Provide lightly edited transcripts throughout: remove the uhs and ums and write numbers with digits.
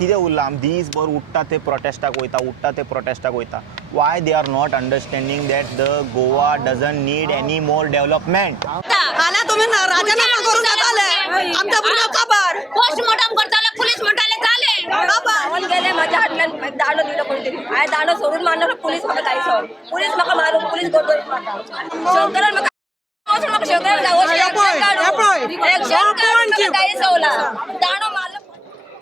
कितें उरलां आमी दीसभर उठता ते प्रोटेस्टाक वयता Y they are not understanding that the Goa doesn't need any more development. आला तुम्ही राजीनामा करून जाताले आमच्या भुरग्या खबर पोस्टमॉर्टम करताले पुलिस म्हणताले चाले खबर गेले माझ्या हातल्यान दांडो दिलो कोणतरी आय दांडो सोडून मारलो पुलिस म्हाका जायसो पुलिस म्हाका मारून पुलिस गोडगोडीत मारता शंकरान म्हाका शंकरान जायसोला दांडो मारलो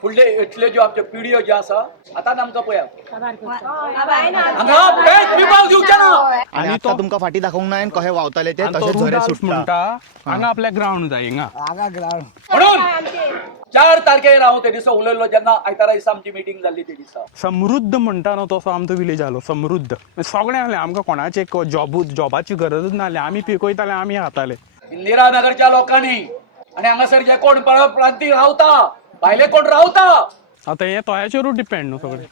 फुडले इथले ज्यो आमचे पिढयो ज्यो आसा आतां आमकां पळया आनी आता तुमकां फाटी दाखोवंक ना आनी कशें वावताले ते तशें झरे सुट्टा. हांगा आपल्या ग्राउंड जाय हिंगा म्हणून 4 तारखेर हांव ते दिसा उलयलो जेन्ना आयतारा दिसा आमची मिटींग जाल्ली ते दिसा समृद्ध म्हणटा न्हू तसो आमचो विलेज आलो समृद्ध सगळें आहलें आमकां कोणाचे जॉबाची गरजूच नासली आमी पिकयताले आमी खाताले. इंदिरानगरच्या लोकांनी आनी हांगासर जे कोण प्रांतीय रावता भायले कोण रावता आतां हें तोयाचेरूच डिपेंड न्हू सगळें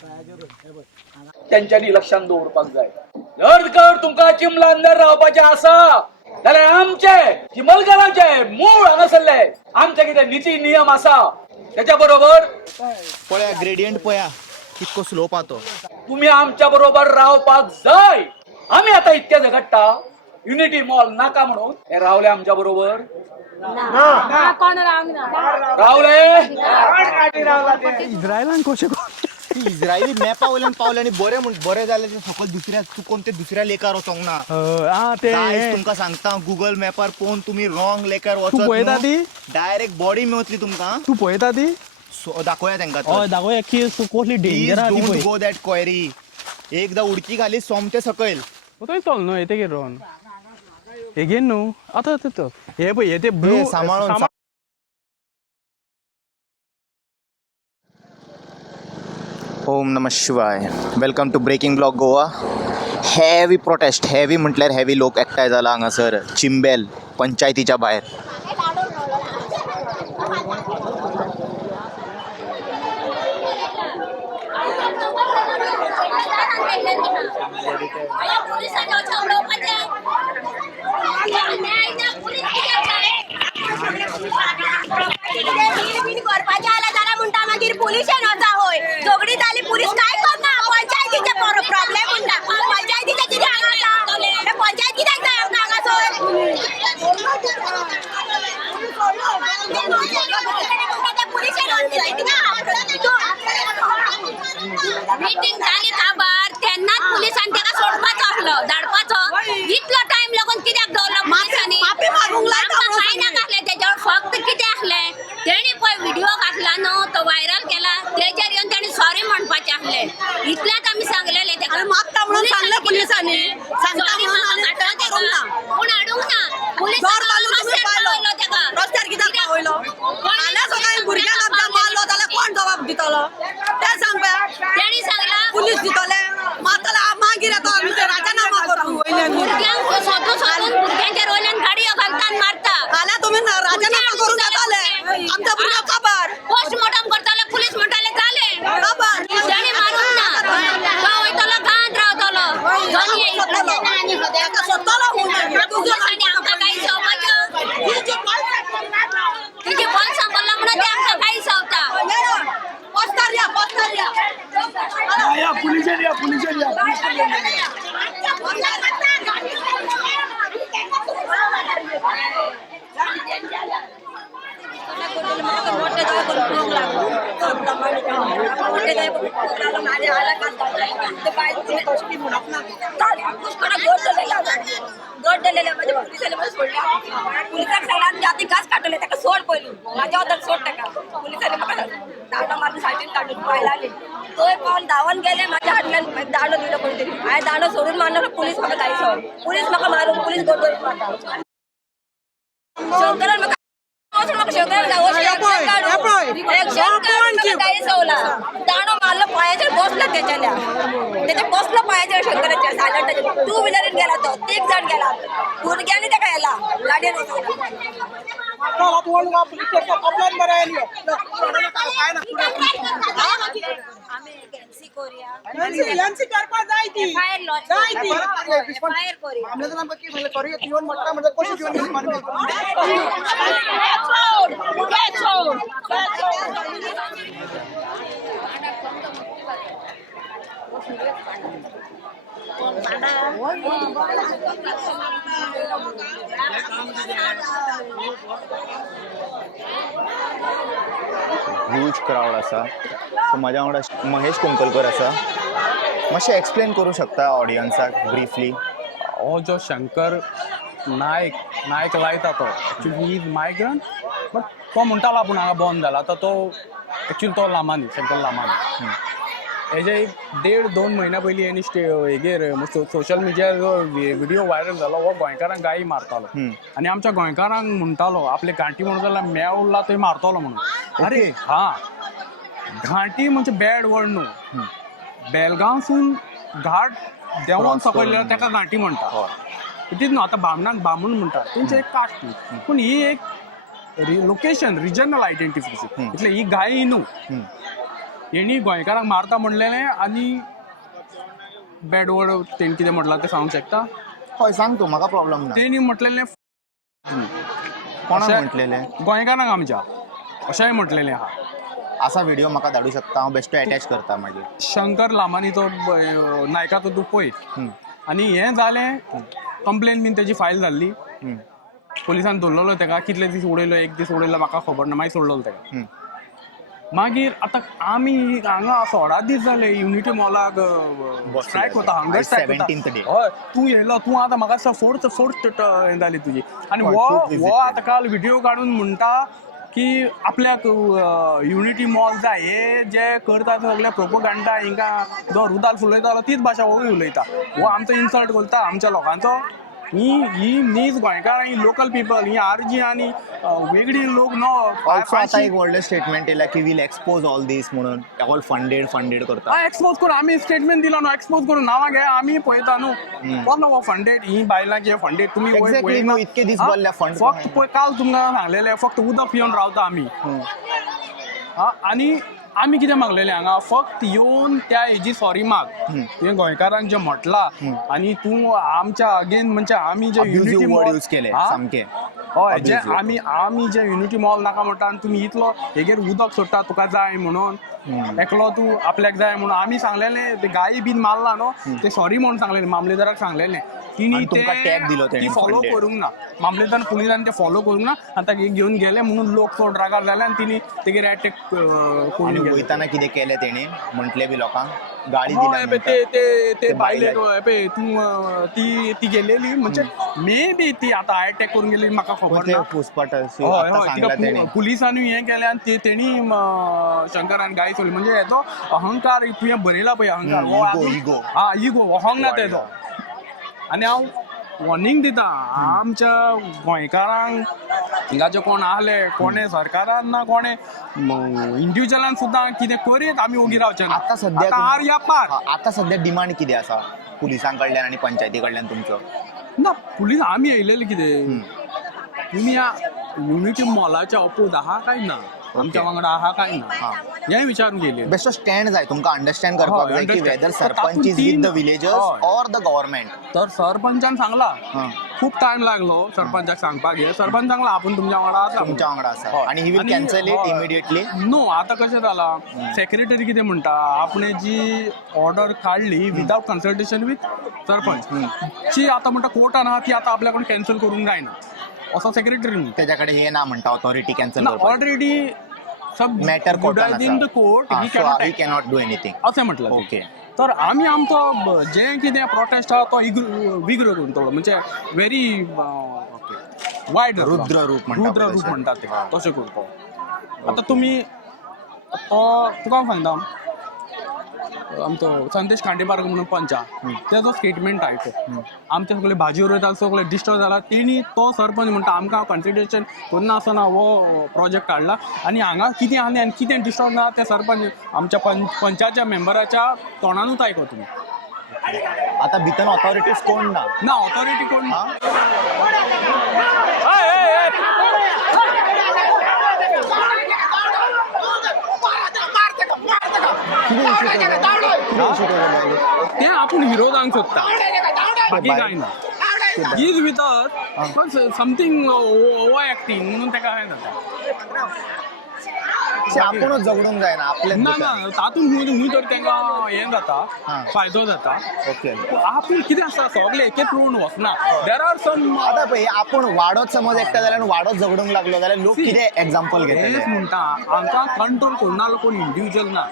तेंच्यांनी लक्षांत दवरपाक जाय. जर तुमकां चिमला अंदर रावपाचें आसा जाल्यार आमचे चिमलगराचे मूळ हांगासरले आमचे कितें निती नियम आसा तेच्या बरोबर पळया ग्रेडियंट पळया कितको स्लोप आहा तो. तुम्ही आमच्या बरोबर रावपाक जाय. आम्ही आता इतके झगडटा युनिटी मॉल नाका म्हणून हे रावले आमच्या बरोबर रावले इस्रायलान कशें इस्रायली मॅपा वयल्यान पावले आनी बरें जालें ते सकयल दुसऱ्या चुकोवन ते दुसऱ्या लेकार वचोंक ना. ते तुमकां सांगता गुगल मॅपार पळोवन तुमी रॉंग लेकार तूं पळयता ती डायरेक्ट बॉडी मेवतली तुमकां. तू पळयता ती दाखोवया तांकां हय दाखोवया की कसली डेंजर आहा ती पळय. गो दॅट क्वेरी एकदा उडकी घाली सोमते सकयल थंय चल न्हू येते गे रोवन एगेन न्हू आतां हे पळय हे ते ब्लू सांबाळून ओम नमः शिवाय. Welcome to breaking blog Goa. Heavy protest heavy म्हटल्यार हेवी लोक एकठांय जाला हांगासर चिंबेल पंचायतीच्या भायर. करपाचे आला जाल्यार म्हणटा मागीर पुलिशेन वचा होय झगडी जाली पुलीस काय करना पंचायतीचे प्रॉब्लेम म्हणटा पंचायतीचे कितें हांगा पंचायत कित्याक जाय आमकां हांगासर मिटींग जाली काबार तेन्नाच पुलिसान ताका सोडपाचो आसलो धाडपाचो इतलो टायम लागून कित्याक दवरलो पुलिसांनी कांय ना घातलें तेजेवर फक्त कितें आसलें तेणी पळय व्हिडिओ घातला न्हू तो व्हायरल केला तेजेर येवन तेणी सॉरी म्हणपाचें आसलें इतलेंच आमी सांगलेले तेका मागता म्हणून सांगले पुलिसांनी सांगता पूण हाडूंक ना पुलिसांनी तेका रस्त्यार कित्याक पावयलो आल्या सकाळी भुरग्यांक आमच्या मारलो जाल्यार कोण जबाब दितलो ते सांग तेणी सांगला पुलीस दितले मारतले मागीर येतो आमी ते राजीनामा करू भुरग्यांक सोदून भुरग्यांच्या वयल्यान गाडयो घालता आनी मारता आल्या तुम्ही राजीनामा करून जाताले आमच्या भुरग्या खबर पोस्टमॉर्टम करताले पुलिस म्हणताले चाले खबर तेणी मारूंक ना तो वयतलो गांवांत रावतलो पुलिसांनी आमकां काही सांगपाचें तिची बॉल सांभाळला म्हणून ते आमकां काही सांगता गट दिलेले म्हणजे पुलिसांनी मला सोडले पुलिसाक सांगला जाती घास काढले ताका सोड पयली माझ्या वताक सोड ताका पुलिसांनी म्हाका दांडो मारून सायडीन काडून पायला लागले तो पावन धांवन गेले माझ्या हातल्यान दांडो दिलो कोणतरी हांवें दांडो सोडून मारलो पुलीस म्हाका जायसो पुलीस म्हाका मारून पुलीस गोडगोडीत मारता शंकरान म्हाका दांडो मारलो पायाचेर बसलो त्याच्या बसलो पायाचेर शंकराच्या सायलंटाच्या 2 व्हिलरीन गेला तो 3 जण गेला भुरग्यांनी ताका येला गाडयेन ह्यूज क्राऊड असा. सो माझ्या वांगडा महेश कोंकलकर असा. मातशें एक्सप्लेन करूं शकता ऑडियन्साक ब्रिफली? हो जो शंकर नायक लायता तो actually he is migrant but तो म्हणटालो आपूण हांगा बॉर्न जाला तर तो एक्चुअली तो लामानी शंकर लामानी. हेजे एक 1.5-2 म्हयन्या पयलीं हेणी हेगेर सोशल मिडियार व्हिडिओ व्हायरल जालो. हो गोंयकारांक गायी मारतालो आनी आमच्या गोंयकारांक म्हणटालो आपले घांटी म्हणून जाल्यार मेवला थंय मारतलो म्हणून. अरे हा घांटी म्हणजे बॅड वर्ड न्हू. बेलगांवसून घाट देंवोन सकयल्लो ताका घांटी म्हणटा. इट इज न्हू. आतां बामणांक बामूण म्हणटा तेंचे एक कास्ट न्हू पूण ही एक लोकेशन रिजनल आयडेंटिफिकेशन. इतले ही गायी न्हू. हेणी गोंयकारांक मारता म्हणलेलें आनी बॅड वर्ड तेणी कितें म्हटलां तें सांगूंक शकता? हय सांग तूं, म्हाका प्रॉब्लम ना. तेणी म्हटलेलें कोणाक म्हटलेलें? गोंयकारांक आमच्या अशेंय म्हटलेलें आहा. असा व्हिडिओ म्हाका धाडूं शकता? हांव बेश्टो अटॅच करता मागीर. शंकर लामानी तो नायकाचो तूं पळय. आनी हें जालें कंप्लेन बीन तेजी फायल जाल्ली. पुलिसान धरलेलो तेका. कितले दीस उडयलो, 1 दीस उडयलो म्हाका खबर ना. मागीर सोडलो तेका. मागीर आतां आमी हांगा 16 दीस जाले युनिटी मॉलाक स्ट्रायक कोता. हंगर स्ट्रायक कोता. 17th day. हय तूं येयलो. तूं आतां म्हाका दिसता फोर्थ हें जाली तुजी. आनी हो आतां काल व्हिडिओ काडून म्हणटा की आपल्याक युनिटी मॉल जाय. हे जे करता ते सगळे प्रोपोगंडा. हिंगा जो रुदाल उलयतालो तीच भाशा हो उलयता. हो आमचो इन्सल्ट करता आमच्या लोकांचो. ही नीज गोंयकार ही लोकल पीपल ही आरजी आनी वेगळी लोक नो. ऑल्सो आतां एक व्हडलें स्टेटमेंट येयला की वील एक्सपोज ऑल दीस म्हणून. ऑल फंडेड करता. एक्सपोज करून आमी स्टेटमेंट दिलो न्हू. एक्सपोज करून नांवां घे आमी पळयता न्हू. कसलो हो फंडेड ही बायलां जे फंडेड तुमी Exactly न्हू. इतके दीस भरल्या फंड. फक्त पळय काल तुमकां सांगलेलें फक्त उदक पिवन रावता आमी. आनी आमी कितें मागलेलें हांगा फक्त येवन त्या हेजी सॉरी माग. तुवें गोंयकारांक जें म्हटलां आनी तूं आमच्या अगेन म्हणजे आमी जे युनिटी मॉल यूज केले सामके. हय जे आमी जे युनिटी मॉल नाका म्हणटा आनी तुमी इतलो हेगेर उदक सोडटा तुका जाय म्हणून. एकलो तूं आपल्याक जाय म्हणून आमी सांगलेलें ते गायी बीन मारला न्हू ते सॉरी म्हणून सांगलेलें. मामलेदाराक सांगलेलें. तिणी टॅग दिलो ती फॉलो करूंक ना. मामलेदार पुलिसान ते फॉलो करूंक ना आनी ताका घेवन गेले म्हणून लोक चड रागार जाले आनी तिणी तेगेर एटॅक करून गेले. वयताना कितें केलें तेणी म्हटलें बी लोकांक गाडी ते दिली. ते बायले पळय तूं ती गेलेली म्हणजे मे बी ती आतां अटॅक करून गेली म्हाका खबर ना. पुलिसांनी हें केलें आनी तेणी शंकरान गाय सोडली. म्हणजे हेचो अहंकार तुवें बरयला पळय अहंकार इगो. हा इगो अहंग ना तेजो. आनी हांव वॉर्निंग दिता आमच्या गोंयकारांक हिंगा जे कोण आहले कोणे सरकारान ना कोणे इंडिव्हिज्युअलान सुद्दां कितें करीत आमी ओगी रावचे ना. आतां सद्या आर या पार. आतां सद्या डिमांड कितें आसा पुलिसां कडल्यान आनी पंचायती कडल्यान तुमचो? ना पुलीस आमी येयलेले कितें तुमी युनिटी मॉलाच्या अपोज आहा काय ना आमच्या वांगडा आहा काय ना हें विचारून गेले. बेश्टो स्टँड जाय तुमकां अंडरस्टँड करपाक जाय की whether sarpanch is with the villagers or the government. तर सरपंचान सांगला खूप टायम लागलो सरपंचाक सांगपाक. सरपंच सांगला आपूण तुमच्या वांगडा आसा. तुमच्या वांगडा आसा आणि he will cancel it immediately. No आतां कशें जालां सेक्रेटरी कितें म्हणटा आपणे जी ऑर्डर काडली विदाउट कन्सल्टेशन विथ सरपंच ची आतां म्हणटा कोर्टान आहा ती आतां आपल्याकडून कॅन्सल करूंक जायना असो सेक्रेटरी. तेज्या कडेन हे ना म्हणटा ऑथॉरिटी कॅन्सल करपाक. ऑलरेडी सब मॅटर कोर्टान in the court he cannot do anything अशें म्हटलं. ओके. तर आमी आमचो जें कितें प्रोटेस्ट आहा तो विग्र करतलो म्हणजे व्हेरी वायड रुद्र रूप म्हणटात ते तशें करतो. आतां तुमी तुका सांगता आमचो संदेश खांडेपार म्हणून पंचा तेजो स्टेटमेंट आयको आमचे सगळे भाजी रोयता सगळे डिस्ट्रॉय जाला. तेणी तो सरपंच म्हणटा आमकां कन्सिडरेशन करना आसतना हो प्रोजेक्ट काडला आनी हांगा कितें आनी आनी कितें डिस्ट्रॉय ना ते सरपंच आमच्या पंचाच्या मेंबराच्या तोंडानूच आयको तुमी. आतां भितर ऑथॉरिटीज कोण ना ऑथॉरिटी कोण ना. ते आपण विरोधांक सोदता बाकी काय ना. Is with something over acting म्हणून ताका काय जाता. आपूणच झगडूंक जायना आपले ना ना तातूंत हुंय तर तांकां हें जाता हां. फायदो जाता ओके आपूण कितें आसा सगळे एके प्रमाण वचना देर आर सम आता पळय आपूण वाडोच समज एकटा जाल्यार वाडोच झगडूंक लागलो जाल्यार लोक कितें एक्झाम्पल घेतले हेच म्हणटा हांकां कंट्रोल कोणालो कोण इंडिव्हिज्युअल ना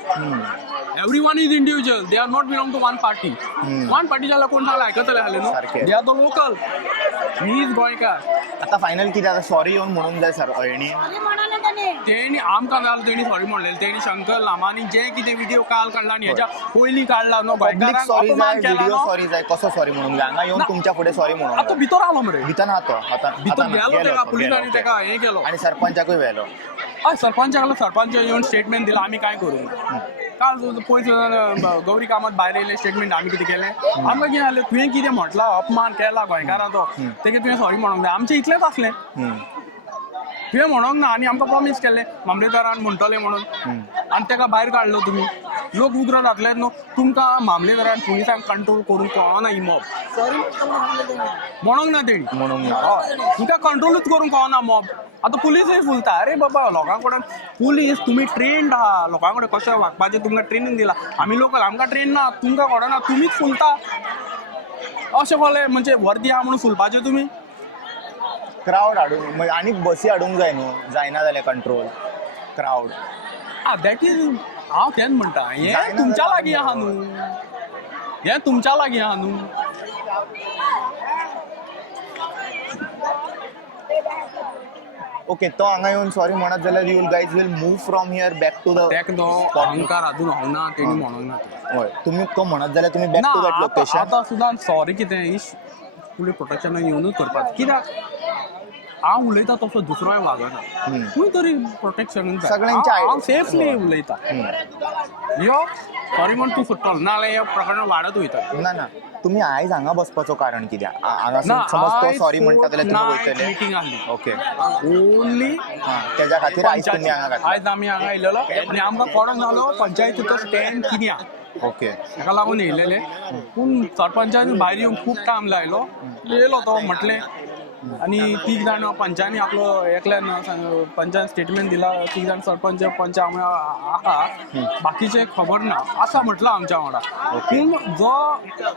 everyone is individual they are not belong to one party one party जाल्यार कोण सांगला आयकतले आसले न्हू सारकें. They are the local he is गोंयकार आता फायनल कितें आता सॉरी येवन म्हणूंक जाय सर हेणी तेणी आमकां जालें तेणी सॉरी म्हणलें तेणी शंकर लामांनी जे कितें व्हिडिओ काल काडला न्ही हेच्या पयलीं काडला न्हू पब्लीक गोंयकारांक सॉरी जाय अपमान केला व्हिडिओ न्हू सॉरी जाय कसो सॉरी म्हणूंक जाय हांगा येवन ना. तुमच्या फुडें सॉरी म्हणूंक आतां जाय भितर आलो मरे भितर आहा तो आता भितर गेलो तेका पुलिसांनी तेका हें केलो आनी सरपंचाकूय व्हेलो हय सरपंचाक सरपंच येवन स्टेटमेंट दिला आमी काय करूंक ना काल पयस गौरी कामत भायर येयले स्टेटमेंट आमी कितें केलें आमकां कितें जालें तुवें कितें म्हटलां अपमान केला गोंयकाराचो तेका तुवें सॉरी म्हणूंक जाय आमचें इतलेंच आसलें तुवें म्हणोंक ना आनी आमकां प्रॉमीस केल्लें मामलेदारान म्हणटलें म्हणून आनी तेका भायर काडलो तुमी लोक उग्र जातलेच न्हू तुमकां मामलेदारान पुलिसांक कंट्रोल करूंक कळना ही मॉब म्हणोंक ना तेणी म्हणूंक ना तुमकां कंट्रोलूच करूंक कळना मॉब आतां पुलीसय फुलता अरे बाबा लोकां कडेन पुलीस तुमी ट्रेंड आहा लोकां कडेन कशें वागपाचें तुमकां ट्रेनींग दिला आमी लोकल आमकां ट्रेन ना तुमकां कळना तुमीच फुलता अशें बोले म्हणजे वर्दी आहा म्हणून फुलपाचें तुमी क्रावड हाडूंक आनी बसी हाडूंक जाय न्हू जायना जाल्यार कंट्रोल क्रावड दॅट इज हांव तेंच म्हणटा हें जायना तुमच्या जाल्यार लागीं आहा न्हू हें तुमच्या लागीं आहा न्हू ओके तो हांगा येवन सॉरी म्हणत जाल्यार you guys will move from here back to the तेका तो अहंकार अजून हावना तेणी म्हणोंक ना हय तुमी तो म्हणत जाल्यार तुमी बॅक टू दॅट ना लोकेशन आतां सुद्दां सॉरी कितें इश पुलीस प्रोटेक्शन येवनूच करपाक कित्याक हांव उलयता तसो दुसरोय वागना खंय तरी प्रोटेक्शन सगळ्यांचे हांव सेफली उलयता यो सॉरी म्हण तूं सुट्टलो नाल्यार हे प्रकरण वाडत वयता ना ना तुमी आयज हांगा बसपाचो कारण कित्याक हांगा ना समज तो सॉरी म्हणटा जाल्यार तुमी वयतले मिटींग आहली ओके ओन्ली तेज्या खातीर आयज तुमी हांगा घातला आयज आमी हांगा येयलेलो आनी आमकां कळोंक जालो पंचायतीचो स्टँड कितें आहा ओके ताका लागून येयलेले पूण सरपंचान भायर येवन खूब टायम लायलो येयलो तो म्हटलें आनी तीग जाण पंचांनी आपलो एकल्यान पंचान स्टेटमेंट दिला तीग जाण सरपंच पंच आहा बाकीचे खबर ना आसा म्हटलं आमच्या वांगडा पूण जो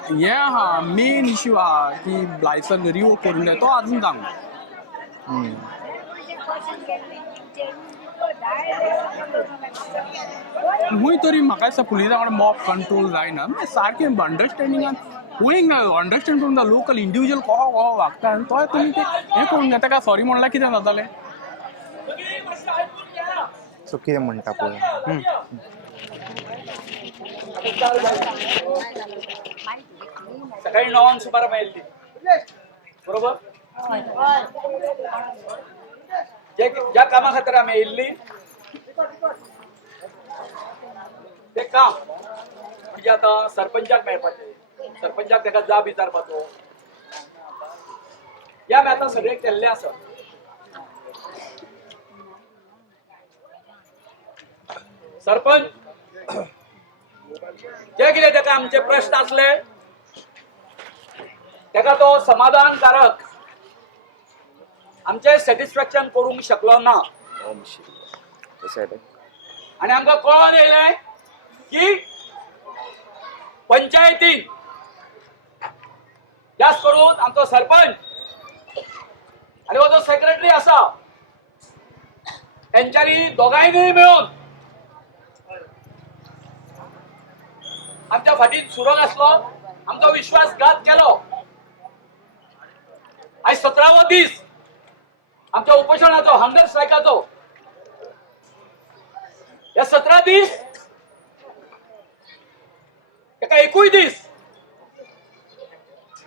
हें आहा मेन इश्यू आहा की लायसन रिवोक करूंक जाय तो आजून जावंक ना खंय तरी म्हाका दिसता पुलिसां कडेन मॉब कंट्रोल जायना सारकें अंडरस्टँडिंगान पळोवंक जाय अंडरस्टँड करूंक जाय लोकल इंडिव्हिज्युअल कसो वागता आनी तोय तुमी ते हें करूंक जाय ताका सॉरी म्हणल्यार कितें जातालें सो कितें म्हणटा पळय सकाळी 9 सुमाराक मेळिल्ली बरोबर ज्या कामा खातीर आमी येयल्ली ते काम म्हणजे आता सरपंचाक मेळपाचें सरपंचाक ताका जाब विचारपाचो या आमी आतां सगळें केल्लें आसा सरपंच जे कितें ताका आमचे प्रश्न आसले ताका तो समाधानकारक आमचे सॅटिस्फॅक्शन करूंक शकलो ना आनी आमकां कळोन येयलें की पंचायतीन जास्त करून आमचो सरपंच आनी हो जो सेक्रेटरी आसा तेंच्यांनी दोगांयनी मेळून आमच्या फाटीन सुरो नासलो आमचो विश्वासघात केलो आयज 17वो दीस आमच्या उपोशणाचो हंगर स्ट्रायकाचो या 17 दीस एका एकूय दीस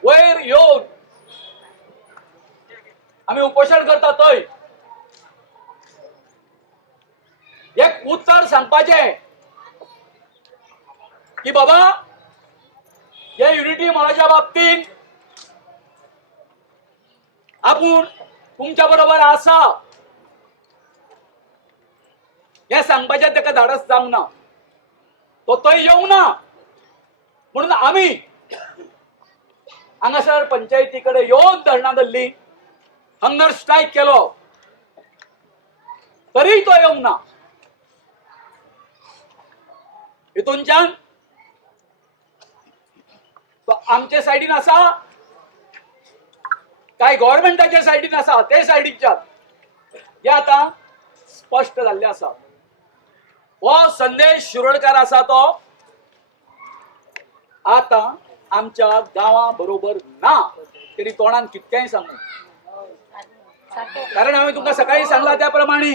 वयर येवन आमी उपोशण करता थंय एक उतर सांगपाचें की बाबा हे युनिटी मॉलाच्या बाबतीत आपूण तुमच्या बरोबर आसा हे सांगपाचें ताका धाडस जावंक ना तो थंय येवंक ना म्हणून आमी हांगासर पंचायती कडेन येवन धरणां धरली हंगर स्ट्रायक केलो तरीय तो येवंक ना हितूनच्यान तो आमचे सायडीन आसा काय गव्हर्नमेंटाच्या सायडीन आसा ते सायडीच्या हे आता स्पष्ट झाले आसा. हो संदेश शिरोडकार आसा तो आता आमच्या गावा बरोबर ना. तरी तोंडान कितकेंय सांगू, कारण हांवें तुमकां सकाळी सांगला त्या प्रमाणे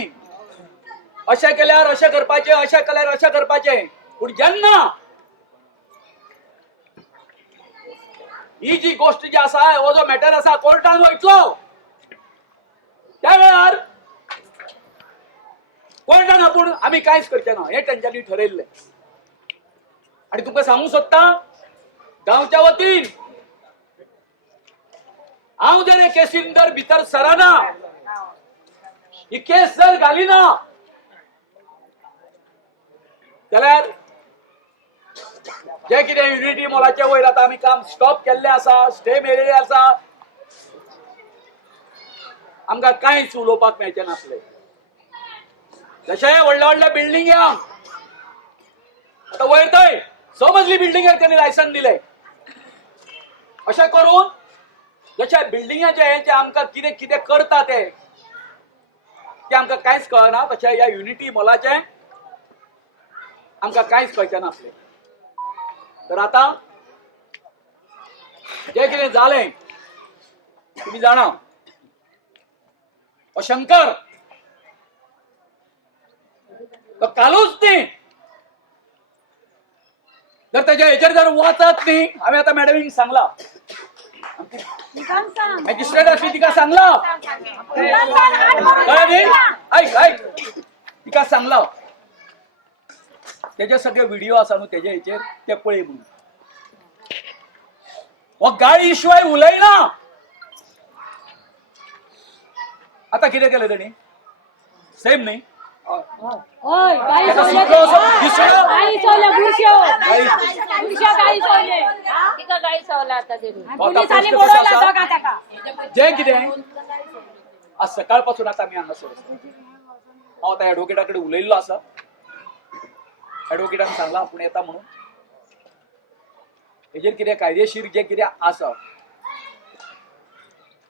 अशें केल्यार अशें करपाचें, अशें केल्यार अशें करपाचें. पूण जेन्ना ही जी गोष्ट जी आसा, हो जो मॅटर आसा कोर्टान वयतलो त्या वेळार कोर्टान आपूण आमी कांयच करचे ना हे तेंच्यांनी ठरयल्लें. आनी तुमकां सांगूंक सोदता गांवच्या वतीन हांव जर हे केसीन जर भितर सरना, ही केस जर घालिना जाल्यार जे कितें युनिटी मॉलाचे वयर आतां आमी काम स्टॉप केल्लें आसा, स्टे मेळिल्ले आसा, आमकां कांयच उलोवपाक मेळचें नासलें. जशें व्हडल्या व्हडल्या बिल्डिंगांक आतां वयर थंय 6 मजली बिल्डिंगाक त्यांनी लायसन दिलें. अशें करून जशे बिल्डिंगाचे आमकां कितें कितें करता ते आमकां कांयच कळना, तशें ह्या युनिटी मॉलाचें आमकां कांयच कळचें नासलें. तर आतां जें कितें जालें तुमी जाणा, हो शंकर तो कालूच न्ही, जर त्याच्या हेचेर जर वाचत न्ही, हांवें आतां मॅडमीक सांगला, मॅजिस्ट्रेट आसली तिका सांगला, कळ्ळें न्ही? ऐक ऐक, तिका सांगला तेजे सगळे व्हिडिओ आसा न्हू तेजे हेचेर ते पळय म्हणून. हो गाळी शिवाय उलयना. आता कितें केलें तेणी? सेम न्ही? जे कितें आज सकाळ पासून आता आमी हांगासर हांव आतां एडवोकेटा कडेन उलयल्लो आसा. एडवोकेटान सांगला आपूण येता म्हणून. हेजेर कितें कायदेशीर जे कितें आसा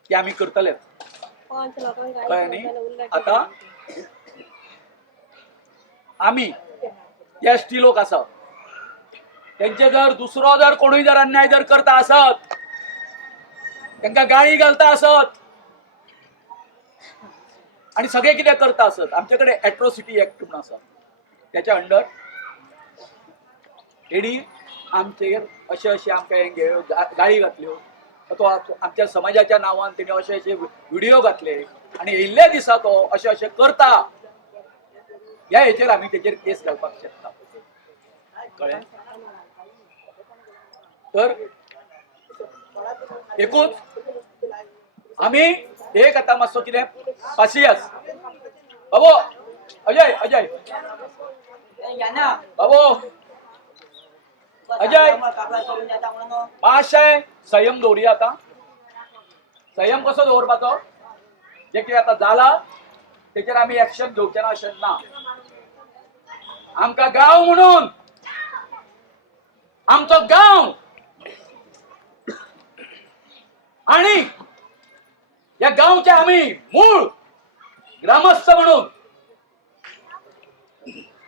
ते आमी करतले. कळ्ळें न्ही? आता आमी जे एसटी लोक आसा त्यांचे जर दुसरो जर कोणूय जर अन्याय जर करता आसत, तांकां गाळी घालता आसत आणि सगळे कितें करता आसत, आमचे कडेन एट्रोसिटी एक्ट म्हणून आसा, त्याच्या अंडर हेणी आमचेर अशें अशें आमकां गाळी घातल्यो, तो आमच्या समाजाच्या नांवान तेणी अशे अशे व्हिडिओ घातले आणि येयल्ल्या दिसा तो अशें अशें करता, ह्या हेचेर आमी तेचेर केस घालपाक शकता. कळ्ळें? तर एकूच आमी एक आतां मातसो कितें पासियस बाबू अजय अजय बाबू अजय मातशें संयम दवरुया. आतां संयम कसो दवरपाचो? जे कितें आतां जाला तेचेर आमी एक्शन घेवचें ना अशें ना. आमकां गांव म्हणून आमचो गांव आणि या गांवचे आमी मूळ ग्रामस्थ म्हणून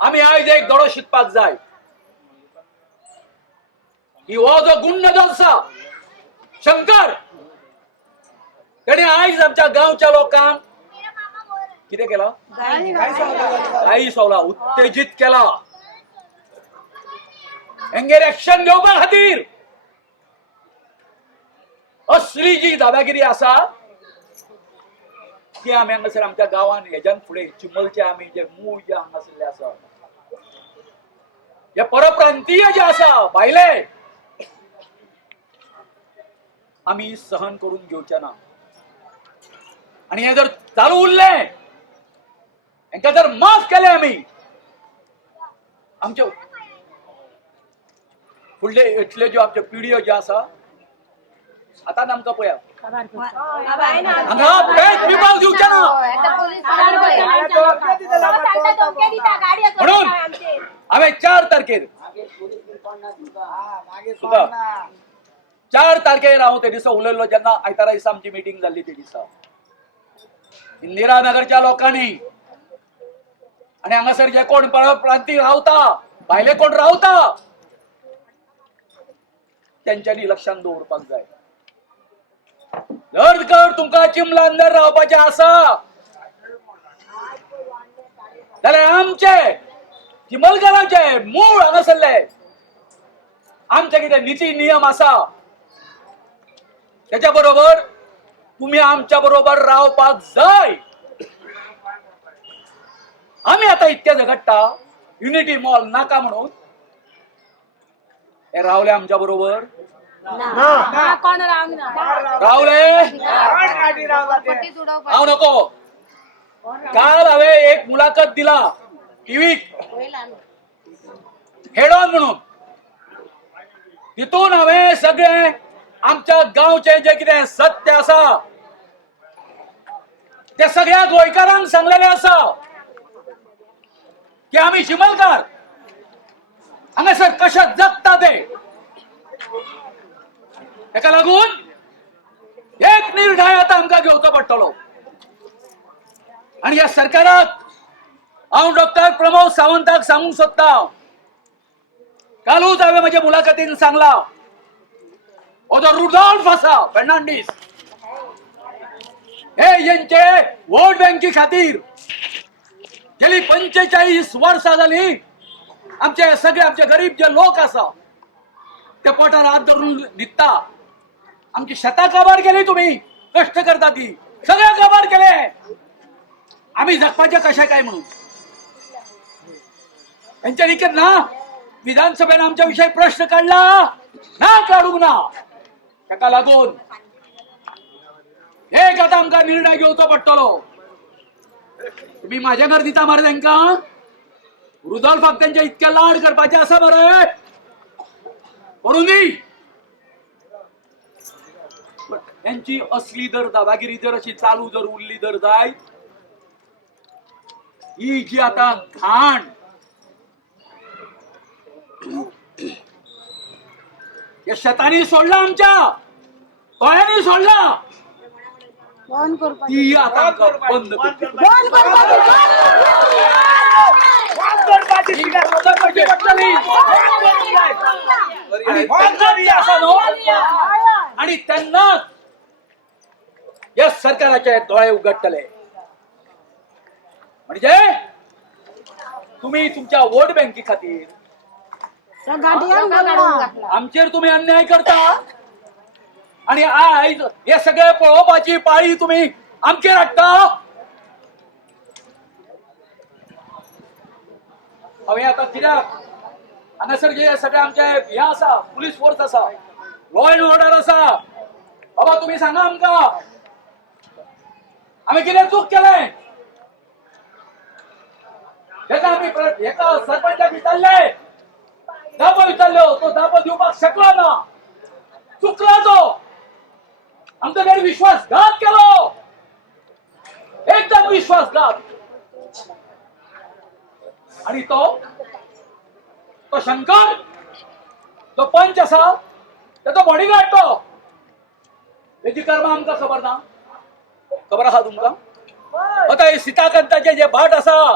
आमी आयज एक धडो शिकपाक जाय की हो जो गुंड जो आसा शंकर, तेणे आयज आमच्या गांवच्या लोकांक कितें केला? गाळी सोवला, उत्तेजित केला. हेंगेर एक्शन घेवपा खातीर असली जी दादागिरी आसा ती आमी हांगासर आमच्या गांवान हेज्यान फुडें चिमलचे आमी जे मूळ जे हांगासरले आसा, जे परप्रांतीय जे आसा भायले, आमी सहन करून घेवचे ना. आणि हे जर चालू उरलें, हेंका जर माफ केले आमी, आमचे फुडले इतले ज्यो आमच्यो पिढयो ज्यो आसा आता आमकां पळया हांगा भेट विभाग दिवचे ना. म्हणून हांवें 4 तारखेर तुका 4 तारखेर हांव ते दिसा उलयल्लो जेन्ना आयतारा दिसा आमची मिटींग जाल्ली ते दिसा इंदिरानगरच्या लोकांनी आणि हांगासर जे कोण प्रांतीय रावता भायले कोण रावता त्यांच्यानी लक्षात दवरपाक जाय जर तुमका चिमला अंदर रावपाचे आसा जाल्यार आमचे चिमलकाराचे मूळ हांगासरले आमचे कितें नीती नियम आसा त्याच्या बरोबर तुम्ही आमच्या बरोबर रावपाक जाय आम्ही आता इतके झगडटा युनिटी मॉल नाका म्हणून हे रावले आमच्या बरोबर रावले हांव नको काल हांवें एक मुलाखत दिला टीव्हीत हेड ऑन म्हणून तितून हांवें सगळे आमच्या गांवचे जे कितें सत्य आसा ते सगळ्या गोंयकारांक सांगलेले आसा की आम्ही चिमलकार हांगासर कशे जगता ते ताका लागून एक निर्णय आता आमकां घेवचो पडटलो आणि ह्या सरकाराक हांव डॉक्टर प्रमोद सावंताक सांगूंक सोदता कालूच हांवें म्हज्या मुलाखतीन सांगला हो जो रुडॉल्फ आसा फर्नांडीस हे यांचे वोट बँकी खातीर गेली 45 वर्सां जाली आमचे सगळे आमचे गरीब जे लोक आसा ते पोटार हात धरून न्हिदता आमची शेतां काबार केली तुम्ही कष्ट करता ती सगळे काबार केले आम्ही जगपाचे कशे काय म्हणून यांच्या निकेत ना विधानसभेन आमच्या विषयी प्रश्न काढला ना काढूंक ना ताका लागून एक आता आमकां निर्णय घेवचो पडटलो तुम्ही माझ्या घर दिता मरे तांकां रुडॉल्फाक त्यांचे इतके लाड करपाचे आसा मरे करून दी यांची असली जर दादागिरी जर अशी चालू जर उरली जर जाय ही जी आता घाण या शेतांनी सोडला आमच्या गोंयांनी सोडला ती आता आमकां बंद आणि त्यांना या सरकाराचे डोळे उघडतले म्हणजे तुम्ही तुमच्या वोट बँकी खातीर आमचेर तुम्ही अन्याय करता आणि आज हे सगळे पळोवपाची पाळी तुम्ही आमचेर हाडटा हांवें आता कित्याक हांगासर जे सगळे आमचे हे आसा पुलीस फोर्स आसा लॉ अँड ऑर्डर आसा बाबा तुम्ही सांगा आमकां आम्ही कितें चूक केलें एका आम्ही एका सरपंचाक विचारले दापो विचारलो तो दापो दिवपाक शकलो ना चुकला तो आमच्याकडे विश्वासघात केलो एकदम विश्वासघात आणि तो शंकर तो पंच असा तो बॉडीगार्ड तो त्याची कर्म आमकां खबर ना खबर आहा तुमकां आता हे सीताकांताचे जे भाट आसा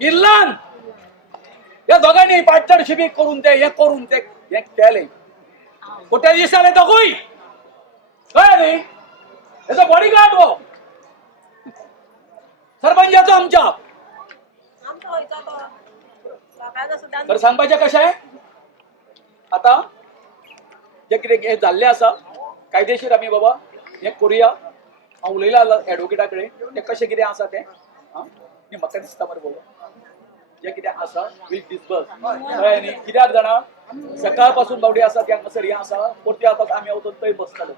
किल्लान या दोघांनी पार्टनरशिपी करून ते हे करून ते हे केले कुठे दिसताले दोघूय कळ्ळें न्ही त्याचा बॉडीगार्ड हो सरपंचाचो आमच्या तर सांगपाचें कशें आता जे कितें हे जाल्लें आसा कायदेशीर आमी बाबा हे करुया हांव उलयला एडवोकेटा कडेन ते कशें कितें आसा तें न्ही म्हाका दिसता मरे बाबा जे कितें आसा वील डिस्बर्स कळ्ळें न्ही कित्याक जाणा सकाळ पासून बावडी आसा त्या हांगासर हें आसा परती आतां आमी वचून थंय बसतले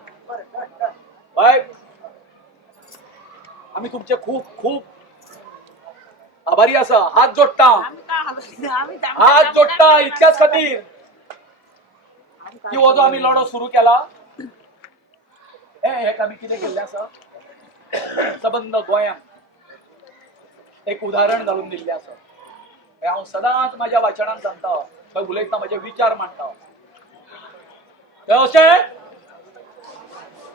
हय आमी तुमचे खूब खूब आभारी आसा हात जोडटा इतक्याच खातीर की हो जो आमी लढो सुरू केला हे आमी कितें केल्लें आसा सबंद गोंयांत एक उदाहरण घालून दिल्लें आसा हांव सदांच म्हाज्या वाचनांत सांगता उलयतना माझे विचार मांडटा ते असे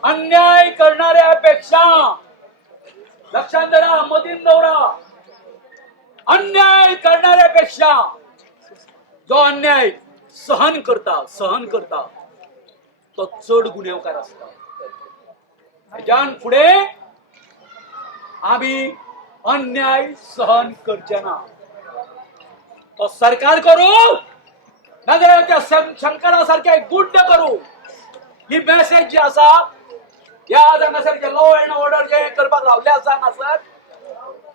अन्याय करणाऱ्यापेक्षा लक्षात धरा, मदीन दौरा, अन्याय करणाऱ्यापेक्षा जो अन्याय सहन करता तो चढ गुन्हेगार असता. ह्याच्यान फुडे आम्ही अन्याय सहन करचे ना. तो सरकार करू नाजाल्यार त्या शंकरा सारख्या गुड्ड करू. ही मेसेज जी आसा ह्या हांगासर जे लॉ अँड ऑर्डर जे करपाक रावले आसा हांगासर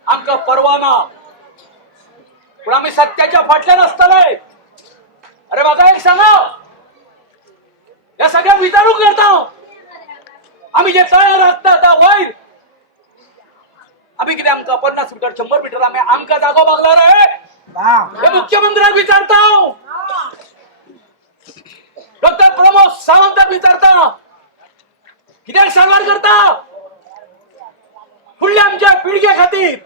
आमकां परवा ना, पूण आमी सत्याच्या फाटल्यान आसतले. अरे म्हाका एक सांगा, या सगळ्या विचारूंक करता आमी जे तयार आसता वयर आमी कितें आमकां 50 मिटर 100 मिटर आमकां जागो मागला रे. हे मुख्यमंत्र्याक विचारता, डॉक्टर प्रमोद सावंताक विचारता, कित्याक सारवार करता फुडल्या आमच्या पिळगे खातीर.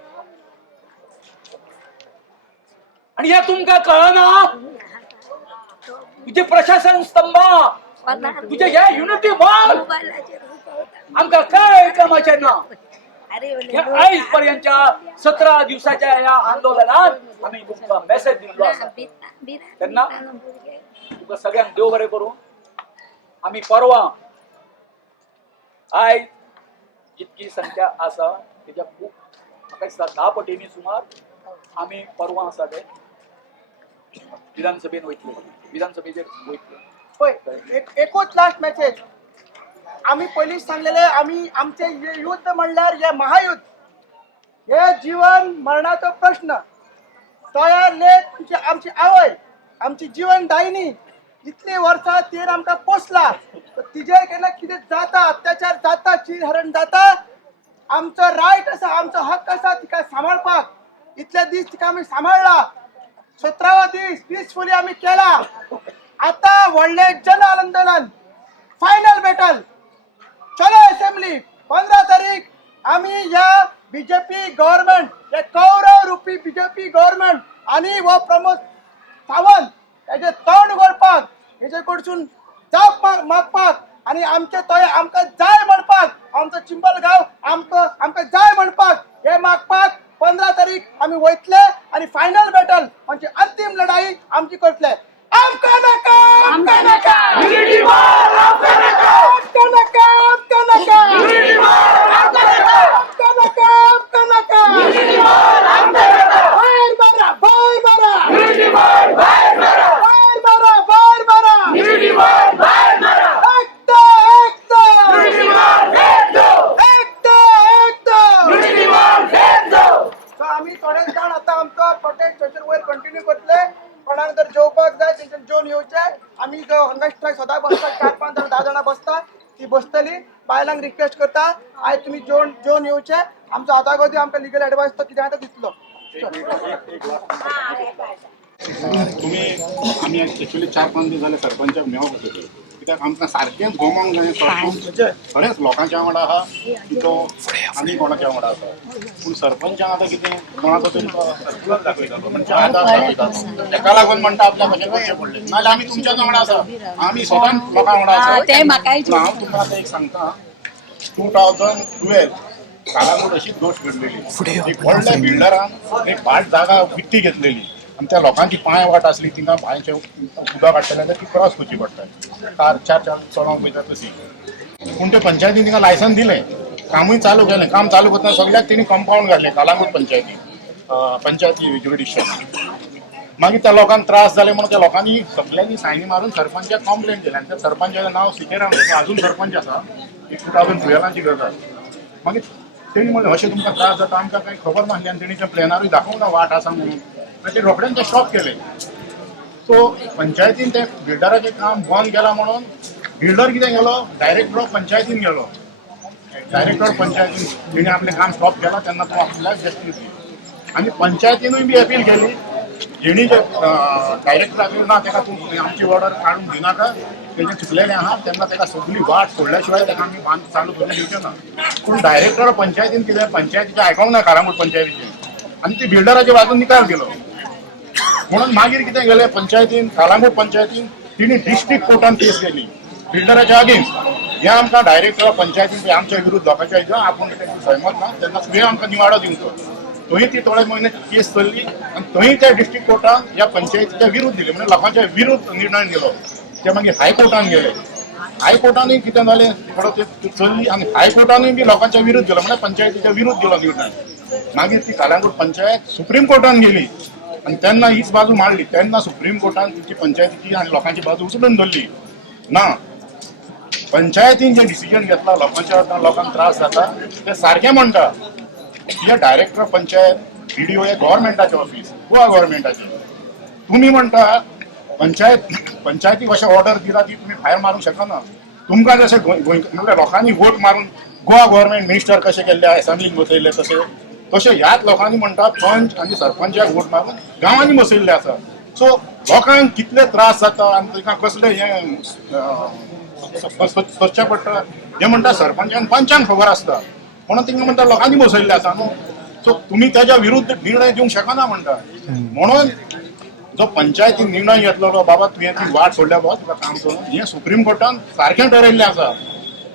आणि हे तुमकां कळना. तुझे प्रशासन स्तंभ, तुझे हे युनिटी वॉल आमकां काय कामाचे ना. आयज पर्यंतच्या 17 दिवसाच्या या आंदोलनात आम्ही तुमकां मेसेज दिल्लो आसा. तेन्ना तुका सगळ्यांक देव बरें करूं. आमी परवा आयज जितकी संख्या आसा तेच्या खूब म्हाका दिसता 10 पटींनी सुमार आमी परवा आसा ते विधानसभेन वयतले, विधानसभेचेर वयतले. पळय एकूच लास्ट मेसेज आम्ही पयलींच सांगलेले, आम्ही आमचे युद्ध म्हणल्यार हे महायुद्ध, हे जीवन मरणाचो प्रश्न. तयार लेख आमची आवय, आमची जीवन दायिनी, इतली वर्सां तीन आमकां पोसला. तिजेर केन्ना कितें जाता, अत्याचार जाता, चिरहरण जाता, आमचो रायट आसा, आमचो हक्क आसा तिका सांबाळपाक. इतले दीस तिका आमी सांबाळला. 17वा दीस पीसफुली आमी केला. आता व्हडले जन आंदोलन, फायनल बॅटल, चलो असेंब्ली 15 तारीख आम्ही या बीजेपी गव्हर्नमेंट, हे कौरव रूपी बीजेपी गव्हर्नमेंट आणि व प्रमोद सावंत त्याचे तोंड घोडपाक, हेजे कडसून जाप मागपाक आणि आमचे तोय आमकां जाय म्हणपाक, आमचो चिंबल गांव आमकां जाय म्हणपाक, हे मागपाक 15 तारीख आम्ही वयतले आणि फायनल बॅटल म्हणजे अंतिम लढाई आमची करतले. आमकां नाका, आमकां नाका, युनिटी वॉर, आमकां नाका, आमकां नाका, आमकां नाका, युनिटी वॉर, आमकां नाका, आमकां नाका, आमकां नाका, युनिटी वॉर, आमकां नाका. बाहेर मारा, बाहेर मारा, युनिटी वॉर, बाहेर मारा, बाहेर मारा, बाहेर मारा, युनिटी वॉर, बाहेर मारा. एकता, एकता, युनिटी वॉर, फेक दो, एकता, एकता, युनिटी वॉर, फेक दो. सो आम्ही थोडे जाण आता आमचो प्रोटेस्ट वयर कंटिन्यू करतले. कोणाक जर जेवपाक जाय तेंच्यान जेवन येवचे. आमी जो हांगा स्ट्रायक सदां बसता, 4-5 जाण 10 जाणां बसता, ती बसतली. बायलांक रिक्वेस्ट करता आयज तुमी जेवन येवचे. आमचो आतां आमकां लिगल एडवायस तो कितें आसा तो दितलो. आम्ही ऍक्च्युअली 4-5 दीस झाले सरपंचाक मेळोंक वचूंक, कित्याक आमकां सारकेंच गोमोंक जाय. सरपंच खरेंच लोकांच्या वांगडा आहा की तो आनी कोणाच्या वांगडा आसा, पूण सरपंचाक आतां कितें कोणाचो तरी सर्कुलर दाखयतालो, म्हणजे आधार दाखयतालो, तेका लागून म्हणटा आपल्याक कशें करचें पडलें. नाजाल्यार आमी तुमच्याच वांगडा आसा, आमी स्वतान लोकां वांगडा आसा. हांव तुमकां आतां एक सांगता, 2012 कालांगूट अशीच गोश्ट घडलेली. एक व्हडल्या बिल्डरान एक भाट जागा विकती घेतलेली आणि त्या लोकांची पांय वाट आसली, तिंगा भायचे उदक काडटले ती क्रॉस करची पडटा, कार 4 चलोवंक वयता तशी. पूण ते पंचायतीन तिंगा लायसन दिलें, कामूय चालू केलें. काम चालू करतना सगळ्याक तेणी कंपाऊंड घातलें कालांगूट पंचायती ज्युडिशियन. मागीर त्या लोकांक त्रास जाले म्हणून त्या लोकांनी सगळ्यांनी सायनी मारून सरपंचाक कंप्लेन केली आणि त्या सरपंचाचें नांव सिकेराम, अजून सरपंच आसा, 2012ची गजाल. मागीर तेणी म्हणलें अशें तुमकां त्रास जाता, आमकां काही खबर नासली आनी तेणी त्या प्लॅनारूय दाखोवंक ना वाट आसा म्हणून. ते रोखडेंच ते स्टॉप केले. सो पंचायतीन ते बिल्डराचें काम बंद केलां म्हणून बिल्डर कितें गेलो, डायरेक्टर ऑफ पंचायतीन गेलो. डायरेक्टर ऑफ पंचायतीन तेणी आपलें काम स्टॉप केलां तेन्ना तो आपल्याक जस्टीस दिली. आनी पंचायतीनूय बी अपील केली. जेणी जे डायरेक्टर ना तेका तूं आमची ऑर्डर काडून दिनाका, तेजें चुकलेलें आहा, तेन्ना तेका सगळी वाट सोडल्या शिवाय तेका आमी बांद चालू करून दिवचें ना. पूण डायरेक्टर ऑफ पंचायतीन कितें पंचायतीचें आयकोंक ना कालांगूट पंचायतीचें, आनी ती बिल्डराचे बाजून निकाल केलो. म्हणून मागीर कितें गेलें पंचायतीन कालांगूट पंचायतीन तिणी डिस्ट्रिक्ट कोर्टान केस केली बिल्डराच्या अगेन्स्ट हे आमकां डायरेक्टर पंचायतीन आमच्या विरुद्ध लोकांच्या हितून आपूण सहमत ना तेन्ना तुवें आमकां निवाडो दिवचो थंय ती थोडे म्हयने केस चल्ली आनी थंय त्या डिस्ट्रिक्ट कोर्टान ह्या पंचायतीच्या विरुद्ध दिली म्हणजे लोकांच्या विरुद्ध निर्णय दिलो ते मागीर हायकोर्टान गेले हायकोर्टानूय कितें जालें थोडो ते चल्ली आनी हायकोर्टानूय बी लोकांच्या विरुद्ध गेलो म्हणजे पंचायतीच्या विरुद्ध दिलो निर्णय मागीर ती कालांगूट पंचायत सुप्रीम कोर्टान गेली आणि त्यांना हीच बाजू मांडली त्यांना सुप्रीम कोर्टान तिची पंचायतीची आणि लोकांची बाजू उचलून धरली ना पंचायतीन जे डिसिजन घेतला लोकांच्या लोकांक त्रास जाता ते सारखे म्हणटा हे डायरेक्टर पंचायत व्हिडिओ हे गव्हर्मेंटाचे ऑफिस गोवा गव्हर्मेंटाचे तुम्ही म्हणता पंचायतीक अशें ऑर्डर दिला ती तुम्ही भायर मारूंक शकना तुमकां जशें म्हणजे लोकांनी वोट मारून गोवा गव्हर्मेंट मिनिस्टर कशें केल्ले असेंब्लीन बसयले तशें ह्याच लोकांनी म्हणटा पंच आणि सरपंचाक वोट मारून गांवांनी बसयल्ले आसा सो लोकांक कितले त्रास जाता आनी तांकां कसले हें सोदचें पडटा हे म्हणटा सरपंच आनी पंचांक खबर आसता म्हणून तिंगा म्हणटा लोकांनी बसयल्ले आसा न्हू सो तुमी तेज्या विरुद्ध निर्णय दिवंक शकना म्हणटा म्हणून जो पंचायतीन निर्णय घेतलो बाबा तुवें ती वाट सोडल्या बाबा तुका काम करून हें सुप्रीम कोर्टान सारकें ठरयल्लें आसा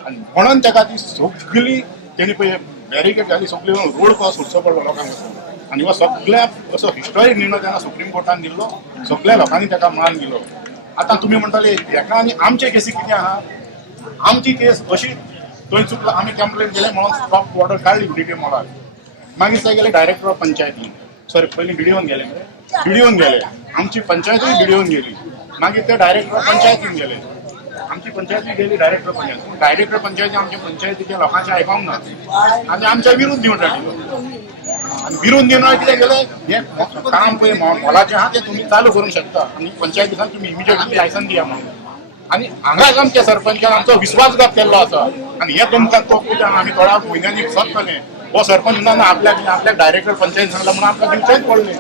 आनी म्हणून ताका ती सगळी तेणी पळय बॅरिकेड घाली सगळी रोड क्रॉस सोडचो पडलो लोकांक आनी हो सगळ्या असो हिस्टॉरीक निर्णय तेन्ना सुप्रीम कोर्टान दिल्लो सगळ्या लोकांनी ताका मान दिलो आतां तुमी म्हणटाले हेका आनी आमचे केसी कितें आहा आमची केस अशी थंय चुकलो आमी कंप्लेन केलें म्हणून स्टॉप ऑर्डर काडली डीटी मॉलाक मागीर ते गेले डायरेक्टर ऑफ पंचायतीन सॉरी पयलीं बिडिओन गेले आमची पंचायतूय बिडिओन गेली मागीर ते डायरेक्टर ऑफ पंचायतीन गेले आमची पंचायती गेली डायरेक्टर पंचायती आमच्या पंचायतीच्या लोकांचे आयकोंक ना आनी आमच्या विरुद्ध दिवन हाडिल्लो आनी विरुद्ध निर्णय कितें गेले हे काम पळय मॉलाचें आहा तें तुमी चालू करूंक शकता आनी पंचायतीन तुमी इमिजिएटली लायसन दिया म्हणून आनी हांगाच आमच्या सरपंचान आमचो विश्वासघात केल्लो आसा आनी हे तुमकां तो कितें आमी थोड्या म्हयन्यांनी सत्तले हो सरपंच ना आपल्याक डायरेक्टर पंचायत सांगला म्हणून आमकां दिवचेंच पडलें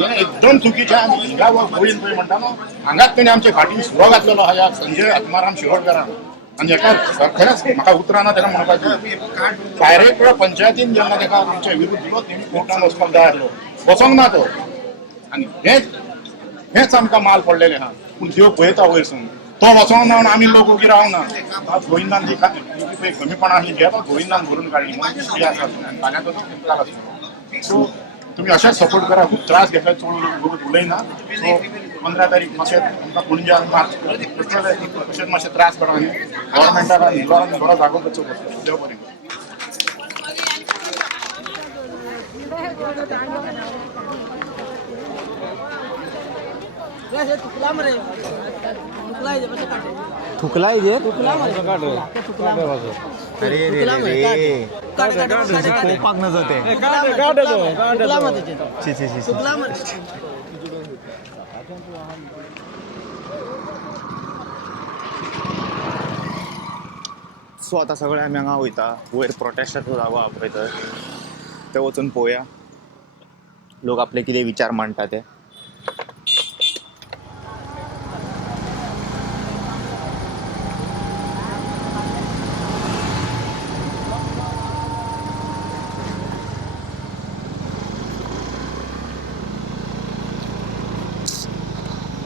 हें एकदम चुकीचें आनी हिंगा गोंयन पळय म्हणटा न्हू हांगाच तेणी आमचे फाटीन सुरो घातलेलो आहा ह्या संजय आत्माराम शिरोडकरान आनी हेका खरेंच म्हाका उतरां ना तेका म्हणपाचें डायरेक्टर पंचायतीन जेन्ना तेका आमच्या विरुद्ध दिलो तेणी कोर्टान वचपाक जाय आसलो वचोंक ना तो आनी हेंच आमकां माल पडलेलें आहा पूण देव पळयता वयरसून तो वचोंक ना म्हणून आमी लोक उगी रावना गोविंदान जी कमीपणां आसली घे गोविंदान भरून काडली म्हणून आसा फाल्यां तो सो तुम्ही अशाच सपोर्ट करा खूप त्रास घेतला चड उलयना सो 15 तारीख मातशें आमकां पणजे मार्च अशेंच मातशें त्रास पडा आनी गव्हर्मेंटाक हिंदुरान थोडो जागो करचो पडटलो देव बरें थुकलाय जे अरे रे रे पोपाक नजो ते सो आतां सगळे आमी हांगा वयता वयर प्रोटेस्टाचो जागो आहा पळय थंय वचून पळोवया लोक आपले कितें विचार मांडटा ते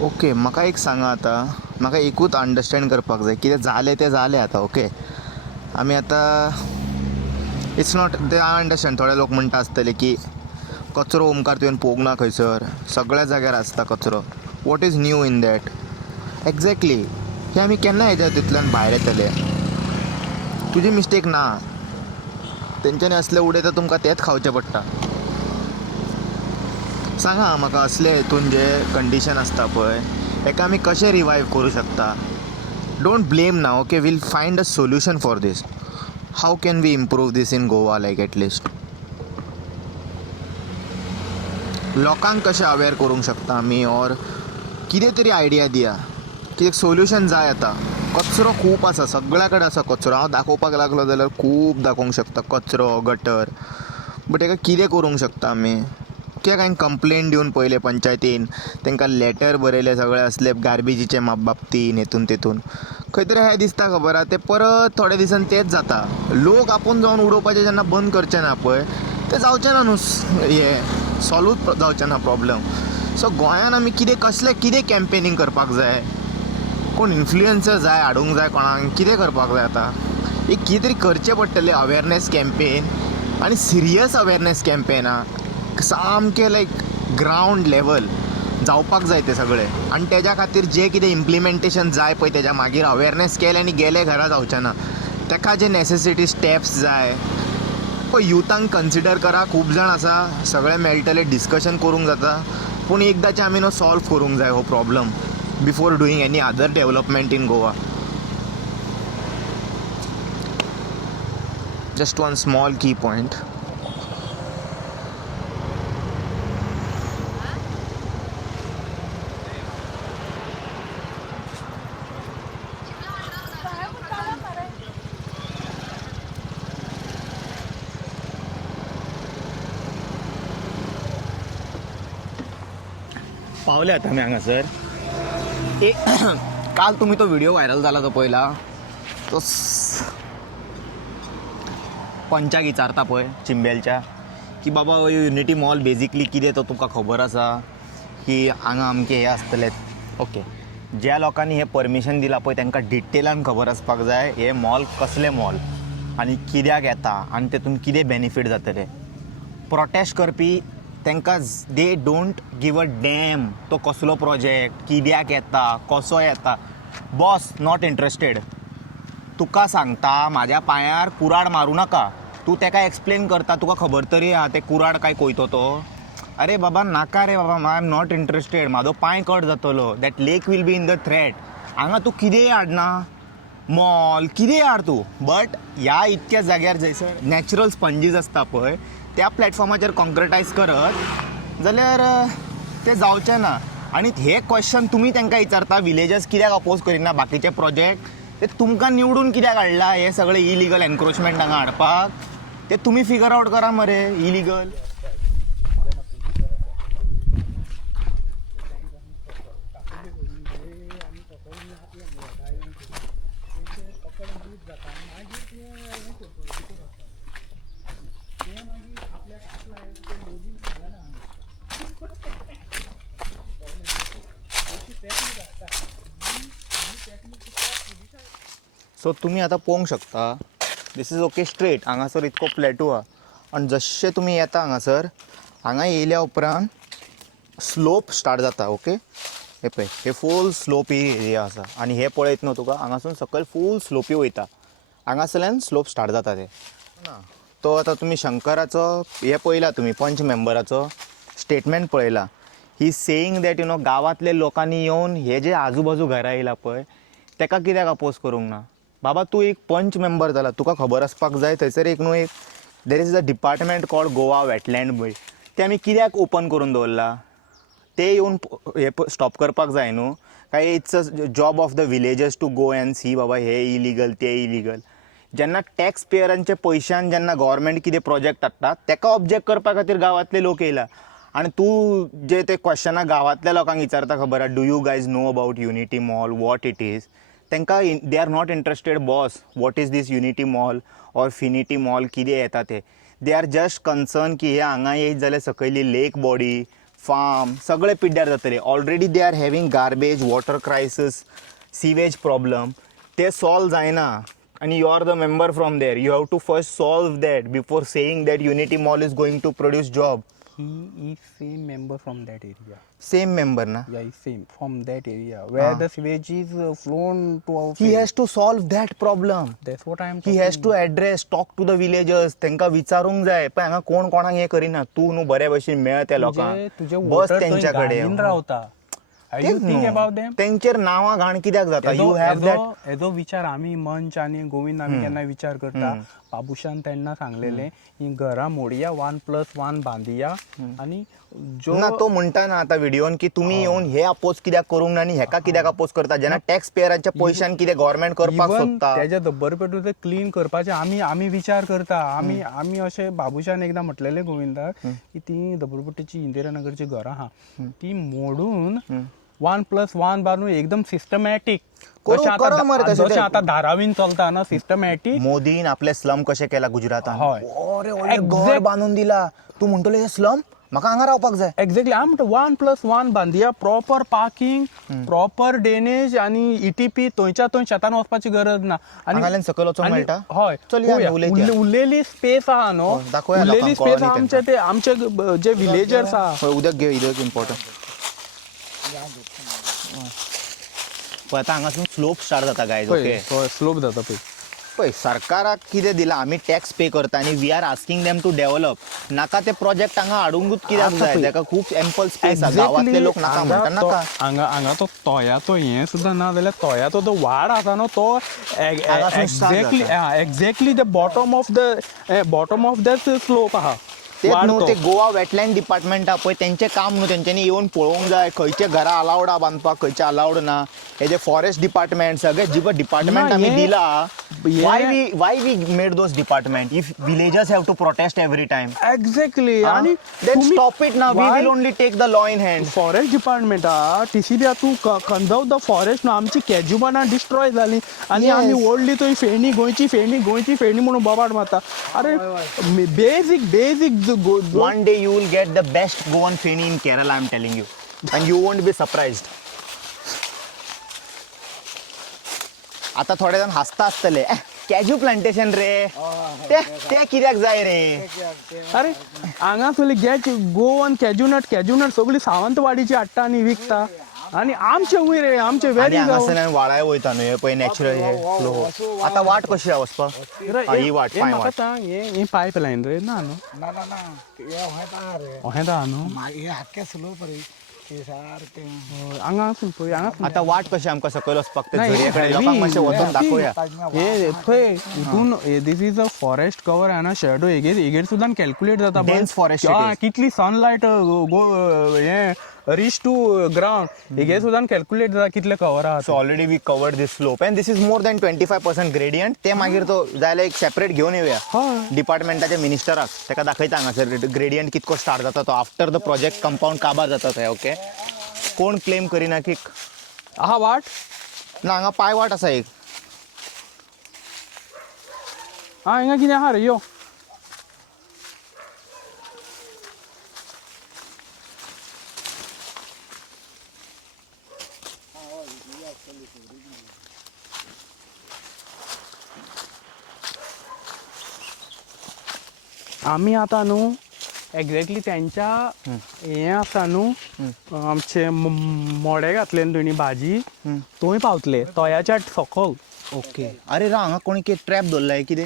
ओके म्हाका एक सांगा आतां म्हाका एकूच अंडरस्टँड करपाक जाय कितें जालें तें जालें आतां ओके आमी आतां इट्स नॉट ते हांव अंडरस्टँड थोडे लोक म्हणटा आसतले की कचरो ओमकार तुवें पळोवंक ना खंयसर सगळ्या जाग्यार आसता कचरो what is new in that exactly हे आमी केन्ना हेज्या तितल्यान भायर येतले तुजी मिस्टेक ना तेंच्यांनी असले उडयता तुमकां तेंच खावचें पडटा सांगा म्हाका असले हितून जे कंडिशन आसता पळय हेका आमी कशें रिवायव करूं शकता डोंट ब्लेम ना okay will find a solution for this how can we improve this in Goa like at least लोकांक कशें अवेअर करूंक शकता आमी ऑर कितें तरी आयडिया दिया कित्याक सोल्युशन जाय आतां कचरो खूब आसा सगळ्या कडेन आसा कचरो हांव दाखोवपाक लागलो जाल्यार खूब दाखोवंक शकता कचरो गटर बट हेका कितें करूंक शकता आमी कित्याक हांवें कंप्लेन दिवन पयले पंचायतीन तांकां लेटर बरयले सगळे असले गार्बेजीचे बाबतीन हेतून तेतून खंय तरी हें दिसता खबर आहा तें परत थोड्या दिसान तेंच जाता लोक आपूण जावन उडोवपाचें जेन्ना बंद करचे ना पळय तें जावचें ना न्हू हें सॉल्वूच जावचें ना प्रॉब्लम सो गोंयान आमी कितें कॅम्पेनींग करपाक जाय, कोण इन्फ्लुएन्सर जाय हाडूंक जाय, कोणाक कितें करपाक जाय आतां एक कितें तरी करचें पडटलें अवेरनेस कॅम्पेन आनी सिरियस अवेरनेस कॅम्पेन सामकें लायक ग्रावंड लेवल जावपाक जाय तें सगळें आनी तेज्या खातीर जें कितें इम्प्लिमेंटेशन जाय पळय तेज्या मागीर अवेरनेस केलें आनी गेले घरा जावचें ना तेका जे नेसेसिटी स्टेप्स जाय पळय युथांक कन्सिडर करा खूब जाण आसा सगळें मेळटलें डिस्कशन करूंक जाता पूण एकदांचें आमी न्हू सॉल्व करूंक जाय हो problem before doing any other development in Goa. Just one small key point. पावले आता आमी हांगासर एक काल तुमी तो व्हिडिओ व्हायरल जाला तो पळयला तो पंचाक विचारता पळय चिंबेलच्या की बाबा युनिटी मॉल बेजिकली कितें तो तुका खबर आसा की हांगा अमकें हें आसतलें ओके ज्या लोकांनी हें परमिशन दिलां पळय तांकां डिटेलान खबर आसपाक जाय हे मॉल कसले मॉल आनी कित्याक येता आनी तेतून कितें बेनिफीट जातले. प्रोटेस्ट करपी तांकां they don't give a dam तो कसलो प्रोजेक्ट कित्याक येता कसो येता बॉस नॉट इंट्रस्टेड. तुका सांगता म्हाज्या पांयार कुराड मारूं नाका तूं ताका एक्सप्लेन करता तुका खबर तरी आहा ते कुराड काय कोयतो तो अरे बाबा नाका रे बाबा आय एम नॉट इंट्रस्टेड म्हाजो पांय कट जातलो that lake will be in the threat हांगा तूं कितेंय हाडना मॉल कितेंय हाड तूं बट ह्या इतक्या जाग्यार जंयसर नॅचरल स्पंजीस आसता पळय त्या प्लॅटफॉर्माचेर कॉन्क्रिटायज करत जाल्यार तें जावचें ना. आनी हे क्वेश्चन तुमी तांकां विचारता विलेजर्स कित्याक अपोज करिना बाकीचे प्रोजेक्ट ते तुमकां निवडून कित्याक हाडला हे सगळे इलिगल एनक्रोचमेंट हांगा हाडपाक ते तुमी फिगर आउट करा मरे इलिगल. सो तुमी आतां पळोवंक शकता दीस इज ओके स्ट्रेट हांगासर इतको प्लॅटू आहा आनी जशें तुमी येता हांगासर हांगा येयल्या उपरांत स्लोप स्टार्ट जाता ओके हे पळय हे फूल स्लोपी एरिया आसा आनी हे पळयत न्हू तुका हांगासून सकयल फूल स्लोपी वयता हांगासरल्यान स्लोप स्टार्ट जाता ते तो आतां तुमी शंकराचो हे पळयला तुमी पंच मेंबराचो स्टेटमेंट पळयला ही सेईंग दॅट गांवांतले लोकांनी येवन हे जे आजूबाजू घरां येयला पळय ताका कित्याक अपोज करूंक ना. बाबा तूं एक पंच मेंबर जाला तुका खबर आसपाक जाय थंयसर एक न्हू एक देर is a department called Goa wetland पळय ते आमी कित्याक ओपन करून दवरला ते येवन हे स्टॉप करपाक जाय न्हू काय it's a job of the villagers to go and see बाबा हे इलिगल ते इलिगल. जेन्ना टॅक्स पेयरांचे पयशान जेन्ना गव्हर्मेंट कितें प्रोजेक्ट हाडटा ताका ऑब्जेक्ट करपा खातीर गांवांतले लोक येयला आनी तूं जे ते क्वेश्चना गांवांतल्या लोकांक विचारता खबर आहा do you guys know about unity mall what it is तांकां they are not interested boss what is this unity mall or finity mall कितें येता ते दे आर जस्ट कन्सर्न की हे हांगा येयत जाल्यार सकयली लेक बॉडी फार्म सगळे पिड्ड्यार जातले. Already they are having garbage water crisis sewage problem ते सॉल्व जायना आनी you are the member from there you have to first solve that before saying that unity mall is going to produce job. He is same member from that area. Same member ना Yeah, he's same from that area where the sewage is flown to our he field. has to solve that problem. That's what I am he talking has to address talk to the villagers तांकां विचारूंक जाय पण हांगा कोण कोणाक हे करिना तूं न्हू बरे भशेन मेळ त्या लोकांक तुझे बस तेंच्या कडेन रावता You think about them? तेंचेर नांवां घाण कित्याक जाता यू हॅव दॅट हेजो विचार आम्ही मंच आणि गोविंद आम्ही केन्ना विचार करता बाबुशान तेन्ना सांगलेले ही घरां मोडया 1+1 बांदिया आणि जो ना तो म्हणटा ना आता व्हिडिओन की तुम्ही येवन हे अपोज कित्याक करूंक ना आनी हेका कित्याक अपोज करता जेन्ना टॅक्स पेयरांच्या पयशान कितें गव्हर्नमेंट करपाक सोदता त्याच्या दब्बरपेटून ते क्लीन करपाचे आम्ही विचार करता आम्ही अशे बाबुशान एकदा म्हटलेले गोविंदाक की ती दब्बरपेटीची इंदिरानगरची घरां आहा ती मोडून 1+1 बांदून एकदम सिस्टमॅटिक जशें आतां धारावीन चलता ना सिस्टमॅटिक मोदीन आपले स्लम कशे केला गुजरातान हय. अरे घर बांदून दिला तूं म्हणटलो हे स्लम म्हाका हांगा रावपाक जाय एक्झॅक्टली हांव म्हणटा 1+1 बांदया प्रॉपर पार्किंग प्रॉपर ड्रेनेज आनी ETP थंयच्या थंय शेतान वचपाची गरज ना हांगाल्यान सकयल वचूंक आनी- मेळटा? हय चल या, पळोवया. उलयत या. उरलेली स्पेस आहा न्हू हय, दाखोवया उरलेली लोकांक, स्पेस कळनी आमचे ते आमचे जे विलेजर्स आहा हय, उदक घे उदक इम्पॉर्टंट पळय आतां हांगासून स्लोप स्टार्ट जाता गायज ओके स्लोप जाता पळय पळय सरकाराक कितें दिलां आमी टॅक्स पे करता आनी we are asking them to develop नाका ते प्रोजेक्ट हांगा हाडूंकूच कित्याक आतां जाय पळय. ताका खूब एम्पल स्पेस आसा गांवांतले लोक नाका म्हणटा नाका हांगा तो तोयाचो हें सुद्दां ना जाल्यार तोयाचो तो वाड आसा न्हू तो हांगासून start exactly the bottom of that slope आहा तेच वाड न्हू तो. ते गोवा वेटलँड डिपार्टमेंट आहा पळय तेंचें काम न्हू तेंच्यांनी येवन पळोवंक जाय खंयचे घरां अलावड आहा बांदपाक खंयचे अलावड ना हे जे फॉरेस्ट डिपार्टमेंट सगळे जी डिपार्टमेंट ना, आमी हे- दिला हे- why we made those department if villagers have to protest every time exactly आणि देन स्टॉप इट ना we Why- will only take the law in hand forest department TCB तूं conserve the forest न्हू आमची कॅज्युबाना destroy जाली आनी Yes. आमी ओडली थंय फेणी गोंयची फेणी म्हणून बोबाड मारता अरे basic One day you will get the best Goan feni in Kerala, I'm telling you. And you won't be surprised. आता थोडे जाण हसता आसतले कॅज्यू प्लांटेशन रे ते कित्याक जाय रे अरे हांगा सगळी गोवन कॅज्युनट सगळी सावंतवाडीची हाडटा आनी विकता आनी आमचे वयर रे आमचे आनी वेरी हांगासरल्यान वाळाय वयता न्हू हे पळय नॅचरल हे फ्लो आता वाट कशी आहा वचपाक हा, ही वाट पांय म्हाका वाट सांग हे पायप लायन रे ना न्हू अहें न्हू हांगा आसून पळय हांगा आता वाट कशी आमकां सकयल वचपाक ते नाही, झरये कडेन heavy, लोकांक मातशें वचून heavy. दाखोवया हे थंय हितून this is a forest cover आनी शेडो हेगेर सुद्दां कॅल्क्युलेट जाता Dense forest it is. कितली सनलायट हे रीच टू ग्राउंड हेगेर सुद्दां कॅल्क्युलेट जाता कितले कवर आहा so already we covered this slope and this is more than 25% gradient ते मागीर तो जाल्यार एक सेपरेट घेवन येवया हय. डिपार्टमेंटाच्या मिनिस्टराक ताका दाखयता हांगासर ग्रेडियंट कितको स्टार्ट जाता तो आफ्टर द प्रोजेक्ट कंपाऊंड काबार जाता थंय ओके कोण क्लेम करिना की आहा वाट ना हांगा पांय वाट आसा एक हिंगा कितें आहा रे यो आमी आतां न्हू एक्झॅक्टली त्यांच्या हें आसा न्हू आमचे मोडे घातले न्हू तेणी भाजी थंय पावतले तोयाच्या सकल ओके अरे रा हांगा कोणी कितें ट्रॅप दवरलाय कितें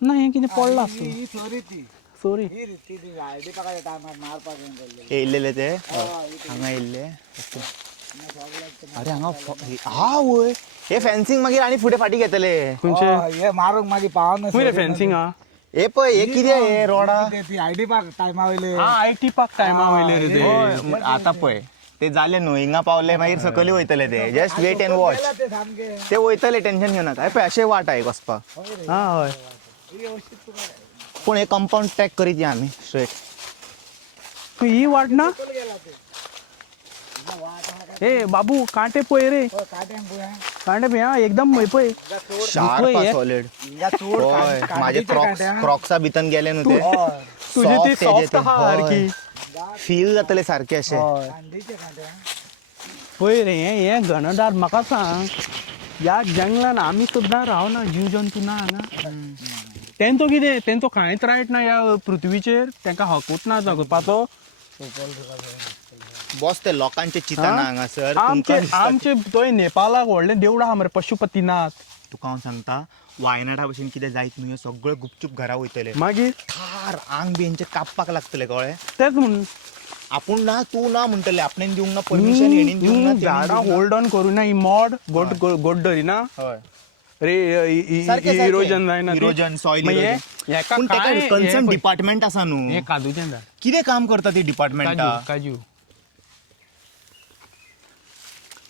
ना हें कितें पडलां सॉरी येयल्लेले ते हांगा येयल्ले ओके अरे हांगा हा वय हे फेन्सिंग मागीर आनी फुडें फाटी घेतले खंयचे हे मारूंक मागीर पावना खंय रे फेन्सिंग हा हे पळय हे कितें हे रोडा आयडी पाक टायमा वयले IT पार्क टायमा वयले रे ते हय, आता पळय ते जाले न्हू हिंगा पावले मागीर सकयल वयतले ते जस्ट वेट अँड वॉच ते सामके ते वयतले टेन्शन घेऊ नाका पळय अशें वाट आहे वचपाक हा हय पूण हे कंपाऊंड ट्रॅक करीत या आमी स्ट्रेट ही वाट ना ए बाबू कांटे पळय रे कांटे पळय हा एकदम पळय शार्प हे- सॉलिड या चोर होय माझे क्रॉक्सा भितन गेले न्हू ते तुझी ती Soft सॉफ्ट तेजे आहा ते, सारकी फील जातले सारखे अशे पळय रे हे घनदाट म्हाका सांग ह्या जंगलान आमी सुद्दां रावना जीव जंतू ना हांगा तेंचो कितें तेंचो कांयच रायट ना ह्या पृथ्वीचेर तांकां हकूच ना जगपाचो बॉस ते लोकांचे चिंतना हांगासर आमचे थंय नेपाळाक व्हडलें देवूळ आहा मरे पशुपतीनाथ तुका हांव सांगता वायनाडा भशेन कितें जायत न्हू हे सगळे गुपचूप घरा वयतले मागीर थार आंग बी हेंचे कापपाक लागतले कळ्ळें तेच म्हणून आपूण ना तू ना म्हणटले आपणेन दिवंक ना परमिशन हेणीन दिवंक ना तेणीन झाडां दिवंक ना. होल्ड ऑन करू ना ही मॉड गोड धरिना हय रे सारकें, इरोजन जायना ती. इरोजन सॉइल मागीर इरोजन हेका पूण काय तेका कन्सर्न हे पळय, डिपार्टमेंट आसा न्हू हे काजूचें झाड कितें काम करता ती डिपार्टमेंटा काजू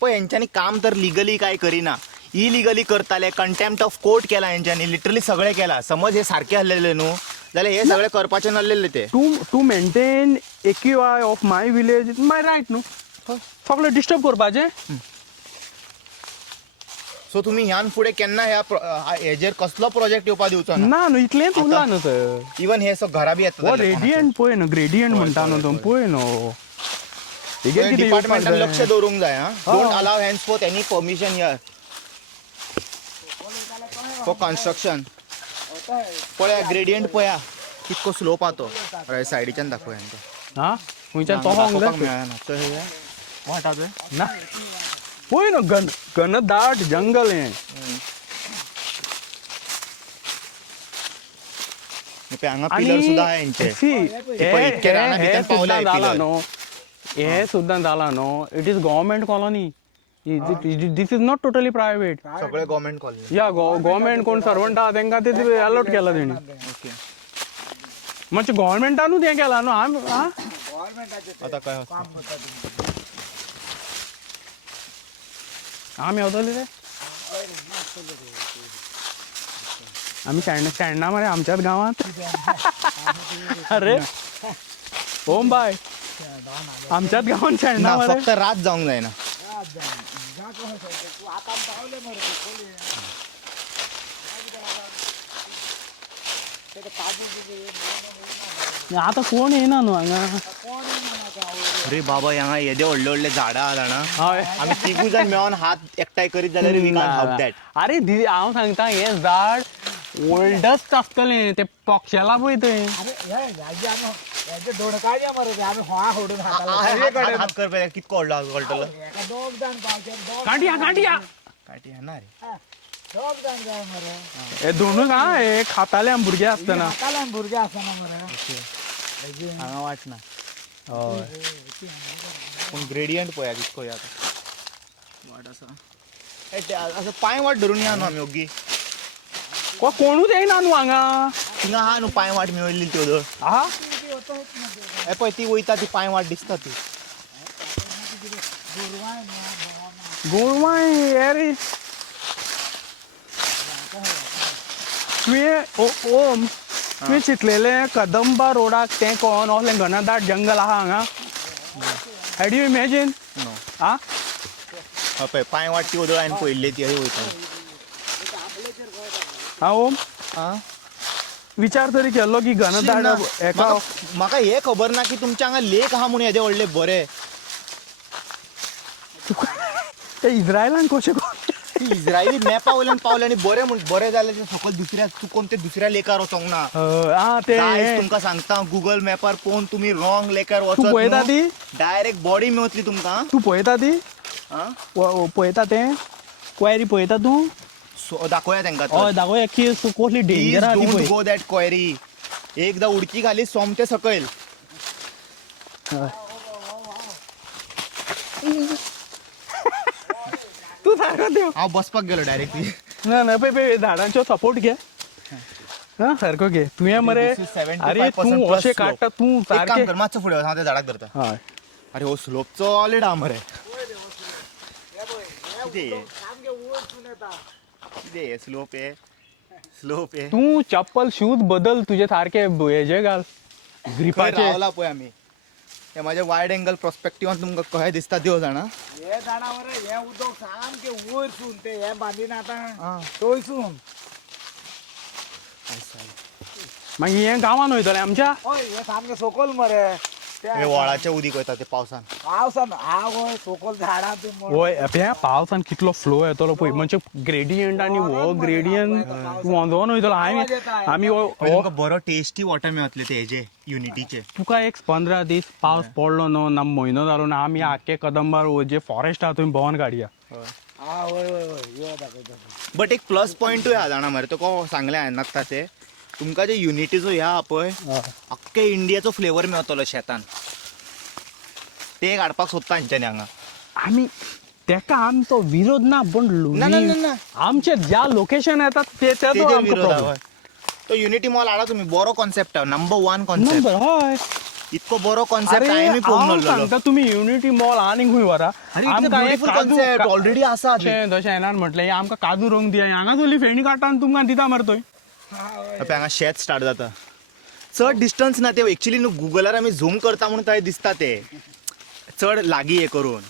पळय हेंच्यांनी काम तर लिगली काय करिना इलिगली करताले कंटेम्प्ट ऑफ कोर्ट केला हेंच्यांनी लिटरली सगळें केला समज हे सारखे आसलेले न्हू जाल्यार हे सगळे करपाचे नासलेले ते to maintain AQI of my village my right न्हू सगळें डिस्टर्ब करपाचें सो तुम्ही ह्यान फुडें केन्ना हेजेर कसलो प्रोजेक्ट येवपा दिवचो ना ना न्हू इतलेंच उरला न्हू तर इवन हे सो घरा बी येता हो रेडियंट पळय न्हू ग्रेडियंट म्हणटा न्हू तो पळय न्हू डिपार्टमेंटान लक्ष दवरूंक जाय हा don't allow hands for any permission here for construction पळया ग्रेडियंट पळया कितको स्लोप हा तो सायडीच्यान दाखोवया हांकां हा खंयच्यान तो दाखोवपाक मेळना तर हे वाटा ते ना पळय न्हू घनदाट जंगल हें हांगा पिलर सुद्धा आहे यांचे पळय, इतके रानां भितर पावले हे जाला pillar. न्हू हे सुद्दां जाला न्हू it is government colony this is not totally private सगळे गव्हर्मेंट कॉलनी या गव्हर्मेंट कोण सर्वंट आहा तांकां ते अलॉट केला तेणी ओके मातशें गव्हर्मेंटानूच हें केलां न्हू आमी आता काय आमी येवतले रे आमी स्टँडा मरे आमच्याच गांवांत अरे ओम बाय आमच्याच गांवांत स्टँडा ना मरे फक्त रात जावंक जायना आतां कोण येना न्हू हांगा अरे बाबा हांगा येदे व्हडले व्हडले झाडां आहा जाणा हय आमी तिगूय जाण मेळोन हात एकठांय करीत जाल्यार वी कांट हाव दॅट अरे हांव सांगता हें झाड ओल्डस्ट आसतलें तें पक्षाला पळय थंय हात कर पळय कितको व्हडलो कळटलो कांटिया कांटिया काटी ना रे हे दोनूच हा हे खाताले आमी भुरगे आसतना हांगा वाटना पूण ग्रेडियंट पळया कितको या वाट आसा असं पांय वाट धरून या न्हू आमी ओगी कोणूच येना न्हू हांगा थिंगा आहा न्हू पांय वाट मेळिल्ली त्यो हा हे पळय ती वयता ती पांय वाट दिसता ती गोरवाय हे रे तुवें ओम तुवें चिंतलेलें कदंबा रोडाक तें कोण असलें घनदाट जंगल आहा हांगा how do you imagine no हा पळय पांय वाट ती वदळ हांवें पळयल्ली ती अशी वयता हा ओम आं विचार तरी केल्लो की घनदाट हेका म्हाका हे खबर ना की तुमच्या हांगा लेक आहा म्हणून येदे व्हडले बरे ते इस्रायलान कशें ती इस्रायली मॅपा वयल्यान पावले आनी बरे जाले ते सकयल दुसऱ्या चुकोन ते दुसऱ्या लेकार वचोंक ना हा ते गायज तुमकां सांगता गुगल मॅपार पळोवन तुमी रॉंग लेकार तूं पळयता वचत ती डायरेक्ट बॉडी मेवतली तुमकां तूं पळयता ती आं? पळयता तें क्वेरी पळयता तूं दाखोवया तांकां हय दाखोवया की कसली डेंजर आहा ती पळय गो दॅट क्वेरी एकदा उडकी घाली सोमते सकयल तूं सारको देव हांव बसपाक गेलो डायरेक्टली ना ना पळय झाडांचो सपोर्ट घे हा सारको घे तुवें मरे This is 75% अरे तूं plus अशें slope. काडटा तूं एक काम सारकें कर मातसो फुडें वच हांव त्या झाडाक धरता हय अरे हो स्लोपचो ऑलरेड आहा मरे कितें स्लोप हे तूं चप्पल शूज बदल तुजे सारके हेजे घाल ग्रिपाचे रावला पळय आमी हे म्हाजे वायड एंगल प्रोस्पेक्टिवान तुमकां कशें दिसता देव जाणा हे जाणा मरे हे उदक सामके वयरसून ते हे बांदीन आतां थंयसून मागीर हें गांवान वयतलें आमच्या हय हे सामके सकल मरे हे व्हळाचे उदीक वयता ते पावसान पावसान आवय सकल झाडां ती वय ह्या पावसान कितलो फ्लो येतलो पळय म्हणजे ग्रेडियंट आनी हो ग्रेडियंट वोंदोन वयतलो आमी तुमकां बरो टेस्टी वॉटर मेळटले ते हेजे युनिटीचे तुका एक 15 दीस पावस पडलो न्हू ना म्हयनो जालो ना आमी आख्खे कदंबार जे फॉरेस्ट आहा थंय भोंवन काडया बट एक प्लस पॉयंटूय आहा जाणा मरे तुका सांगलें हांवें नासता ते तुमकां जे युनिटीचो ह्या आहा पळय अख्खे इंडियाचो फ्लेवर मेळटलो शेतान ते काडपाक सोदता हांच्यानी हांगा आमी तेका आमचो विरोध ना पण ना, ना, ना, ना. आमचे ज्या लोकेशन येतात तेचो तेजे आमकां विरोध problem. आहा तो युनिटी मॉल हाडा तुम्ही बरो कॉन्सेप्ट आहा नंबर 1 कॉन्सेप्ट नंबर हय इतको बरो कॉन्सेप्ट अरे हांवें हांव पळोवंक सांगता तुमी युनिटी मॉल आनीक खंय व्हरा कॉन्सेप्ट ऑलरेडी आसा तशें येणार म्हटलें हांकां काजू रोवंक दिया हांगा चली फेणी काडटा आनी तुमकां दिता मरे थंय हांगा शेत स्टार्ट जाता चड डिस्टन्स ना ते एक्चुअली न्हू गुगलार आमी झूम करता म्हणून थंय दिसता ते चड लागीं हे करून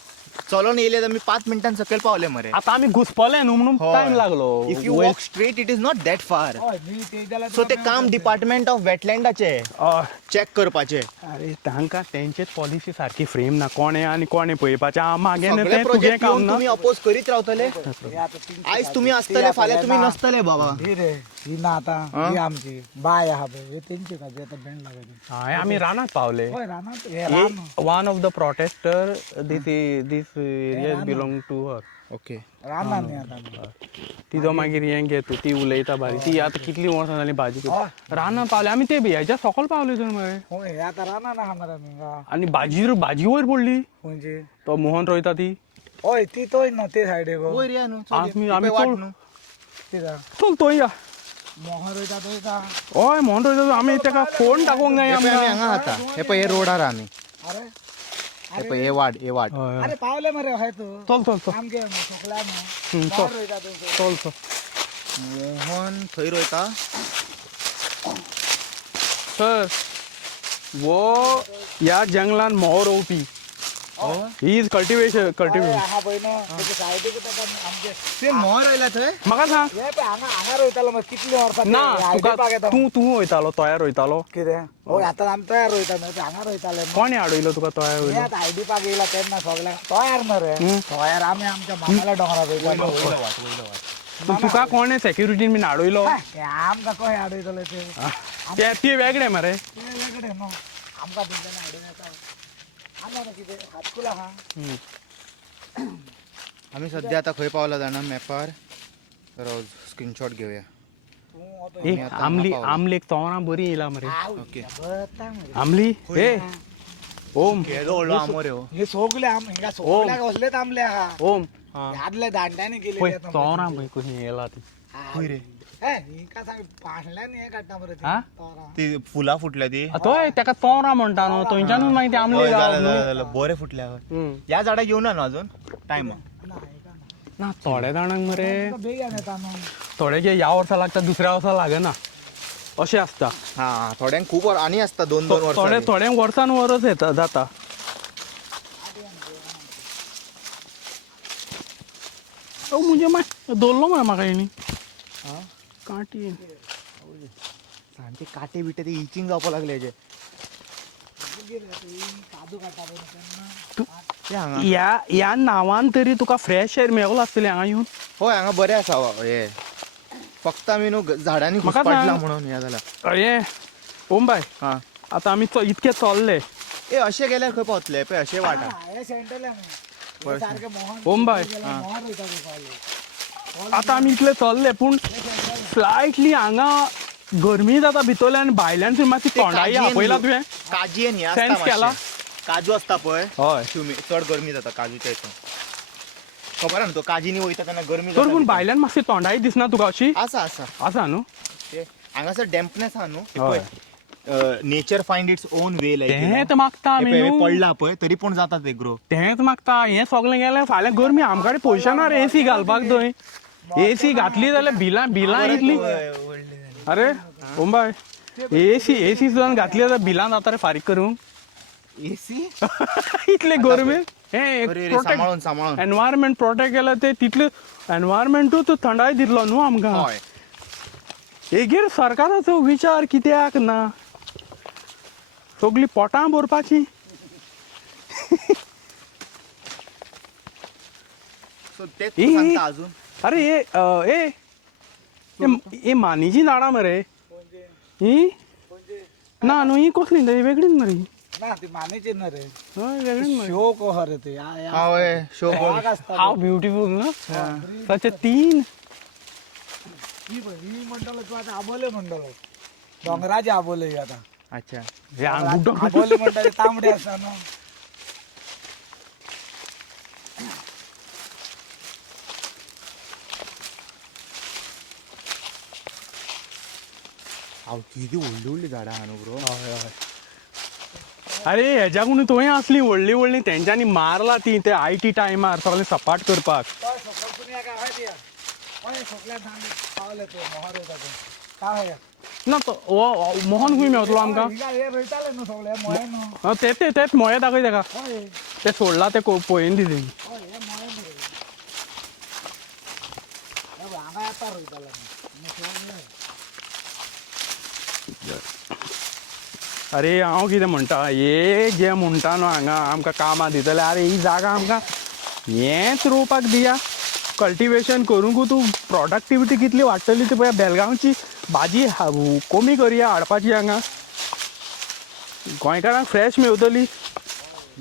चलोन येयले तर मी 5 मिनिटांनी सकयल पावले मरे आता आम्ही घुसपले न्हू म्हणून टाइम लागलो if you walk straight it is not that फार सो ते काम डिपार्टमेंट ऑफ वेटलँडाचे चेक करपाचे अरे तांकां तेंचेच पॉलिसी सारकी फ्रेम ना कोणे आनी कोणे पळयपाचें मागे सगळे तें तुगे प्रोजेक्ट काम ना तुम्ही अपोज करीत रावतले आयज तुम्ही असतले फाल्यां तुम्ही नसतले बाबा रे ही ना आता ही आमची बाय आहा पळय हे तेंची खाती आता बँड लागायची हय आमी रानात पावले होय रानात हे रान one of the protester this area belong to her okay रानात न्ही आता तिजो मागीर हें घेत ती उलयता बारी ती आतां कितलीं वर्सां जालीं भाजी करता रानात पावले आमी ते बियाच्या सकयल पावले तर मरे होय हे आता रानात आहा मरे आमी आनी भाजी वयर पडली म्हणजे तो मोहन रोयता ती होय ती तोय ना ते सायडे गो वयर या न्हू आमी वाट चल न्हू कित्याक चल तो या मोहन रोयता तोय का हय मोहन रोयता आमी तेका फोन दाखोवंक जाय आमी आमकां हांगा आता हे पळय हे रोडार आमी अरे हे पळय हे वाट हय अरे पावले मरे हय तू चल चल चल आमगे सोकला न्हू चल मोहन रोयता तोय चल चल मोहन थंय रोयता सर वो ह्या जंगलान मोहो रोवपी ही इज कल्टिवेशन हांगा पळय न्हू तेचे सायडीक आमगे ते मोहन रोयला थंय म्हाका सांग हे पळय हांगा रोयतालो मग कितली वर्सां ना ते तुका हायडीपाक येता तूं वयतालो तयार वयतालो कितें होय आतां आमी तयार रोयता न्हू ते हांगा रोयताले न्हू कोणे हाडयलो तुका तयार हे वयलो आतां आयडीपाक येयला तेन्ना सगळ्यांक तयार ना रे तयार आमी आमच्या मामाल्या डोंगरार रोयता तुका कोणे सेक्युरिटीन बीन हाडयलो हे आमकां कशें हाडयतले ते ते वेगळे मरे ते वेगळे न्हू आमकां तेंच्यांनी हाडून येता आमी आतां कितें हातकुला आहा आमी सध्या आता खंय पावला जाणा मॅपार स्क्रीनशॉट घेवया तूं आतां ए आमली एक तोरां बरी येयला मरे ओके बता मरे आमली ए ओम केदो व्हडलो आमोर ह्यो हे सगळे आम हिंगा सगळ्याक असलेच आमले आहा ओम आदले दांड्यानी पळय केले तोरां पळय कशी येयला ती खंय रे हिंका सांग पासल्यान हे काडटा मरे ते हा? तोरां. ती फुलां फुटल्या ती तोय तेका तोरां म्हणटा न्हू थंयच्यानूच मागीर ती आमली होय, गाव जालें, न्हू. जालें, जालें. बरे फुटल्या हम्म. ह्या झाडाक येवना न्हू अजून टायम ना, हिका ना. ना थोड्या जाणांक मरे हिका बेगीन येता न्हू थोड्याचे ह्या वर्सा लागता दुसऱ्या वर्सा लागना अशें आसता हा थोड्यांक खूप आनी आसता 2-2 वर्सां थोड्या वर्सान वरच येता जाता म्हणजे माय दवरलो मरे म्हाका येणी काटी सांचे काटे बिटे ते इचिंग जावपाक लागले हेजे काजू काडटा पळय तेन्ना ते हांगा ह्या नांवान तरी तुका फ्रेश एअर मेळलो आसतलें हांगा येवन होय हांगा बरें आसा हे फक्त आमी न्हू झाडांनी म्हाका घुसपाटला सांग. म्हणून हे जालां अरे ओम बाय हा आतां आमी इतके चल्ले ए अशें गेल्यार खंय पावतले पळय अशें वाटा हे सेंटरले आमी हे सारके मोहन ओम बाय मोहन रोयता पळय पावले आतां आमी इतले चल्ले पूण स्लायटली हांगा गरमी जाता भितरल्यान भायल्यान मातशी थंडाई आपयला तुवें काजयेन हे Sense आसता केला? मातशें. काजू आसता पळय हय चड गरमी जाता काजूच्या हितून खबर आहा न्हू तो काजीनी वयता तेन्ना गरमी तर जाता पूण भायल्यान मातशी थंडाई दिसना तुका अशी आसा आसा आसा न्हू ते हांगासर डॅम्पनेस आहा न्हू हय. Nature find its own way तेंच मागता आमी न्हू पडला पळय तरी पूण जाता ते ग्रो तेंच मागता हें सगळें गेलें फाल्यां गरमी आमकाडे पयशे ना रे एसी घालपाक थंय एसी घातली जाल्यार बिलां इतली अरे ओम बाय एसी सुद्दां घातली जाल्यार बिलां जाता रे फारीक करूंक एसी इतले गरमी अरे सांबाळून सांबाळून एनवायरमेंट प्रोटेक्ट केला ते तितले एनवायरमेंटूच थंडाय दितलो न्हू आमकां हय हेगेर सरकाराचो विचार कित्याक ना सगळीं पोटां भरपाची सो तेच ए, तूं सांगता अजून अरे ए मानीची झाडां मरे ही ना न्हू ही कसली वेगळीच मरे ना ती मानेची ना रे हय वेगळीच मरे शो को रे ते हय शो वाघ असता हाव ब्युटिफुल ना सच तीन ही म्हणटलो तू आता आबोले म्हणटलो डोंगराचे आबोले ही आता अच्छा हे अंगुठो आबोले म्हणटा तांबडे आसता न्हू हांव किती व्हडली व्हडली झाडां आहा न्हू ब्रो अरे हेज्याकून थंय असली व्हडली व्हडली तेंच्यांनी मारला ती ते IT टायमार सगळें सपाट करपाक तो सकल कुणी काय ते ओय सकल्या धांड पावले ते मोहर होता ते काय होय ना तो मोहन खंय मेवतलो आमकां हे रोयताले न्हू सगळे मोये न्हू तेच मोये दाखय तेका होय ते सोडला ते पळयन दिली अरे हांव कितें म्हणटा हे जे म्हणटा न्हू हांगा आमकां कामां दितले अरे ही जागा आमकां हेंच रोवपाक दिया कल्टिवेशन करूंक तूं प्रोडक्टिविटी कितली वाडटली ती पळय बेलगांवची भाजी कमी करया हाडपाची हांगा गोंयकारांक फ्रेश मेवतली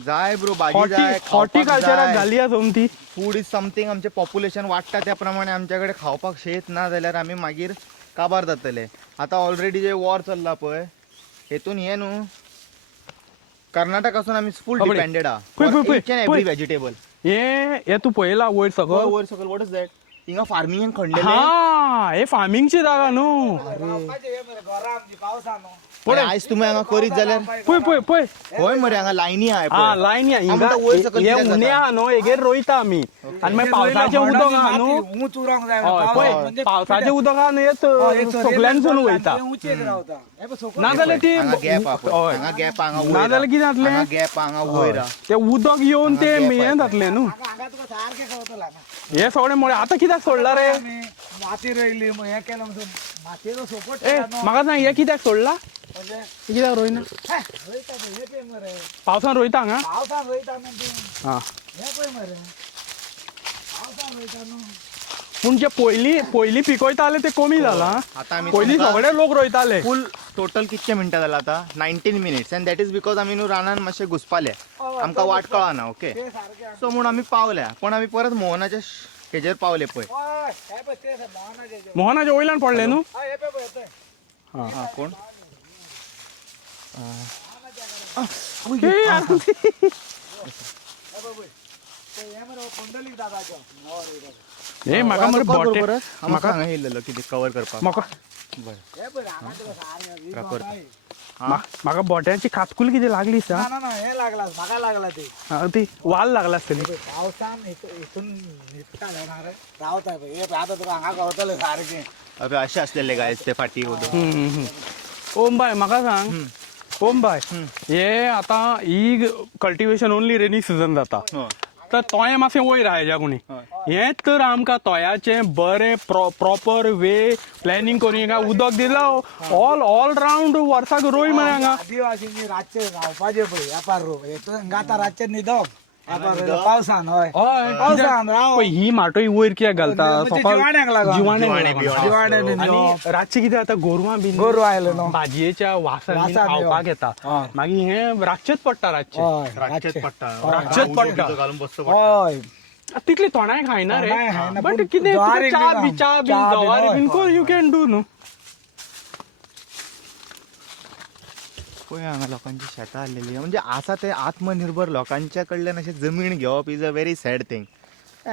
जाय ब्रो भाजी जाय हॉर्टिकल्चराक घालया सोमती फूड इज समथींग आमचें पॉप्युलेशन वाडटा त्या प्रमाणे आमचे कडेन खावपाक शेत ना जाल्यार आमी मागीर काबार जातले आतां ऑलरेडी जे वॉर चल्ला पळय हेतून हे न्हू कर्नाटकासून आमी फूल खबरी. डिपेंडेड पळय, पळय, आहा एवरी पळय. वेजिटेबल हे तू पळयला वयर सकल वयर सकल वॉट इज दॅट हिंगा फार्मिंग खणलेले हा हे फार्मिंगची जागा न्हू पळय आयज तुमी हांगा करीत जाल्यार पळय पळय पळय होय मरे हांगा लायनी आहाय हा पळय. लायन या आमकां वयर सकल हे कित्याक उणे जाता? आहा न्हू हेगेर रोयता आमी आनी मागीर पावसाचें उदक आहा न्हू उंच उरोंक जाय हय पळय पावसाचें उदक आहा न्हू हे सगळ्यांसून वयता उंचेक रावता नाजाल्यार ती हांगा गॅप आहा पळय. हय हांगा गॅप हांगा वयर नाजाल्यार आहा. कितें जातलें हांगा गॅप हांगा वयर आहा. ते उदक येवन ते हांगा gap हें आहे. जातलें न्हू हांगा तुका सारकें कळतला हे सगळें म्हळ्यार आतां कित्याक सोडला रे माती रोयली मग हे केलं म्हणून मातयेचो सपोर्ट ए म्हाका सांग हे कित्याक सोडला म्हणजे हे कित्याक रोयना रोयता हे पळय मरे पावसान रोयता हांगा पावसान रोयता म्हणजे हा हे पळय मरे पावसान रोयता न्हू पूण जे पयलीं पिकयताले ते कमी जाला आतां आमी पयलीं तुमकां सगळे लोक रोयताले फूल टोटल कितके मिनटां जाला आतां 19 minutes and that is because आमी न्हू रानान मातशे घुसपाले आमकां वाट कळना ओके ते सारकें सो म्हूण आमी पावल्या पण आमी परत मोहनाच्या हेजेर पावले पळय हय हे पळय ते मोहनाचे मोहनाच्या वयल्यान पडले न्हू हय हे पळय पळय हा कोण ए, यार. हे मरे कोंडलीक दादाचो नवो रोयता ए म्हाका मरे बोटे म्हाका म्हाका हांगा येयल्लो कितें कवर करपाक म्हाका हे पळय हांगा तुका सारकें राखोड. म्हाका बोट्यांची खातकुल किती लागली सा ना ना हे लागला म्हाका लागला ते हा, ती वाल लागला आसतली पावसान हितून न्हिदता येणार रावता पळय हे पळय आतां तुका हांगा कळतलें सारकें अबे अशें आसलेले गायज ते फाटी उदक ओम बाय म्हाका सांग ओम बाय हे आतां ही कल्टिवेशन ओन्ली रेनी सिजन जाता तर तोय मातशें वयर आहा हेज्या कुणी हेंच तर आमकां तोयाचें बरें प्रॉपर वे प्लॅनिंग करून हिंगा उदक दिला ऑल रावंड वर्साक रोय मरे हांगा आदिवासींनी रातचे रावपाचे पळय व्यापार रो हेतून हांगा आतां रातचे न्हिदप व्यापार रोयलो पावसान हय हय पावसान राव पळय, ही माटोय वयर कित्याक घालता म्हणजे सकाळ जिवाण्याक लागून. जिवाण्याक जिवाण्याक लागून. न्हिदप. आनी रातची कितें जाता गोरवां बीन गोरवां आयले न्हू. भाजयेच्या वासान बीन वासान खावपाक येता हय. मागीर हें रातचेच पडटा रातचें हय रातचे रातचेच पडटा घालून बसतो हय तितली थोडाय खायना रे थोडाय खायना, बट पूण कितें ज्वारी च्या बी बी च्या बी च्या बी, जवारी हय, बीन हय, यू कॅन डू न्हू पळय हांगा लोकांची शेतां आसलेली म्हणजे आसा ते आत्मनिर्भर लोकांच्या कडल्यान अशें जमीन घेवप is a very sad thing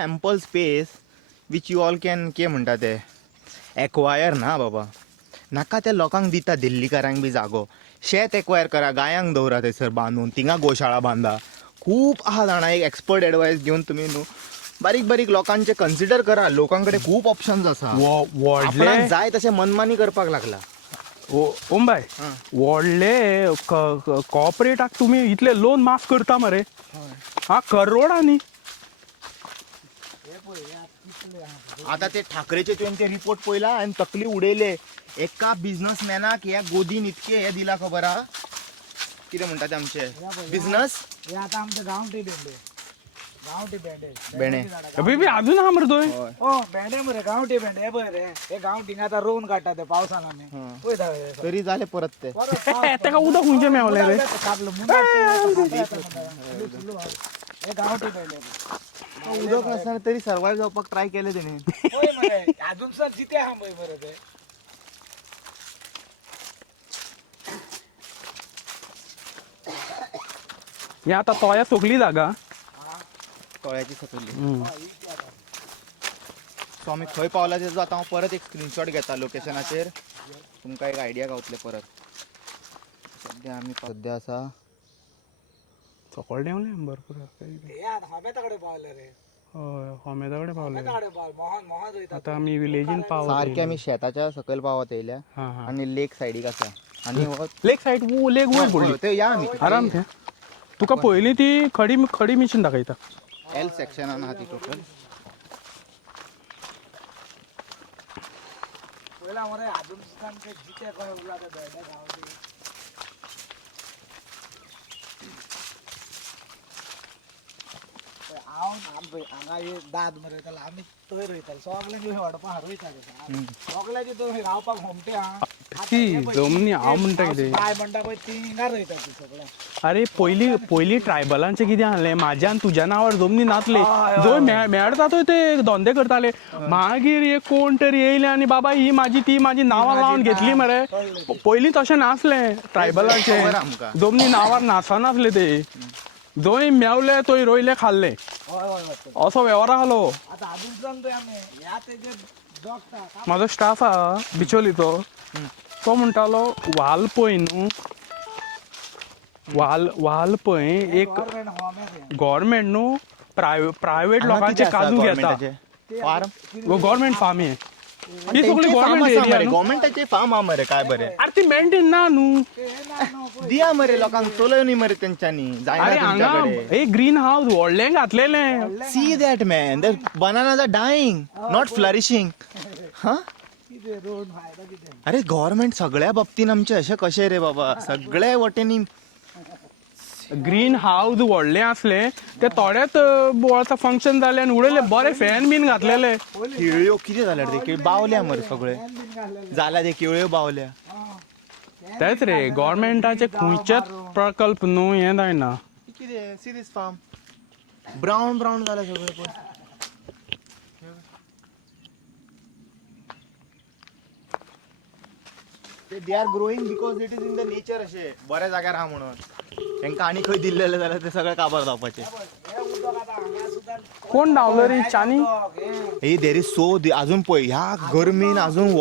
ample space which you all can के म्हणटा ते एक्वायर ना बाबा नाका त्या लोकांक दिता दिल्लीकारांक बी जागो शेत एक्वायर करा गायांक दवरा थंयसर बांदून थिंगा गोशाळा बांदा खूब आहा जाणा एक एक्सपर्ट एडवायस घेवन तुमी न्हू बारीक बारीक लोकांचे कन्सिडर करा लोकां कडेन खूब ऑप्शन्स आसा व्हडले आपणाक जाय तशें मनमानी करपाक लागला ओम बाय व्हडले कॉपरेटाक तुमी इतले लोन माफ करता मरे हा करोडांनी आता ते ठाकरेचे तुवें ते रिपोर्ट पळयला आनी तकली उडयले एका बिझनसमॅनाक ह्या गोदीन इतके हे दिला खबर आहा कितें म्हणटा ते आमचे बिझनस हे आतां आमचे गांवठी भेंडे गांवठी भेंडे बेणे बेबी अजून आहा मरे थंय हो भेंडे मरे गांवठी भेंडे हे पळय रे हे गांवठी आतां रोवन काडटा ते पावसान आमी पळय दावे तरी जाले परत ते तेका उदक खुंयचें मेवलें रे हे गांवठी भेंडे उदक नासतना तरी सर्वायव जावपाक ट्राय केले तेणी पळय मरे अजून सर जिते आहा पळय मरे ते हे आतां तोया सोगली जागा तळ्याची सकयली सो आमी खंय पावला तेजो आतां हांव परत एक स्क्रीनशॉट घेता लोकेशनाचेर तुमकां एक आयडिया गावतले परत सद्या आमी सद्या आसा सकयल देंवले भरपूर हे आतां होमेता कडेन पावले रे हय होमेदा कडेन पावले होमेता कडेन पावले मोहन मोहन रोयता आतां आमी विलेजीन पावले सारखे आमी शेताच्या सकयल पावत येयल्या हा हा आनी लेक सायडीक आसा आनी हो लेक सायड लेक वयर पडली ते या आमी आराम थंय तुका पयलीं ती खडी मिशीन दाखयता. एल सेक्शनान आहा ती टोटल. पहिला मरे अजून सुद्धा ते जिते कोण उरला ते दळ्या गावात हांगा हे दाद मरे त्याला आम्ही तोय रोयताले सगळ्यांनी व्हडपा रोयताले सगळ्याची तो रावपाक होमटे ती जमनी हांव म्हणटा कितें काय म्हणटा पळय ती हिंगा रोयता ती सगळ्या. अरे पयलीं ट्रायबलांचे कितें आहलें म्हाज्या आनी तुज्या नांवार जमनी नासले जंय मेळटा थंय ते धंदे करताले. मागीर एक कोण तरी येयले आनी बाबा ही म्हाजी ती म्हाजी नांवां लावन घेतली मरे. पयलीं तशें नासलें ट्रायबलांचे जमनी नांवार नासनासले ते. जंय मेवले थंय रोयले खाल्ले असो वेव्हार आहलो. आता अजून सुद्धा तो आम्ही ह्या तेजे डॉक्टर म्हाजो स्टाफ आहा बिचोलीचो तो म्हणटालो वाल पळय न्हू वाल पळय एक गव्हर्नमेंट होम आहे गव्हर्मेंट न्हू प्रायव्हेट लोकांचे काजू घेता. गव्हर्मेंट फार्म हे ही सगळी गव्हर्मेंट एरिया न्हू. गव्हर्मेंटाचे फार्म हा मरे काय बरे. अरे ती मेंटेन ना न्हू. दिया मरे लोकांक चलय न्ही मरे तेंच्यांनी अरे जायना हांगा तुमच्याकडे. एक ग्रीन हाऊस व्हडलें घातलेलें. See that man, the bananas are dying, not flourishing. हा किती रोड फायदा किती अरे गव्हर्नमेंट सगळ्या बाबतीन आमचे अशे कशे रे बाबा. सगळ्या वटेनी ग्रीन हाऊस व्हडलें आसलें ते थोडेच वर्सां फंक्शन जालें आनी उडयले बरे फॅन बीन घातलेले. केळ्यो कितें जाल्या रे ते बावल्या मरे सगळे जाल्या ते केळ्यो बावल्या. तेच रे गव्हर्मेंटाचे खंयचेच प्रकल्प न्हू हें जायना. कितें see this farm brown brown जाल्या सगळे पण. They are growing because it is in the nature. अशे बऱ्या जाग्यार आहा म्हणून तांकां आनी खंय दिल्लेले जाल्यार ते सगळे काबार जावपाचे. कोण धांवलो रे चानी. हे देर इज सो अजून पळय ह्या गरमीन अजून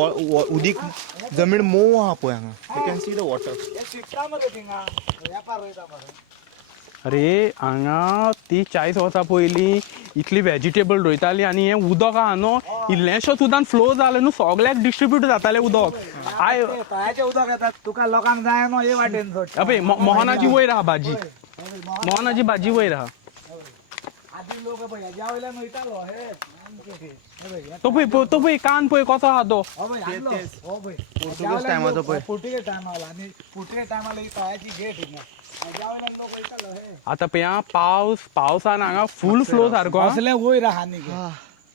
उदीक जमीन मोव आहा पळय हांगा. You can see the water. हे शिकता मरे थिंगा व्यापार रोयता मरे. अरे हांगा ती 40 वर्सां पयलीं इतली व्हेजिटेबल रोयताली आनी हें उदक आहा न्हू इल्लेंशें सुद्दां फ्लो जालें न्हू सगळ्याक डिस्ट्रिब्यूट जातालें उदक. आय तळ्याचे उदक येतात तुका लोकांक जाय न्हू हे वाटेन सोड. अबे मोहनाची वयर आहा भाजी. मोहनाची भाजी वयर आहा. आधी लोक पळय ह्याच्या वयल्यान वयतालो हे तो पळय कान पळय कसो आहा तो. पोर्तुगीज टायमाचो पळय. पुर्तुगीज टायमाला आणि पुर्तुगीज टायमाला ही तळ्याची गेट हिंगा ह्याच्या वयल्यान लोक वयतालो हे आतां पळय आं पावसान हांगा फूल फ्लो सारको आहा. असले वयर आहा न्ही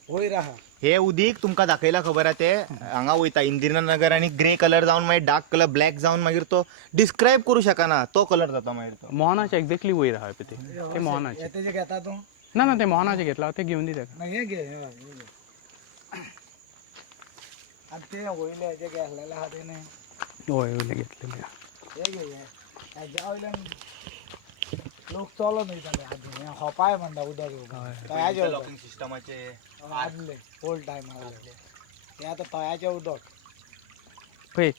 वयर आहा. हे उदीक तुमकां दाखयला खबर आहा ते हांगा वयता इंदिरानगर आनी ग्रे कलर जावन मागीर डार्क कलर ब्लॅक जावन मागीर तो डिस्क्रायब करूं शकना तो कलर जाता मागीर तो. मोहनाचे एक्झॅक्टली वयर आहा पळय ते मोहनाचे. तेजे घेता तूं ना ते मोहनाचे घेतला ते घेवन दी ताका. हे घे हे घे. आणि ते वयले हेजे घेतलेले आहा ते न्ही हय वयले घेतलेले. हे घे हे ह्याच्या वयल्यान लोक चलोन वयताले आधी हे होपाय म्हणटा उदक तळ्याचे लॉकिंग सिस्टमाचे आदले ओल्ड टायमार हे आतां तळ्याचे उदक. पळय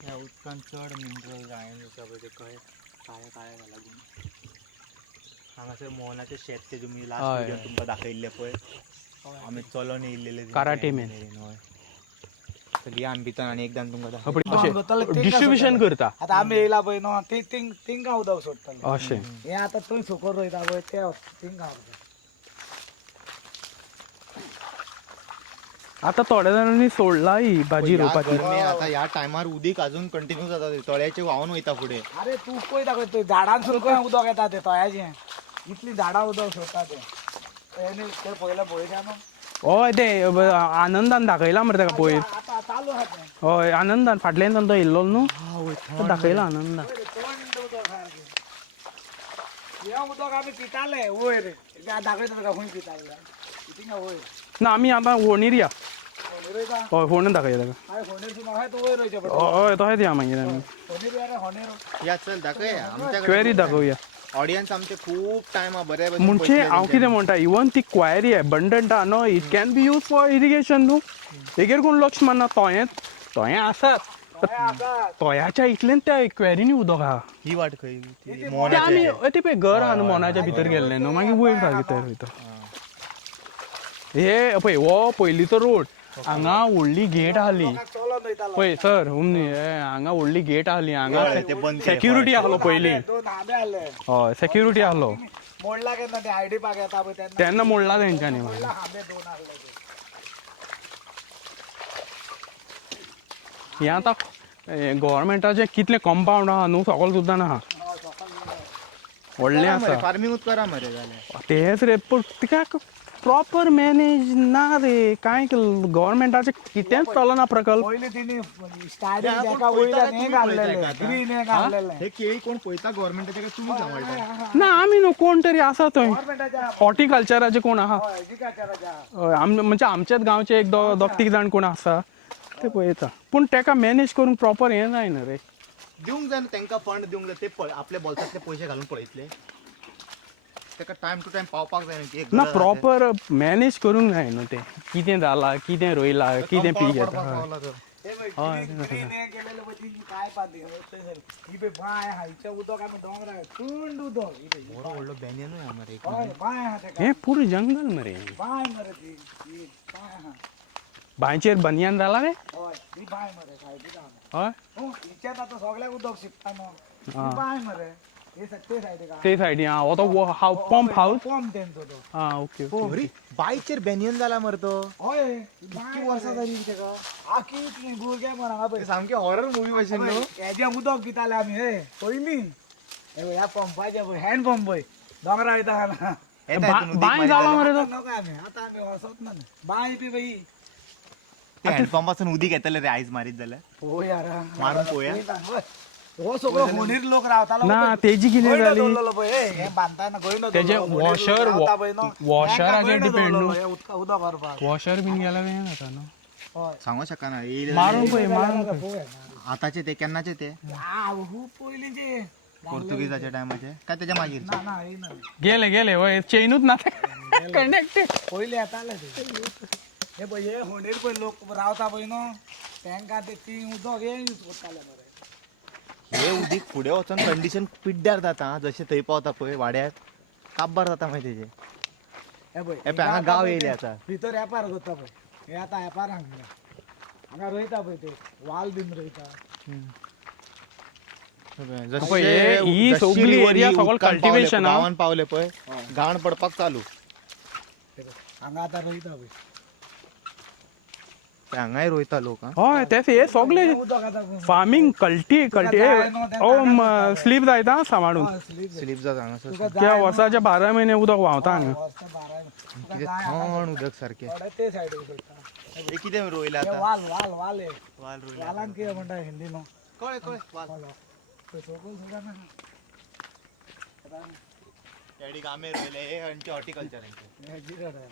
ह्या उदकान चड मिनरल जायन ते कळे काळ्या लागून. हांगासर मोहनाचे शेत ते तुमी लास्ट हय, व्हिडिओ तुमकां दाखयल्ले पळय आमी चलोन येयल्लेले कराटे मॅन. सगळी आमी भितर आनी एकदां तुमकां दाखयता. अशें डिस्ट्रिब्युशन करता आता आम्ही येयला पळय न्हू ती तिंगा उदक सोडटले. अशें. हे आता थंय सुकोर रोयता पळय ते तिंगा उदक. आतां थोड्या जाणांनी सोडला ही भाजी रोवपाची. आता ह्या टायमार उदीक अजून कंटिन्यू जाता ते तळ्याचे व्हांवन वयता फुडें. अरे तू पळय दाखय ते झाडांसून खंय उदक येता ते तळ्याचे इतली झाडां उदक सोडटा ते ते पयलें पळयल्या न्हू. हय ते आनंदान दाखयला मरे ताका पयर. आता चालू आहा ते हय आनंदान फाटल्यान तो येयल्लो न्हू तो दाखयला आनंदान. थंड उदक सारकें. हे उदक आमी पिताले वयर दाखयता तुका खंय पिताले तिंगा वयर ना आमी आतां होणीर या. रोयता हय फोंडेर दाखया ताका. हांवें फोंडेर सुद्दां हय तूं वयर रोयचें पडटा. हय तशेंच या मागीर आमी फोंडेर या रे फोंडेर. या चल दाखय आमच्या क्वेरी दाखोवया. ऑडियन्स आमचे खूप टायमा बरे म्हणजे हांव कितें म्हणटा इवन ती क्वायरी एबंडंट आहा न्हू it can be use for irrigation न्हू. हेजेर कोण लक्ष मारना. तोय आसात तोयाच्या इतल्यान त्या क्वेरीनी उदक आहा. ही वाट खंय ते आमी ते पळय घर आहा न्हू मोनाच्या भितर गेल्ले न्हू मागीर वयर सारकें तयार वयता. हे पळय हो पयलींचो रोड हांगा व्हडली गेट आहली चलोन वयतालो पळय सर हांगा व्हडली गेट आहली हांगा ते बंद केले. सेक्युरिटी आहलो पयलीं दोन हांबे आले हय सेक्युरिटी आहलो मोडला केन्ना ते आयडी पाक येता पळय तेन्ना तेन्ना मोडला तेंच्यांनी मोडला हांबे दोन आहले ते. हें आतां गव्हर्मेंटाचें कितलें कंपाऊंड आहा न्हू सकयल सुद्दां ना व्हडलें आसा फार्मिंगूच करा मरे जाल्यार तेच रे पूण तिका प्रॉपर मॅनेज ना रे कांय गव्हर्मेंटाचें कितेंच चलना प्रकल्प पयलीं तिणी स्टार्टींग तेका वयल्यान हें घातलेलें ग्रीन हें घातलेलें हे केळी कोण पळयता गव्हर्मेंटाचे काय तुम्ही सांभाळटा ना आमी न्हू कोण तरी आसा थंय गव्हर्मेंटाच्या हॉर्टिकल्चराचे कोण आहा एज्युकेटराच्या म्हणजे आमच्याच गांवचे एक दोग तीग जाण कोण आसा ते पळयता पूण तेका मॅनेज करूंक प्रॉपर हें जायना रे दिवंक जाय तांकां फंड दिवंक जाय ते आपल्या बोल्सांतले पयशे घालून पळयतले ताका टायम टू टायम पावपाक जाय न्ही की ना प्रॉपर मॅनेज करूंक जाय न्हू ते कितें जालां कितें रोयलां कितें पीक येता हय ग्रीन हें केलेलें पळय काय पाती ही पळय बांय आहा हिचें उदक आमी डोंगरार थंड उदक ही पळय व्हडलो बॅनियनूय आहा मरे हय बांय आहा तेका हें पुरो जंगल मरे बांय मरे ती ही बांय आहा बांयचेर बनियान जाला रे हय ही बांय मरे सायडीक आहा हय हिच्यात आतां सगळ्याक उदक शिकता न्हू ही बांय मरे हे ते सायडीक आहा ते सायडीन आं हो तो पंप हाऊस पंप तेंचो तो आं ओके ओके अरे बायचेर बॅनियन जाला मरे तो हय किती वर्सां जाली तेका आखी ती भुरग्या मर हांगा पळय सामके हॉरर मूवी भशेन न्हू हेजें उदक पिताले आमी हे पयलीं हे ह्या पंपाचे पळय हँड पंप पळय दोंगरा वयता हांगा बांय जाला मरे तो नका आमी आतां आमी वसत ना बांय बी बाई हँडपंपासून उदीक येतले रे आयज मारीत जाल्यार पळय यार मारून पळोवया हो सगळो होणीर लोक रावतालो ना तेजी कितें जाली पळय हे बांदताना गोंयडो तेजे वॉशर वॉशराचेर डिपेंड न्हू उदक भरपाक वॉशर बीन गेल्यार हें जाता न्हू हय सांगू शकना येईल मारून पळय आतांचे ते केन्नाचे ते खूब पयलींचे पोर्तुगीजाच्या टायमाचे काय त्याच्या मागीर ना ना हे ना गेले वय चेनूच ना कनेक्टेड पयलीं येताले ते हे पळय हे होणीर पळय लोक रावता पळय न्हू तांकां ते ती उदक हे यूज करताले मरे हे उदीक फुडें वचून कंडिशन पिड्ड्यार जाता जशें थंय पावता पळय वाड्यार काब्बार जाता मागीर तेजे हे पळय हे पळय हांगा गांव येयले आतां भितर येपार करता पळय हे आतां येपार हांगा रोयता पळय ते वाल बीन रोयता पळय ही सगळी एरिया सगळो कल्टिवेशन गांवान पावले पळय घाण पडपाक चालू हांगा आतां रोयता पळय ते हांगाय रोयता लोक हय तेच हे सगळे उदक आतां फार्मिंग कल्टी स्लीप जायता सांबाळून स्लीप जाता हांगासर त्या वर्साचे 12 महिने उदक व्हांवता हांगा कितें थंड उदक सारकें ते सायडीक रोयता हे कितें रोयलें आतां वाल वाल वाल हे वाल रोयलें वालांक कितें म्हणटा हिंदी न्हू कळ्ळें कळ्ळें वाल सकयल सुद्दां ना तेडीक आमे रोयले हे आमचे हॉर्टिकल्चर हे जिरड आहे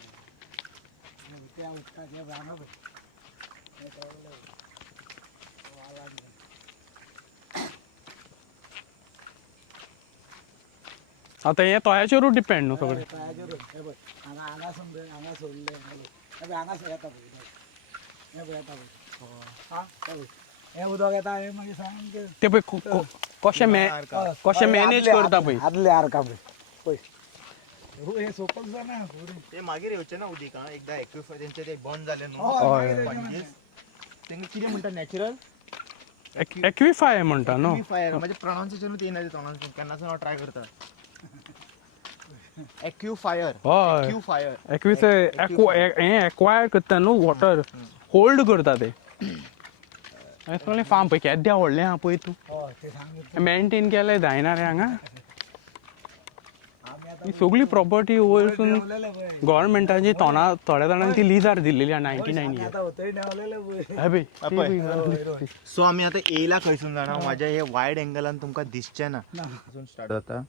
त्या उदकाक हे राना पळय हे कळ्ळें वालांक आतां हे तोयाचेरूच डिपेंड न्हू सगळें तळ्याचेर हे पळय हांगा हांगासून हांगा सोडले हे पळय हांगा येता पळय हे पळय येता पळय हा पळय हे उदक येता हे मागीर सामकें ते पळय कशें मॅनेज करता पळय आदले आरका पळय हे सोपक जाना ते मागीर येवचे ना उदीक आं एकदा एक्विफाय तेंचे ते बंद जाले न्हू हय पणजीस तेंका कितें म्हणटा नॅचरल एक्विफाय म्हणटा न्हू एक्विफायर म्हणजे प्रोनाउन्सिएशनूच येना ते तोंडांतसून केन्नासून हांव ट्राय करता एक्विफायर हय एक्विफायर एक्विफाय हें एक्वायर करता न्हू वॉटर होल्ड करता ते हें सगळें फार्म पळय केद्या व्हडलें आहा पळय तूं हय ते सांगितलें मेंटेन केलें जायना रे हांगा आमी आतां ही सगळी प्रॉपर्टी वयरसून देंवलेले पळय गव्हर्मेंटाची थोड्या जाणांक ती लिजार दिल्लेली आहा 99 आतां होतय देंवलेले पळय हे पळय सो आमी आतां येयला खंयसून जाणा म्हाज्या हे वायड एंगलान तुमकां दिसचें ना हांगासून स्टार्ट जाता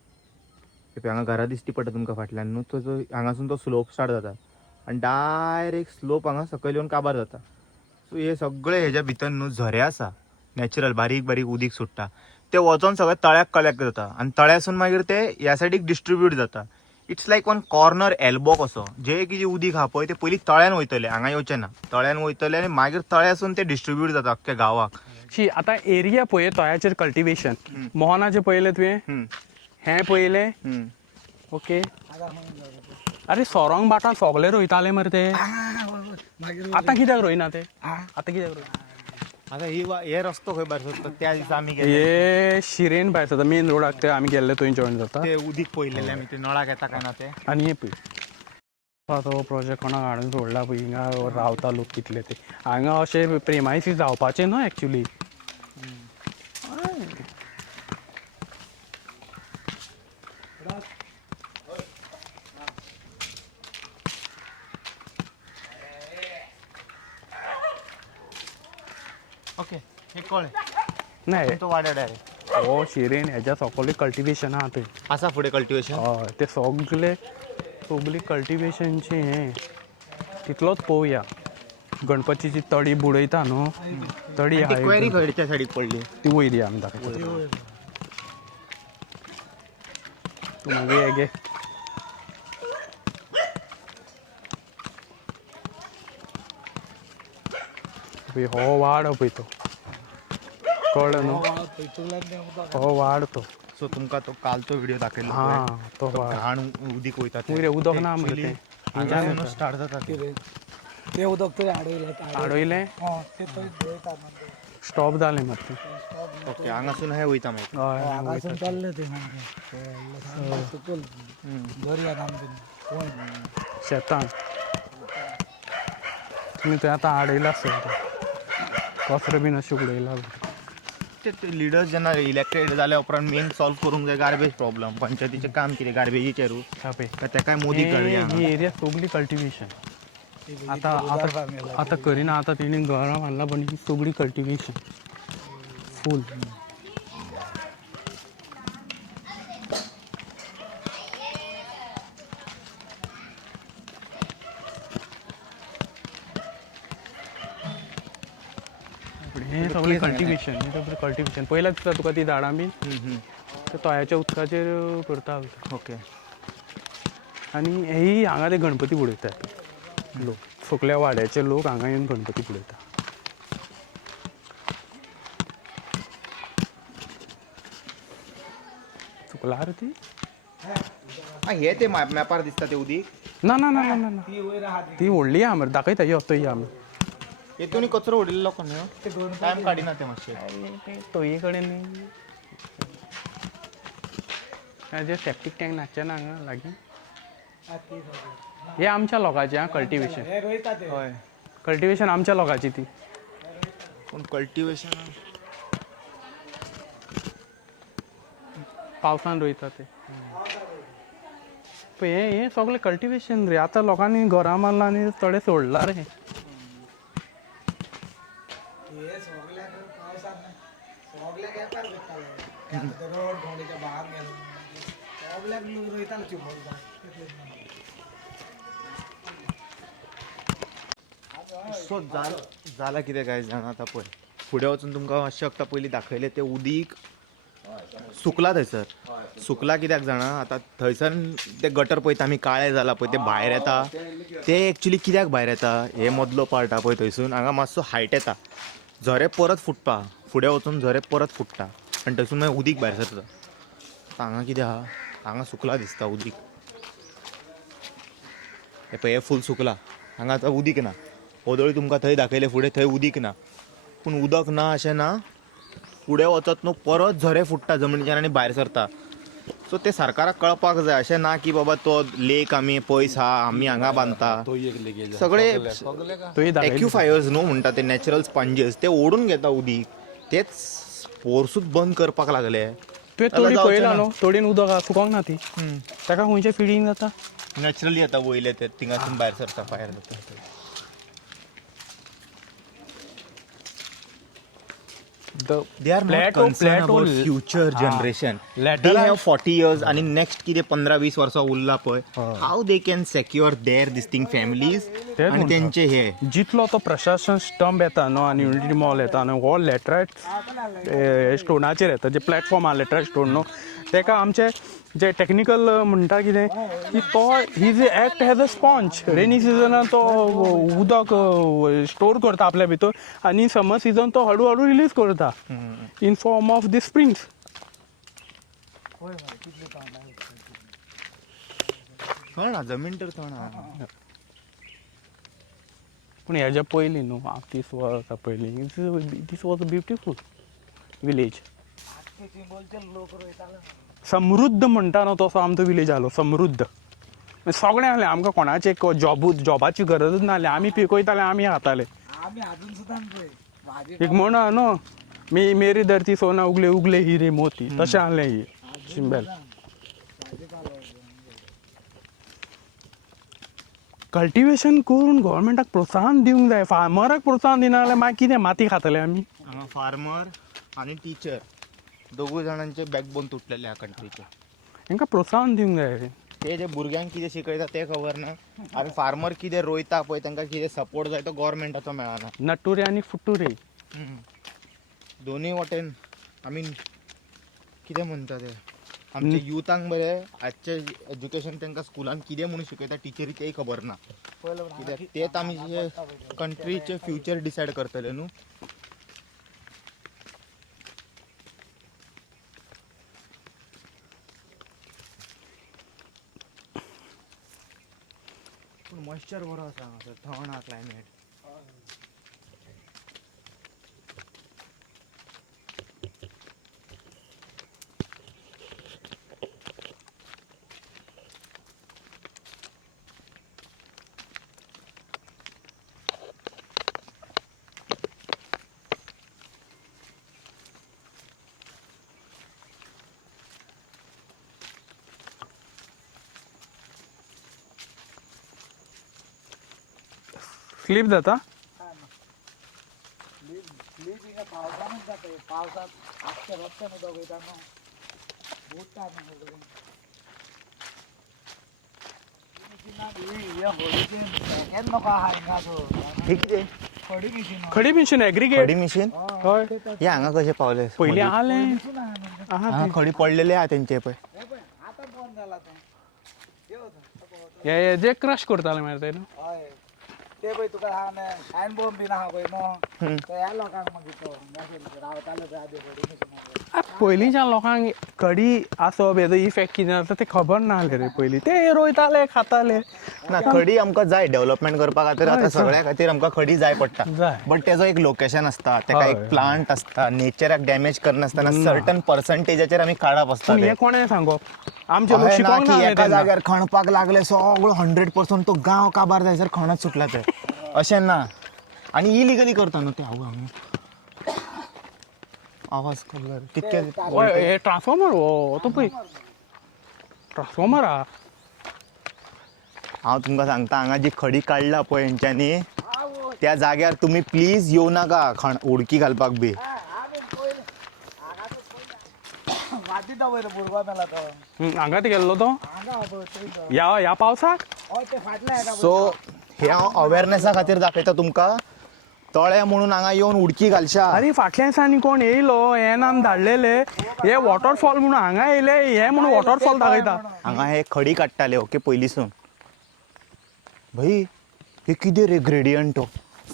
हांगा घरा दिसती पडटा तुमकां फाटल्यान न्हू तो जो हांगासून तो स्लोप स्टार्ट जाता आनी डायरेक्ट स्लोप हांगा सकयल येवन काबार जाता सो हे सगळे हेज्या भितर न्हू झरे आसा नॅचरल बारीक बारीक उदीक सुट्टा ते वचोन सगळे तळ्याक कलेक्ट जाता आनी तळ्यासून मागीर ते ह्या सायडीक डिस्ट्रिब्यूट जाता it's like one corner elbow कसो जे कितें उदीक आहा पळय ते पयलीं तळ्यान वयतले हांगा येवचे ना तळ्यान वयतले आनी मागीर तळ्यासून ते डिस्ट्रिब्यूट जाता अख्ख्या गांवाक शी आतां एरिया पळय तळ्याचेर कल्टिवेशन मोहनाचें पयलें तुवें हें पयलें ओके अरे सोरोंग बाटा सगळे रोयताले मरे ते आतां कित्याक रोयना ते आतां कित्याक रोयना आता हे रस्तो खंय भायर सरता त्या दिसा आमी गेले हे शिरेन भायर सरता मेन रोडाक ते आमी गेल्ले थंय जॉईन जाता ते उदीक पयलेले आमी ते नळाक येता काय ना ते आनी हे पळय तो प्रोजेक्ट कोणाक हाडून सोडला पळय हिंगा रावता लोक कितले ते हांगा अशें प्रेमायसी जावपाचें न्हय एक्चुली ओके हे कळ्ळें नाही तो वाड्या डायरेक्ट हो शिरेन हेज्या सकयले कल्टिवेशन आहा थंय आसा फुडें कल्टिवेशन हय ते सगळी कल्टिवेशनचे हे तितलोच पळोवया गणपतीची तडी बुडयता न्हू तडी ती आहा क्वेरी एक. खंयच्या सायडीक पडली ती वयली आमी दाखयता तूं मागीर हे घे पळय हो वाड पळय तो कळ्ळें न्हू हो वाड तो सो तुमकां तो कालचो व्हिडिओ दाखयलो हा तो तो वाड घाण उदीक वयता ते. वयर उदक ना मरे Actually तें हांगासूनच स्टार्ट जाता ते. ते उदक तरी आडवलं आडवयलें ते थंय देतात स्टॉप जालें मातशें ओके हांगासून हे वयता मागीर हय हांगासून चालले ते चुकल घरी येता आमचे शेतान तुमी थंय आतां आडयला आसतलें कचरो बीन अशें उडयला ते लिडर्स जेन्ना इलेक्टेड जाल्या उपरांत मेन सॉल्व करूंक जाय गार्बेज प्रॉब्लम पंचायतीचें काम कितें गार्बेजीचेरूच पळय काय तेकाय मोदी कळ्ळी हांगा. ही एरिया सगळी कल्टिवेशन आतां करिना आतां तेणी घरां बांदला पण ही सगळी कल्टिवेशन फूल हे सगळें कल्टिवेशन पयल्या दिसता तुका ती झाडां बीन ते तळ्याच्या उदकाचेर करता ओके आनी हेय हांगा ते गणपती बुडयतात लोक सकल्या वाड्याचे लोक हांगा येवन गणपती बुडयता चुकला रे ती हे ते मॅपार दिसता ते उदीक ना ना ना ना ना ती व्हडली आहा मरे दाखयता यो तो आमी हेतून कचरो उडयल्लो कोण टायम काडिना ते मातशें तोये कडेन जे सेप्टीक टँक नासचे ना हांगा लागीं हे आमच्या लोकांचें आं कल्टिवेशन हय कल्टिवेशन आमच्या लोकांची ती पूण कल्टिवेशन पावसान रोयता ते पळय हे सगळें कल्टिवेशन रे आतां लोकांनी घरां बांदला आनी थोडे सोडला रे सो जालां कितें काय जाणा आतां पळय फुडें वचून तुमकां मातशें वखदां पयलीं दाखयलें तें उदीक सुकला थंयसर सुकला कित्याक जाणा आतां थंयसर ते गटर पळयता आमी काळे जाला पळय ते भायर येता ते एक्चुली कित्याक भायर येता हे मदलो पार्ट आहा पळय थंयसून हांगा मातसो हायट येता झरे परत फुटपा फुडें वचून झरे परत फुटता आनी थंयसून मागीर उदीक भायर सरता हांगा कितें आहा हांगा सुकला दिसता उदीक हे पळय हे फूल सुकला हांगा आतां उदीक ना ओदोळी तुमकां थंय दाखयलें फुडें थंय उदीक ना पूण उदक ना अशें ना फुडें वचत न्हू परत झरे फुटता जमनीच्यान आनी भायर सरता सो ते सरकाराक कळपाक जाय अशें ना की बाबा तो लेक आमी पयस आहा आमी हांगा बांदता सगळे एक्युफायर्स न्हू म्हणटा ते नॅचरल स्पंजेस ते ओडून घेता उदीक तेच फोर्सूच बंद करपाक लागले तुवें थोडी पळयला न्हू थोडीन उदक सुकोंक ना ती ताका खंयचें फिडींग जाता नॅचरली येता वयले ते थिंगासून भायर सरता फायर जाता They are not concerned about future generation. They have 40 years आणि next कितें 15-20 वर्सां उरला पळय how they can secure their this thing families आणि तेंचे हे जितलो तो प्रशासन स्टंप येता न्हू आनी युनिटी मॉल येता न्हू हो लॅटरायट स्टोनाचेर येता जे प्लॅटफॉर्म आहा लॅटरायट स्टोन न्हू तेका आमचे जे टेक्निकल म्हणटा कितें की तो ही जे act as a sponge rainy सिजनान तो उदक स्टोर करता आपल्या भितर आनी समर सिजन तो हळू हळू रिलीज करता in form of the springs कळना जमीन तर कळना पूण हेज्या पयलीं न्हू 30 वर्सां पयलीं this was a beautiful village. समृद्ध म्हणटा न्हू तसो आमचो विलेज आहलो, समृद्ध. सगळें आहलें, आमकां कोणाचें जॉबाची गरजूच नासली. आमी पिकयताले, आमी खाताले. एक म्हण आहा न्हू, मेरी धरती सोना उगले उगले हिरे मोती, तशें आहलें ही शिंबेल. कल्टिवेशन करून गव्हर्मेंटाक प्रोत्साहन दिवंक जाय. फार्मराक प्रोत्साहन दिना जाल्यार मागीर कितें माती खातले आमी? हांगा फार्मर आनी टिचर दोगूय जाणांचे बॅकबोन तुटलेले ह्या कंट्रीचे. तांकां प्रोत्साहन दिवंक जाय. ते जे भुरग्यांक कितें शिकयता ते खबर ना, आनी फार्मर कितें रोयता पळय तांकां कितें सपोर्ट जाय तो गव्हर्मेंटाचो मेळना. नटुरे आनी फुटुरे दोनूय वटेन आमी कितें म्हणटा ते आमच्या युथांक बरें आजचे एज्युकेशन तांकां स्कुलान कितें म्हणून शिकयता टिचरी तेय खबर ना. कित्याक तेच आमी जे कंट्रीचे फ्युचर डिसायड करतले न्हू. पूण मॉइश्चर बरो आसा हांगासर, थंड आहा क्लायमेट. स्लीप जाता. पावसानच जाता. पावसात आजच्या रस्त्यान उदक वयता न्हू, बुडटा न्हू सगळें. होळीचें नका आहा हिंगाचो हे कितें खडी मिशीन. खडी मिशीन एग्रिगेट. खडी मिशीन हय, हे हांगा कशें पावले? पयलीं आहलें. हांगा खडी पडलेले आहा तेंचे पळय. आतां बंद जाला तें. हे जे क्रश करताले मरे ते न्हू. हय ते पळय तुका हँड बॉम्ब बीन आहा पळय न्हू, ते ह्या लोकांक मागीर तो रावताले पळय आदी खडी मिशीन. पयलींच्या लोकांक खडी आसप हेजो इफेक्ट कितें आसा ते खबर नासलें रे पयलीं. ते रोयताले खाताले. ना खडी आमकां जाय डेव्हलपमेंट करपा खातीर. आतां सगळ्या खातीर आमकां खडी जाय पडटा. जाय. बट तेजो एक लोकेशन आसता, तेका एक प्लांट आसता, नेचराक डॅमेज करनासतना सर्टन पर्संटेजाचेर आमी काडप आसता. पूण हें कोणें सांगप? आमचे लोक अशें ना शिकोंक की ना एका जाग्यार खणपाक लागले सगळो 100% तो गांव काबार जायसर खणत सुटला ते. अशें ना. आनी इलिगली करता न्हू ते. आवाज खबर कितके हे ट्रान्सफॉर्मर हो तो पळय ट्रान्सफॉर्मर आहा. हांव तुमकां सांगता, हांगा जी खडी काडला पळय हेंच्यांनी, त्या जाग्यार तुमी प्लीज येवं नाका उडकी घालपाक बी. वाटीता वयर भुरगो मेला तो. हांगात गेल्लो तो हांगा पळय थंय. ह्या पावसाक. हय ते फाटल्या हेका सो हे हांव अवेरनेसा खातीर दाखयता तुमकां. तळे म्हणून हांगा येवन उडकी घालशा. अरे फाटल्या दिसांनी कोण येयलो हे नाम धाडलेले हे वॉटरफॉल म्हणून हांगा येयले हे म्हणून वॉटरफॉल दाखयता. हांगा हे खडी काडटाले ओके पयलींसून. भाई हे कितें रे ग्रेडियंट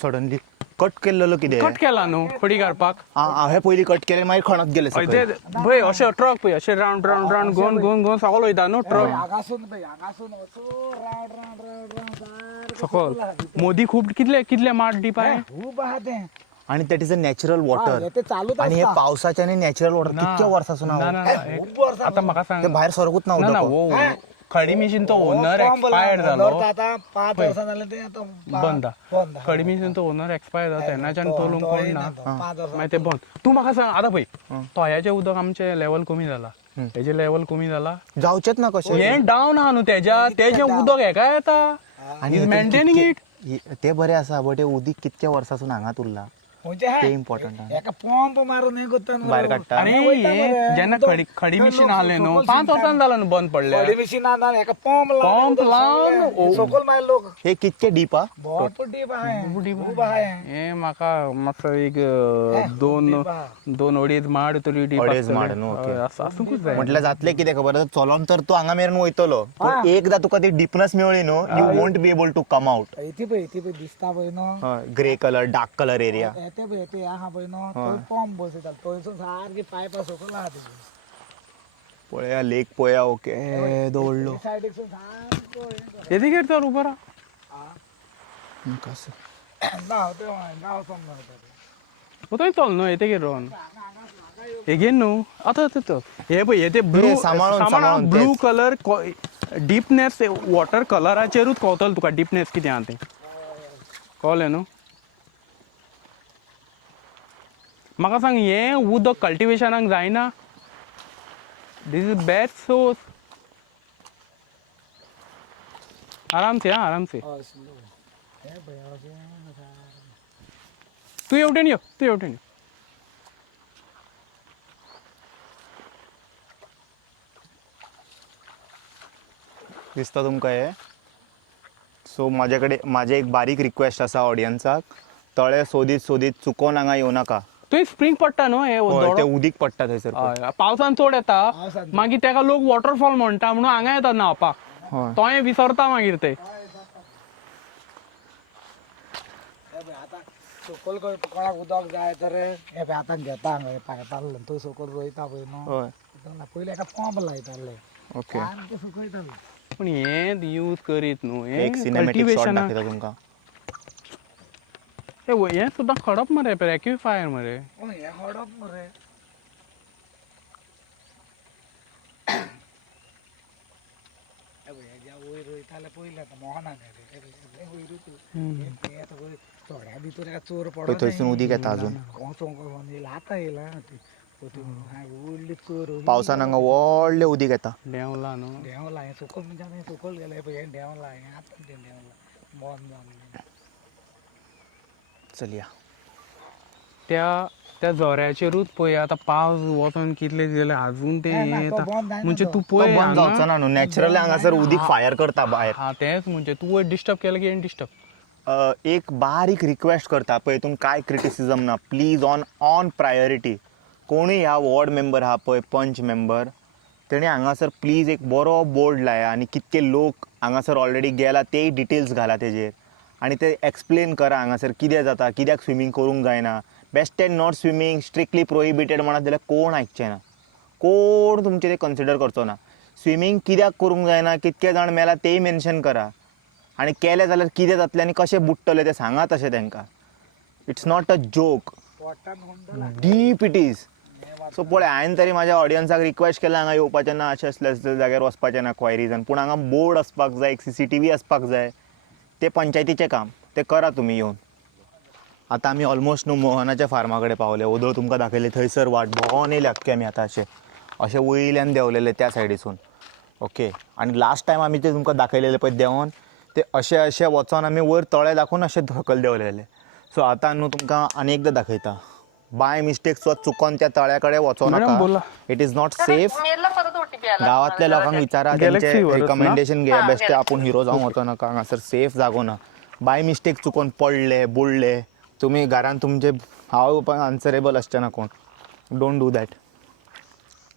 सडनली कट केल्लो कितें? कट केला न्हू खडी काडपाक. हांव हे पयलीं कट केले मागीर खणत गेले हय सकयल. ते भय अशें ट्रक पळय अशें round round round Goan Goan Goan सकयल वयता न्हू ट्रक हांगासून पळय हांगासून असो रावंड रावंड रावंड रावंड सकयल. मोदी खूब कितले कितले माड दिवपाय. खूब आहा तें. आणि that is a natural water. ते चालूच आणि हे आसता. पावसाच्याने नॅचरल वॉटर कितक्या वर्सासून ना हांव ना ना खूब वर्सां आता म्हाका सांग. ते भायर सरकूच ना ना ना उदक. वो खडी मिशीन तो ओनर पंप एक्सपायर्ड लावून जालो. आता 5 वर्सां जाले ते आता बंद बंद. खडी मिशीन तो ओनर एक्सपायर जाता तेन्नाच्यान तोलूंक कोण ना. 5 वर्सां. मागीर ते बंद. तूं म्हाका सांग आतां पळय तळ्याचें उदक आमचें लेवल कमी जाला. हेजें लेवल कमी जाला. जावचेच ना कशें. हें डावन आहा न्हू तेज्या तेजें उदक हेका येता. आणि मेंटेनिंग इट. ते बरें आसा बट हे उदीक कितक्या वर्सासून हांगात उरला म्हणजे ते इम्पॉर्टंट आहे. एका पंप मारून हे करता न्हू. भायर काडटा. अरे हे जेन्ना खडी मिशीन आहलें न्हू 5 वर्सां जालां न्हू बंद पडल्या. खडी मिशीन ना एका पंप पंप लावन सकल माय लोक हे कितके डीप हा? भरपूर डीप आहे. खूप आहे. हे म्हाका मातसो एक दोन अडीच माड तरी deep अडेच आसतले. माड न्हू, ओके. हय, आसूंकूच जाय. म्हटल्यार जातले कितें खबर आसा चलोन तर तूं हांगा मेरेन वयतलो पूण एकदा तुका ती डीपनेस मेळ्ळी न्हू you won't be able to come out. इथे पळय दिसता पळय न्हू. Grey colour dark colour area. येते पळय येते आहा पळय न्हू थंय पंप बसयता थंयसून सारकी पायपा सकल आहा तेजी. पळया लेक पळया ओके दवडलो. सायडीकसून सारको हे कर. येदी घेर तर उबो राव. कसं थंय चल न्हू येते रोन हेगेन न्हू आतां हे पळय हे ते ब्लू सांबाळून ब्लू तेच. कलर डीपनेस वॉटर कलराचेरूच कळटलें तुका डीपनेस कितें आहा तें कळ्ळें न्हू म्हाका सांग हें उदक कल्टिवेशनाक जायना दिस इज बेस्ट सोर्स आराम से तू एवटेन यो दिसता तुमकां हे सो माझे एक बारीक रिक्वेस्ट आसा ऑडियन्साक तळे सोदीत चुकोन हांगा येवं नाका तुवें स्प्रिंग पडटा न्हू हे हय, ते उदीक पडटा थंयसर हय पावसान चड येता मागीर ताका लोक वॉटरफॉल म्हणटा म्हणून हांगा येता न्हांवपाक हय तोय विसरता मागीर ते सकल कोणाक उदक जाय तर हे पळय आतां घेता हांगा पायपाल थंय सकल रोयता पळय न्हू हय पयलीं एका पंप लायताले ओके आनी ते सुकयताले पूण हें यूज करीत न्हू एक हें सिनेमॅटिक शॉट कल्टिवेशनाक दाखयता तुमकां हें सुद्दां खडप मरे एक्विफायर मरे हे हडप मरे वयर रोयताले पयलीं आतां मोहना वयर थोड्या भितर एका चोर पळय पडो थंयसून उदीक येता अजून येयला आतां येयला व्हडली चोर पावसान हांगा व्हडलें उदीक येता देंवला न्हू देंवला हें सकल म्हणजे आमी सकल गेले पळय हें देंवला हें आतां तें देंवला बंद जाल्लें चलया त्या झऱ्याचेरूच पळय आतां पावस वचोन कितले दिले अजून ते ना, येता तो बंद जायना म्हणजे तो. तू तो पळय बंद जावचो हांगा ना न्हू नॅचरली हांगासर उदीक फायर करता भायर हा तेच म्हणजे तू डिस्टर्ब केलं की डिस्टर्ब एक बारीक रिक्वेस्ट करता पळय तुमकां कांय क्रिटिसिजम ना प्लीज ऑन प्रायोरिटी कोणूय ह्या वॉर्ड मेंबर आहा पळय पंच मेंबर तेणी हांगासर प्लीज एक बरो बोर्ड लाया आनी कितके लोक हांगासर ऑलरेडी गेला तेय डिटेल्स घाला तेजेर आनी ते एक्सप्लेन करा हांगासर कितें जाता कित्याक स्विमींग करूंक जायना best end not swimming strictly prohibited म्हणत जाल्यार कोण आयकचें ना कोण तुमचें तें कन्सिडर करचो ना स्विमींग कित्याक करूंक जायना कितके जाण मेला तेय मेन्शन करा आनी केलें जाल्यार कितें जातलें आनी कशें बुडटलें तें सांगा तशें तांकां it's not a joke deep it is so पळय हांवें तरी म्हाज्या ऑडियन्साक रिक्वेस्ट केला हांगा येवपाचें ना अशें असले जाग्यार वचपाचें ना क्वायरीजान पूण हांगा बोर्ड आसपाक जाय एक CCTV आसपाक जाय तें पंचायतीचें काम तें करा तुमी येवन आतां आमी ऑलमोस्ट न्हू मोहनाच्या फार्मा कडेन पावले ओदळ तुमकां दाखयले थंयसर वाट भोंवून येयले अख्खे आमी आतां अशें वयल्यान देंवलेले त्या सायडीसून ओके आनी लास्ट टायम आमी ते तुमकां दाखयलेले पळय देंवोन ते अशें वचोन आमी वयर तळे दाखोवन अशें धकल देंवलेले सो आतां न्हू तुमकां आनी एकदां दाखयता बाय मिस्टेक चुकोन त्या तळ्या कडेन वचो नाका इट इज नॉट सेफ गांवांतल्या लोकांक विचारा तेंचे रिकमेंडेशन घेया बेश्टे आपूण हिरो जावंक वचो नाका हांगासर सेफ जागो ना बाय मिस्टेक चुकोन पडले बुडले तुमी घरान तुमचे हांव आन्सरेबल आसचे ना कोण डोंट डू दॅट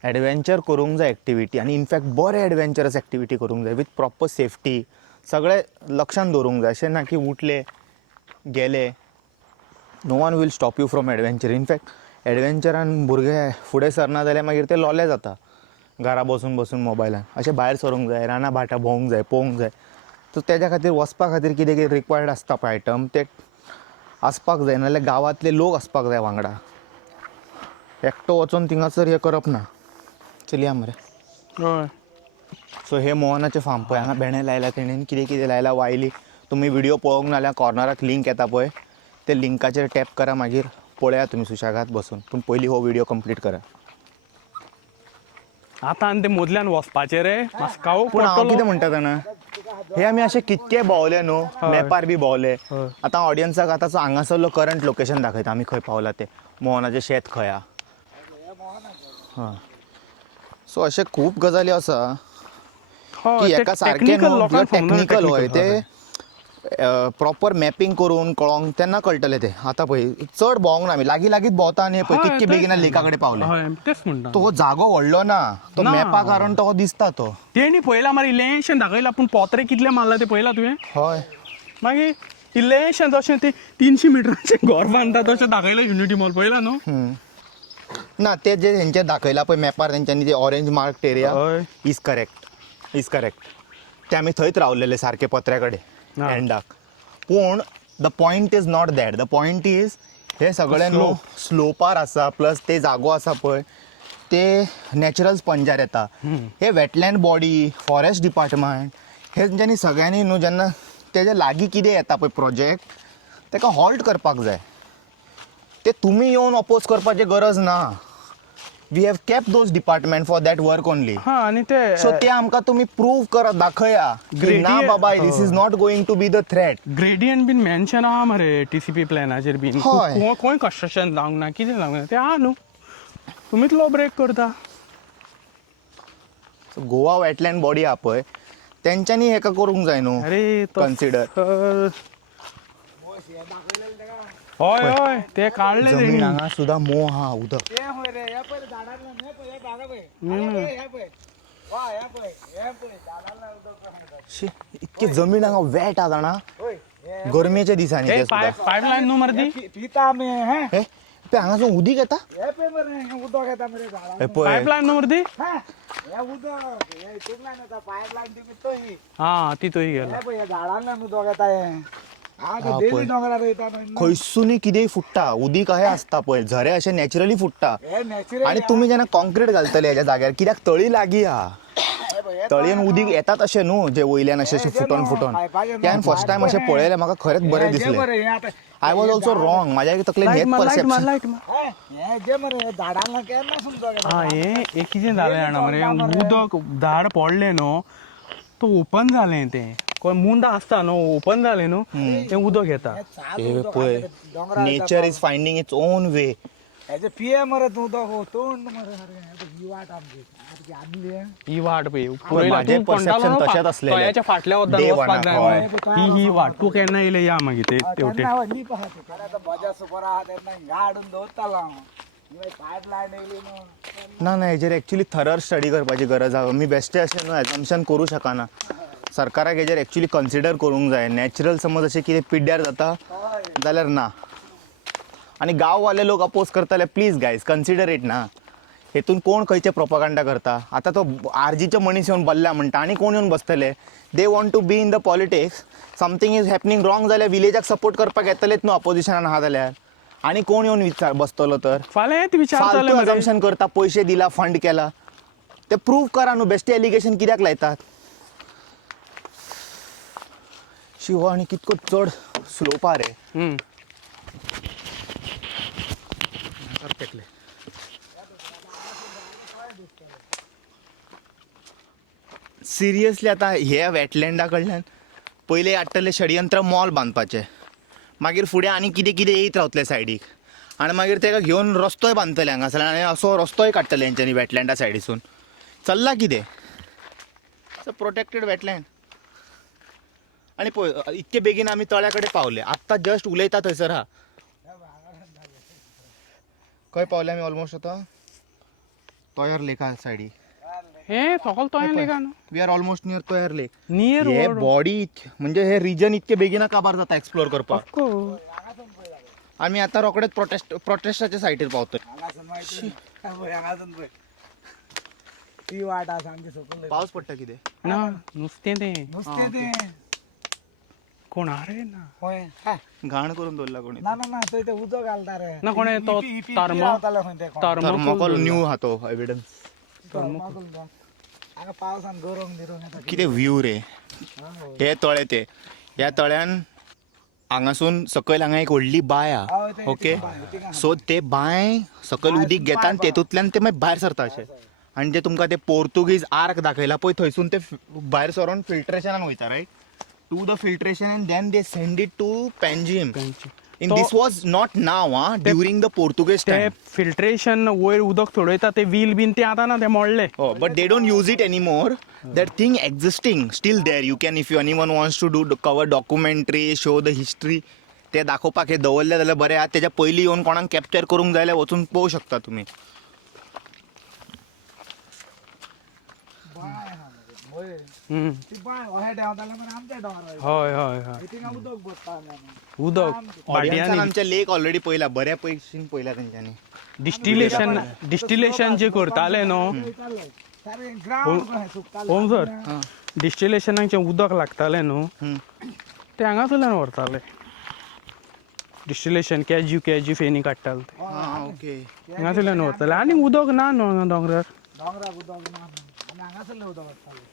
एडवेंचर करूंक जाय एक्टिविटी आनी इनफॅक्ट बरे एडवेंचरस एक्टिविटी करूंक जाय विथ प्रॉपर सेफ्टी सगळे लक्षान दवरूंक जाय अशें ना की उठले गेले no one will stop you from adventure in fact एडवेंचरान भुरगे फुडें सरना जाल्यार मागीर ते लोले जाता घरा बसून मोबायलान अशें भायर सरूंक जाय राना भाटा भोंवूंक जाय पळोवंक जाय सो तेज्या खातीर वचपा खातीर कितें कितें रिक्वायर्ड आसता पळय आयटम ते आसपाक जाय नाजाल्यार गांवांतले लोक आसपाक जाय वांगडा एकटो वचून थिंगासर हें करप ना चलया मरे हय सो हे मोहनाचे फार्म पळय हांगा भेणे लायला तेणेन कितें कितें लायला वायली तुमी व्हिडिओ पळोवंक नाल्यार कॉर्नराक लिंक येता पळय ते लिंकाचेर टॅप करा मागीर पळया तुमी सुशेगाद बसून पूण पयलीं हो व्हिडिओ कंप्लीट करा आतां आनी ते मदल्यान वचपाचें रे मास्कावूक पूण हांव पडटलो कितें म्हणटा जाणा हे आमी अशे कितके भोंवले न्हू मॅपार बी भोंवले आतां ऑडियन्साक आतां हांगासरलो करंट लोकेशन दाखयता आमी खंय पावला तें मोहनाचें शेत खंय आहा हय सो अशे खूब गजाली आसा की एका सारकें न्हू टॅक्निकल हय ते प्रॉपर मॅपिंग करून कळोंक तेन्ना कळटलें तें आतां पळय चड भोंवंक ना आमी लागीं लागींच भोंवता आनी पळय कितके बेगीन लेका कडेन पावले हय तेच म्हणटा तो जागो व्हडलो ना तो मॅपा कारण तो दिसता तो तेणी पळयला मरे इल्लेंशें दाखयलां पूण पोत्रे कितले मारला ते पळयलां तुवें हय मागीर इल्लेंशें जशें ते 300 मिटराचें घर बांदता तशें दाखयलां युनिटी मॉल पळयलां न्हू ना ते जे हेंचेर दाखयला पळय मॅपार तेंच्यांनी ते ऑरेंज मार्क एरिया हय इज करेक्ट ते आमी थंयच रावलेले सारके पत्र्या कडेन एंडाक पूण the point is not that. The point is हे सगळे न्हू स्लोपार आसा प्लस ते जागो आसा पळय ते नॅचरल स्पंजार येता. हे वेटलँड बॉडी फॉरेस्ट डिपार्टमेंट हे तेंच्यांनी सगळ्यांनी न्हू जेन्ना तेजे लागीं कितें येता पळय प्रोजेक्ट ताका हॉल्ट करपाक जाय. ते तुमी येवन अपोज करपाची गरज ना. We have kept those department for that work only. हा आणि ते सो ते आमकां तुम्ही प्रूव्ह करत दाखया की ना Gradient- बाबा this is not going to be the threat. Gradient been mention आहा मरे TCP प्लॅनाचेर बीन हय. खंय कन्स्ट्रक्शन जावंक ना कितें जावंक ना ते आहा न्हू तुमीच लो ब्रेक करता. गोवा वेटलँड बॉडी आहा पळय तेंच्यांनी हेका करूंक जाय न्हू अरे कन्सिडर. हय हय ते काढले जमीन तेणी. हांगा सुद्धा मोह हा उदक. शी, इतके जमीन हांगा वेट हा जाणा गरमेच्या दिसांनी ते सुद्धा. पायपलायन न्हू मरे ती पिता आम्ही हे हे पळय हांगासून उदीक येता. हे पेपर उदक येता मरे झाडाला. हे पळय पायपलायन न्हू मरे ती हे उदक हे तुमला येता पाईपलाईन तुम्ही तो ही हा ती तोही गेला. हे पळय या झाडाला उदक येता हे हा, आता देवी पळय. डोंगरार येता खंयसूनी कितेंय फुट्टा उदीक अशें आसता पळय झरे अशे नॅचरली फुट्टा. हे नॅचरल आणि तुम्ही जेन्ना कॉन्क्रीट घालतले हेच्या जाग्यार कित्याक तळी लागीं हा तळयेन उदीक येतात अशें न्हू जे वयल्यान अशें फुटोन फुटोन ते हांवें फर्स्ट टायम अशें पळयलें म्हाका खरेंच बरें दिसलें. हे आता आय वॉज ऑल्सो रॉंग. म्हाज्या तकलेन लायट हेच मार लायट मार परसेप्शन. लायट मार. हे जे मरे झाडांना केन्ना सुंदर हा हे कितें जालें जाणा मरे उदक झाड पडलें न्हू तो ओपन जालें तें कोण मुंड आसता न्हू ओपन जालें न्हू तें उदक येता. हे पळय nature is finding its own way. हेजे पिये मरे तू तो तोंड मरे अरे ही वाट आमची आमची आदली ही वाट पळय माझे perception तशेंच असलेले. तळ्याच्या फाटल्या वद्दान Day वचपाक one, जाय हय. मरे. ही वाट तूं केन्ना येयलें या मागीर ते तेवटेन. मी पाहतो आता बजा सुपर आहा तेन्ना गाडून दवरतालो हांव पायपलायन येयली न्हू ना ना हेजेर एक्चुअली थरर स्टडी करपाची गरज आहा. मी बेश्टे अशें न्हू एजम्पशन करूं शकना. सरकाराक हेजेर एक्चुअली कन्सिडर करूंक जाय. नॅचरल समज अशें कितें पिड्ड्यार जाता जाल्यार ना. आणि गांववाले लोक अपोज करताले प्लीज गायज कन्सिडर इट ना. हेतून कोण खंयचे प्रोपागंडा करता. आतां तो आरजीचे मनीस येवन बल्ल्या म्हणटा आनी कोण येवन बसतले. They want to be in the politics. Something is happening wrong जाल्यार विलेजाक सपोर्ट करपाक येतलेच न्हू अपोजिशनान आहा जाल्यार. आनी कोण येवन विचार बसतलो तर फाल्यां ते विचारताले फालतू मरे. अजम्पशन करता पयशे दिला फंड केला ते प्रूव्ह करा न्हू. बेश्टे एलिगेशन कित्याक लायतात. शिव आनी कितको चड स्लोपा रे. हम्म. सिरियसली आतां हे वेटलँडा कडल्यान पयले हाडटले षडयंत्र मॉल बांदपाचे मागीर फुडें आनी कितें कितें येयत रावतले सायडीक आनी मागीर तेका घेवन रस्तोय बांदतले हांगासर आनी असो रस्तोय काडटले हेंच्यांनी वेटलँडा सायडीसून. चल्ला कितें प्रोटेक्टेड वेटलँड. आनी पळय इतके बेगीन आमी तळ्या कडेन पावले. आत्तां जस्ट उलयता थंयसर हा खंय पावले आमी ऑलमोस्ट आतां तोयर लेका सायडीक. हे सकल तो येयलें काय न्हू we are almost near Toyar lake. Near हे बॉडी म्हणजे हे रिजन इतके बेगीन काबार जाता एक्सप्लोर करपाक. आमी आतां रोखडेच प्रोटेस्टाच्या सायटीर पावतोय. ती वाट आसा आमची सकयल पावस पडटा कितें ना नुस्तें तें नुस्तें तें कोण आरे ना होय हा. घाण करून दवरला कोणी. ना ना ना थंय ते उदक घालता रे ना कोणे तो रावताले खंय ते कोण. थर्मोकॉल न्यू हा तो एविडन्स. थर्माकोल घाल. हांगा पावसान गरम बिरम येता कितें व्यू रे. हे तळे ते ह्या तळ्यान हांगासून सकयल हांगा एक व्हडली बांय हा. ओके सो ते बांय सकयल उदीक घेता आनी तेतूंतल्यान ते मागीर भायर सरता अशें. आनी जे तुमकां ते पोर्तुगीज आर्क दाखयला पळय थंयसून ते भायर सरोन फिल्ट्रेशनान वयता right to the filtration and then they send it to Panjim. In this was not now हा ड्युरींग द पोर्तुगीज ते टायम. फिल्ट्रेशन वयर उदक सोडयता ते व्हील बीन ते आतां ना ते मोडले. Oh, but they don't use it anymore. That thing existing still there. You can, if anyone wants to do cover documentary, show the history. ते दाखोवपाक हे दवरले जाल्यार बरें आहा. तेच्या पयलीं येवन कोणाक कॅप्चर करूंक जाय जाल्यार वचून पळोवंक शकता तुमी. ती बाय अहे देंवताले मरे आमच्या डोंगरार हय हय हय थिंगा उदक भरता आमी. उदक ऑडियन्सान वाट्यांनी आमच्या लेक ऑलरेडी पयला बऱ्या पैकीन पयला तेंच्यांनी. डिस्टिलेशन जे करताले न्हू चाललंय. सारे ग्राउंड कशें सुकताले. ओम सर डिस्टिलेशनाक जे उदक लागतालें न्हू हम्म. ते हांगासरल्यान व्हरताले. डिस्टिलेशन कॅज्यू फेनी काडटाले ते हां ओके हांगासरल्यान वरतले आनी उदक ना न्हू दोंगरार डोंगराक उदक ना आनी हांगासरलें उदक वतालें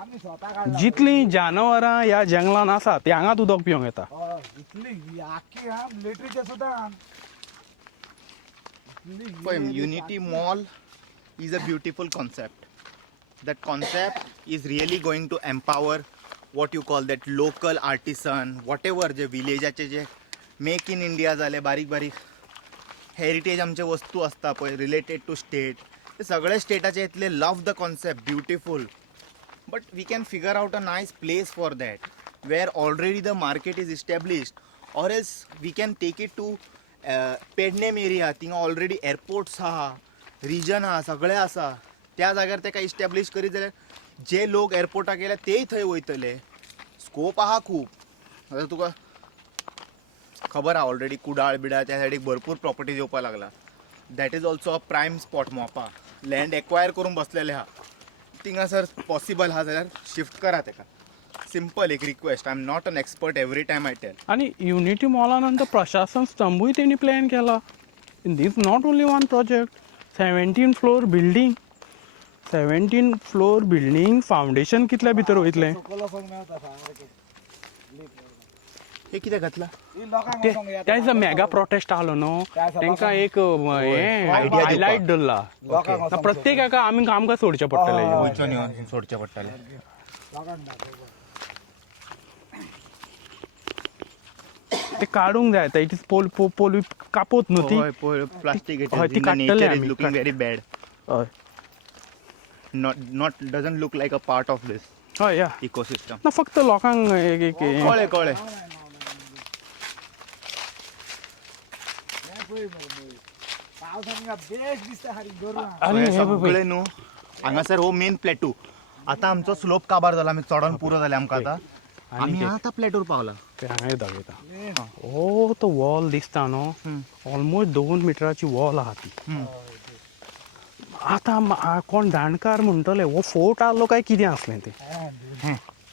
आमी स्वता काडला जितलीं जानवरां ह्या जंगलान आसा ती हांगाच उदक पिवंक येता हय इतली आख्खी हा मिलिटरीचे सुद्दां पळय unity mall is a beautiful concept that concept is really going to empower what you call that local artisan whatever जे विलेजाचे जे मेक इन इंडिया जाले बारीक बारीक हेरिटेज आमचे वस्तू असता पळय रिलेटेड टू स्टेट ते सगळे स्टेटाचे इतले love the concept beautiful but we can figure out a nice place for that where already the market is established or else we can take it to Pernem area थिंगा already airports आहा region आहा सगळे आसा त्या जाग्यार तेका establish करीत जाल्यार जे लोक एअरपोर्टाक गेले तेय थंय वयतले स्कोप आहा खूब आतां तुका खबर आहा ऑलरेडी कुडाळ बिडाळ त्या सायडीक भरपूर प्रॉपर्टीज येवपाक लागला that is also a prime spot Mopa land acquire करून बसलेले आहा थिंगासर पॉसिबल आहा जाल्यार शिफ्ट करा तेका सिंपल एक request I am not an expert every time I tell आनी युनिटी मॉलानंतर प्रशासन स्तंभूय तेणी प्लॅन केला in this not only one project 17 floor building 17 floor building foundation कितल्या भितर वयतलें हे कितें घातला त्या दिसा मेगा प्रोटेस्ट आलो न्हू तांकां एक हें हायलायट धरला प्रत्येकाका आमकां सोडचें पडटलें गोंयच्यान येवन सोडचें पडटलें ते काडूंक जाय आतां इट इज पोल कापोत न्हू ती प्लास्टीक हय, ती काडटले आमी. लुकिंग व्हेरी बॅड हय not doesn't look like a part of this हय या ecosystem ना फक्त लोकांक एक कळ्ळें कळ्ळें पावसांत बेस्ट दिसता हारी दर्या आनी हे पळय सगळे न्हू हांगासर हो मेन प्लॅटू आतां आमचो स्लोप काबार जाला आमी चडोन पुरो जालें आमकां आतां आमी आतां प्लॅटूर पावला ते हांगा दाखयता हो तो वॉल दिसता न्हू ऑलमोस्ट 2 मिटराची वॉल आहा ती आतां कोण जाणकार म्हणटले हो फोर्ट आसलो काय कितें असलें तें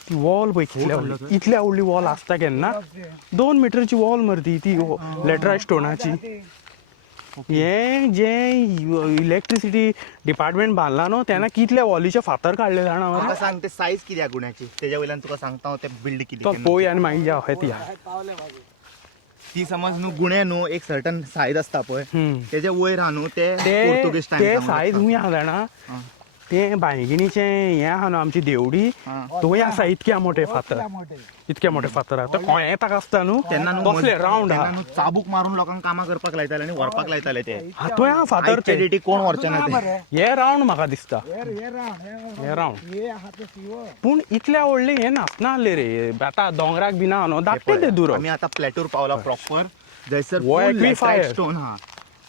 ती वॉल पळय कितल्या व्हडली इतल्या व्हडली वॉल आसता केन्ना 2 मिटरची वॉल मरे ती लॅटरायट स्टोनाची हें जे इलेक्ट्रिसिटी डिपार्टमेंट बांदला न्हू तेन्ना कितल्या वॉलीचे फातर काडले जाणा म्हाका सांग ते सायज कित्याक गुण्याची तेज्या वयल्यान तुका सांगता हांव ते बिल्ड तो कितें पळय आनी मागीर या हे ती ती समज न्हू गुणे न्हू एक सर्टन सायज आसता पळय तेजे वयर आहा न्हू ते ते पोर्तुगीज ते सायज खूंय आहा जाणा ते बांयगिणीचे हें आहा न्हू आमची देवडी थंय आसा इतक्या मोठे फातर इतक्या मोठे फातर आहा तो खंय ताका आसता न्हू तेन्ना न्हू तसले रावंड तेन्ना आहा न्हू चाबूक मारून लोकांक कामां करपाक लायताले आनी व्हरपाक लायताले ते थंय आहा फातर आयच्या ते डेटी कोण व्हरचे ना ते हे रावंड म्हाका दिसता हे रावंड पूण इतल्या व्हडले हे नासनासले रे आतां दोंगराक बी ना न्हू धाकटे ते दूर आमी आतां प्लॅटूर पावला प्रॉपर जयसर हो aquifer. स्टोन हा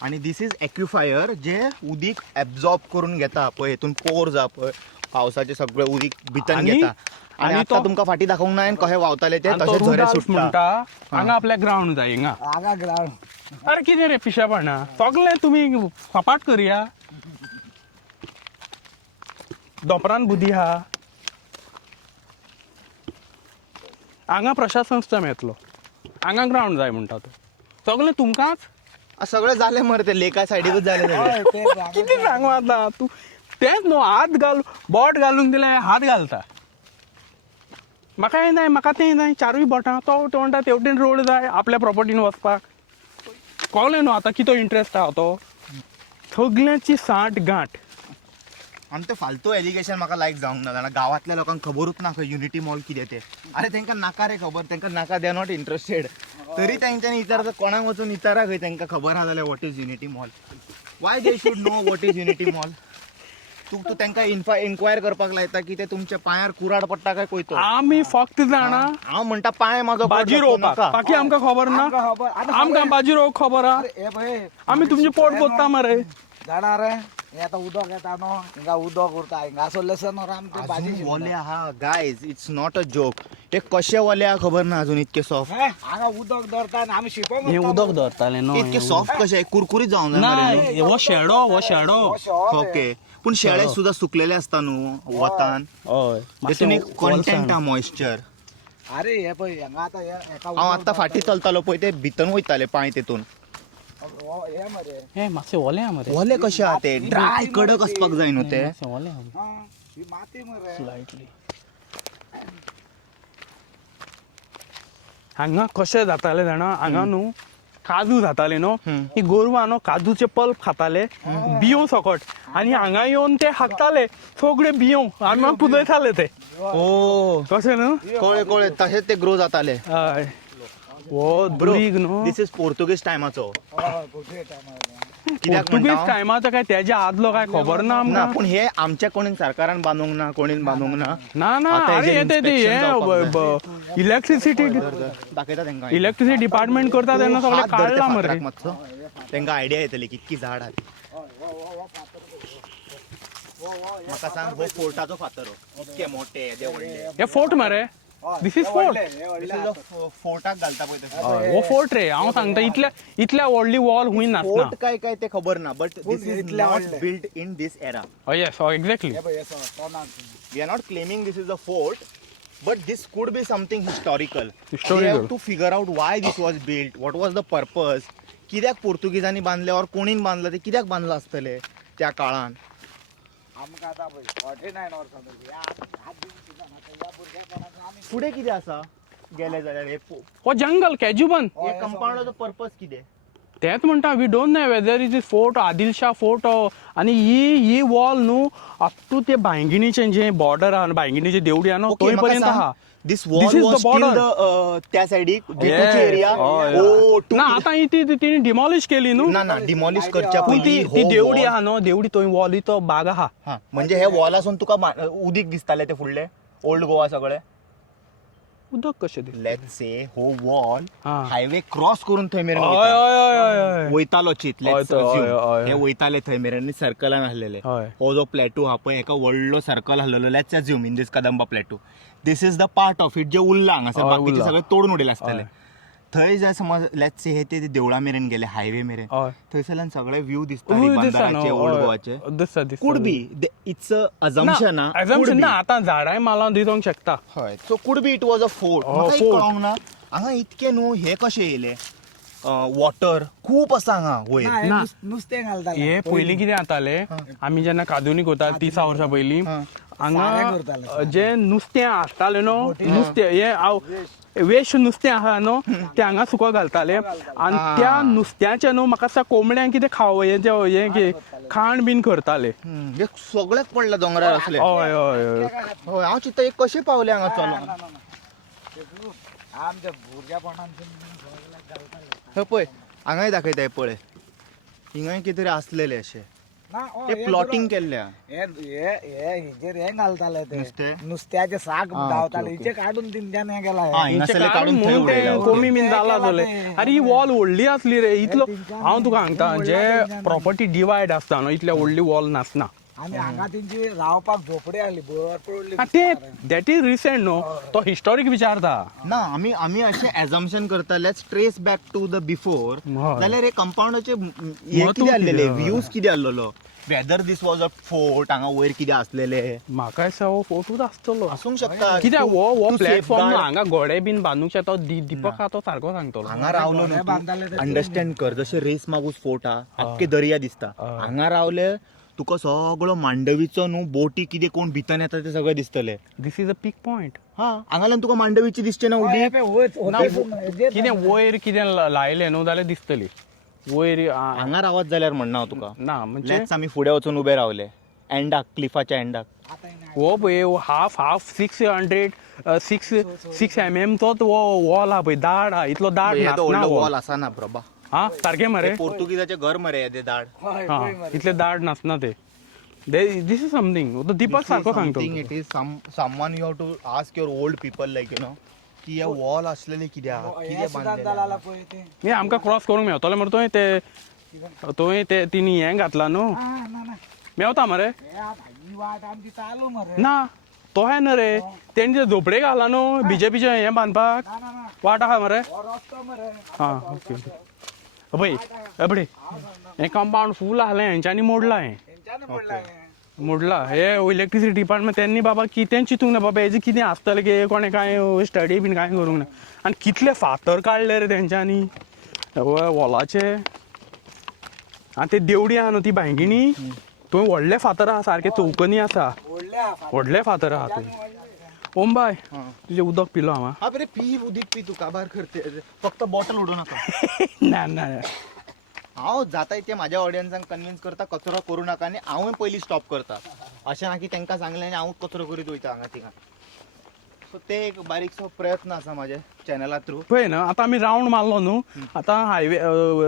आणि दिस इज एक्विफायर जे उदीक एब्झॉर्ब करून घेता पळय हितून पोर जा पळय पावसाचे सगळे उदीक भितन आनी- घेता आणि आनी आता तो- तुमकां फाटी दाखोवंक ना कशे वावताले ते आनी तो तशे झरे रुडाल्फ सुट्टा म्हणटा हांगा आपल्या ग्रावंड जाय हिंगा हांगा ग्रावंड अरे कितें रे पिशेपणा सगळें तुमी सपाट करया दोपरान बुदी आहा हांगा प्रशासन सिस्टम येतलो हांगा ग्रावंड जाय म्हणटा तो सगळें तुमकांच सगळे जाले मरे ते लेका सायडीकूच जाले सगळे कितें सांगू आतां तूं तेंच न्हू हात घाल बोट घालूंक दिल्यार हात घालता म्हाका हें जाय म्हाका तें जाय चारूय बोटां तो म्हणटा तेवटेन रोड जाय आपल्या प्रॉपर्टीन वचपाक कळ्ळें न्हू आतां कितो इंट्रस्ट आहा तो सगळ्यांची साठ गांठ आनी ते फालतू एलिगेशन म्हाका लायक जावंक ना जाणा गांवांतल्या लोकांक खबरूच ना खंय युनिटी मॉल कितें ते अरे तांकां नाका रे खबर तांकां नाका दे आर नॉट इंटरेस्टेड तरी तांच्यांनी विचारता कोणाक वचून विचारा खंय तांकां खबर आहा जाल्यार what is unity mall Y they should know what is unity mall तूं तांकां इन्क्वायर करपाक लायता की ते तुमच्या पांयार कुराड पडटा काय कोयतो आमी फक्त जाणा हांव म्हणटा पांय म्हाजो भाजी रोवपाक बाकी आमकां खबर ना आमकां भाजी रोवक खबर आहा हे पळय आमी तुमचें पोट पोत्ता मरे जाणा रे हे आतां उदक येता न्हू हिंगा उदक उरता हिंगा सोल्लेसन आमी ते भाजी वले आहा guys it's not a joke ते कशे वले आहा खबर ना अजून इतके सॉफ्ट हांगा उदक धरता आनी आमी शिपोंक हें उदक धरतालें न्हू इतके सॉफ्ट कशे कुरकुरीत जावंक ना जाय मरे हो शेडो ओके पूण शेळे सुद्दां सुकलेले आसता न्हू वतान हय तितून एक कंटेंट आहा मॉइश्चर अरे हे पळय हांगा आतां हांव आत्तां फाटीं चलतालो पळय ते भितन वयताले पांय तेतून हे मरे हे मातशें ओले आहा मरे ओले कशे आहा ते ड्राय कडक असपाक जाय न्हू ते मातशें ओले आहा ही माती मरे स्लायटली हांगा कशें जातालें जाणा हांगा न्हू काजू जाताले न्हू ही गोरवां न्हू काजूचे पल्प खाताले बियो सकट आनी हांगा येवन ते हाकताले सगळे बियो आमी पुजयताले ते ओ कशें न्हू कळ्ळें कळ्ळें तशेंच ते ग्रो जाताले हय हो ब्रीग न्हू दीस इज पोर्तुगीज टायमाचो कित्याक पोर्तुगीज म्हणटा हांव? टायमाचो काय तेज्या आदलो काय खबर ना ना आमकां पूण हे आमच्या कोणीन सरकारान बांदूंक ना कोणीन बांदूंक ना ना ना आतां अरे हेजेर हे inspection जावपाक ते इलेक्ट्रिसिटी दाखयता तेंकां इलेक्ट्रिसिटी डिपार्टमेंट करता तेन्ना सगळें हात धर त्या काडला मरे फातराक मातसो तेंकां आयडिया येतली कितकी झाड आहा म्हाका सांग हो फोर्टाचो फातर इतके मोठे येदे व्हडले हे फोर्ट मरे दिस इज फोर्ट फोर्टाक घालता पळय तशें हो फोर्ट रे हांव सांगता इतल्या व्हडली वॉल हुंय नासना फोर्ट काय ते खबर ना but this is not built in this era yes exactly we are not claiming this is a fort but this could be something historical. Historical. They have to figure out why this was built, what was the purpose. कित्याक पोर्तुगीजांनी बांदले और कोणीन बांदला ते कित्याक बांदला आसतले त्या काळान आमकां आतां पळय 49 वर्सां फुडें कितें आसा गेले जाल्यार हे हो जंगल कॅज्युबन हे कंपाउंडाचो पर्पज कितें तेच म्हणटा we don't know whether is this fort Adil Shah fort आनी ही वॉल न्हू अप टू ते भायंगिणीचें जे बॉर्डर आहा भायंगिणीचे देवडी आहा न्हू थंय पर्यंत आहा दिस This wall is the was border. Steel त्या सायडीक Yes. एरिया ओ ना आतां ही तिणी डिमॉलिश केली न्हू ना डिमॉलिश करच्या पूण पयलीं ती हो देवडी wall- आहा न्हू देवडी थंय वॉली तो बाग आहा हा म्हणजे हे वॉलासून तुका उदीक दिसताले ते फुडले ओल्ड गोवा सगळे उदक कशें दिसता लेट्स से हो वॉल हा. हायवे क्रॉस करून थंय मेरेन हय वयता. हय हय हय वयतालो चित हय तो, हय, हय. हे वयताले थंय मेरेन आनी सर्कलान आसलेले हय. हो जो प्लॅटू हा पळय एका व्हडलो सर्कल आसलेलो let's assume in this Kadamba plateau this is the part of it जे उरला हांगासर हय, बाकीचे उरला. सगळे तोडून उडयले आसतले हय. थंय जर समज लेट्स से हे ते देवळा मेरेन गेले हायवे मेरेन हय थंयसरल्यान सगळे व्यू दिसता दिसता बांदाराचे ओल्ड गोवाचे दिसता दिसता could be it's a assumption assumption ना आतां झाडांय मालां दिवंक शकता हय so could be it was a fort म्हाका एक fort. कळोंक ना हांगा इतके न्हू हे कशे येयले वॉटर खूप आसा हांगा वयर ना. नुस्तें घालता हे पयलीं कितें जाताले आमी जेन्ना काजुनी करता 30 वर्सां पयलीं हांगा जे नुस्तें आसतालें न्हू नुस्तें हे वेस्ट नुस्तें आहा न्हू ते हांगा सुको घालताले आनी त्या नुस्त्याचे न्हू म्हाका दिसता कोंबड्यांक कितें हे खाण बीन करताले हे सगळेच पडले दोंगरार असले हय हय हय हय हांव चित्ता एक कशे पावले हांगा चलून आमच्या भुरग्यापणान हे पळय हांगाय दाखयताय पळय हिंगाय कितें तरी आसलेले अशे ते प्लॉटिंग केल्ल्या हेजेर हे घालताले ते नुस्तें? नुस्त्याचे साग हा, गावताले ओके, ओके. हिचे काढून तिनच्यान हे गेला हा, हिंगासरले काढून थंय म्हणून ते उडयला. कमी बीन जाला जाले अरे ही वॉल व्हडली आसली रे इतलो हांव तुका सांगता जे प्रॉपर्टी डिवायड आसता न्हू इतल्या व्हडली वॉल नासना आणि हांगा तेंची रावपाक झोपडी आसली भरपूर व्हडली. हा, ते दॅट इज रिसेंट न्हू तो हिस्टॉरीक विचारता ना आमी अशे एजम्पशन करता let's trace back to the before हय. जाल्यार हे कंपाउंडाचे हे महत्व कितें आसलेले कितें? व्ह्यूज कितें आसलेलो whether this was a fort हांगा वयर कितें आसलेले म्हाका दिसता हो फोटोच आसतलो आसूंक शकता कित्याक हो To प्लॅटफॉर्म safeguard- हांगा घोडे बीन बांदूंक शकता दीपक हा तो सारको सांगतलो हांगा रावलो हे बांदताले न्हू ते अंडरस्टँड कर जशे रेस मागूस फोर्ट हा आख्खे दर्या दिसता हांगा रावले तुका सगळो मांडवीचो न्हू बोटी कितें कोण भितन येता ते सगळे दिसतले दिस इज अ पीक पॉयंट हा हांगाल्यान तुका मांडवीची दिसचे ना उदी कितें वयर कितें लायलें न्हू जाल्यार दिसतली वयर हांगा रावत जाल्यार म्हणना हांव तुका ना म्हणजे लेट्स आमी फुडें वचून उबे रावले एंडाक क्लिफाच्या एंडाक हो पळय हाफ 6 mm तोच वॉल हा पळय दाड हा इतलो दाड नासना वॉल आसाना प्रभा हा सारकें मरे पोर्तुगीजाचे घर मरे येदे दाड हा इतले दाड नासना ते दिस इज समथींग दीपक सारको सांगतो it is someone you have to ask your old people like you know की हे वॉल असलेले कित्याक कितें बांदलेले हे आमकां क्रॉस करूंक मेवतले मरे थंय ते तिणी हें घातला न्हू मेवता मरे वाट आमची चालू मरे ना तो हे न रे तेणी ते झोपडे घाला न्हू बीजेपीचे हें बांदपाक वाट आहा मरे रस्तो मरे हा ओके पळय हे कंपाऊंड फूल आहलें हेंच्यांनी मोडलां हें तेंच्यानी म्हणला मोडला हे इलेक्ट्रिसिटी डिपार्टमेंट त्यांनी बाबा कितें चिंतूंक ना बाबा हेजें कितें आसतलें की कोणें काय स्टडी बीन कांय करूंक ना आनी कितले फातर काडले रे तेंच्यांनी वॉलाचे आनी ते देवडी आहा न्हू ती भांगिणी थंय व्हडले फातर आहा सारके चौकनी आसा व्हडले फातर आहा थंय ओम बाय तुजें उदक पिलो हांव हा बरे पी उदीक पी तू काबार करते फक्त बॉटल उडू नका ना ना हांव जाता ते म्हाज्या ऑडियन्सांक कन्विन्स करता कचरो करूं नाका आनी हांवूय पयलीं स्टॉप करता अशें ना की तांकां सांगलें आनी हांवूच कचरो करीत वयता हांगा थिंगा सो ते एक बारीकसो प्रयत्न आसा म्हाज्या चॅनला थ्रू पळय ना आतां आमी रावंड मारलो न्हू आतां हायवे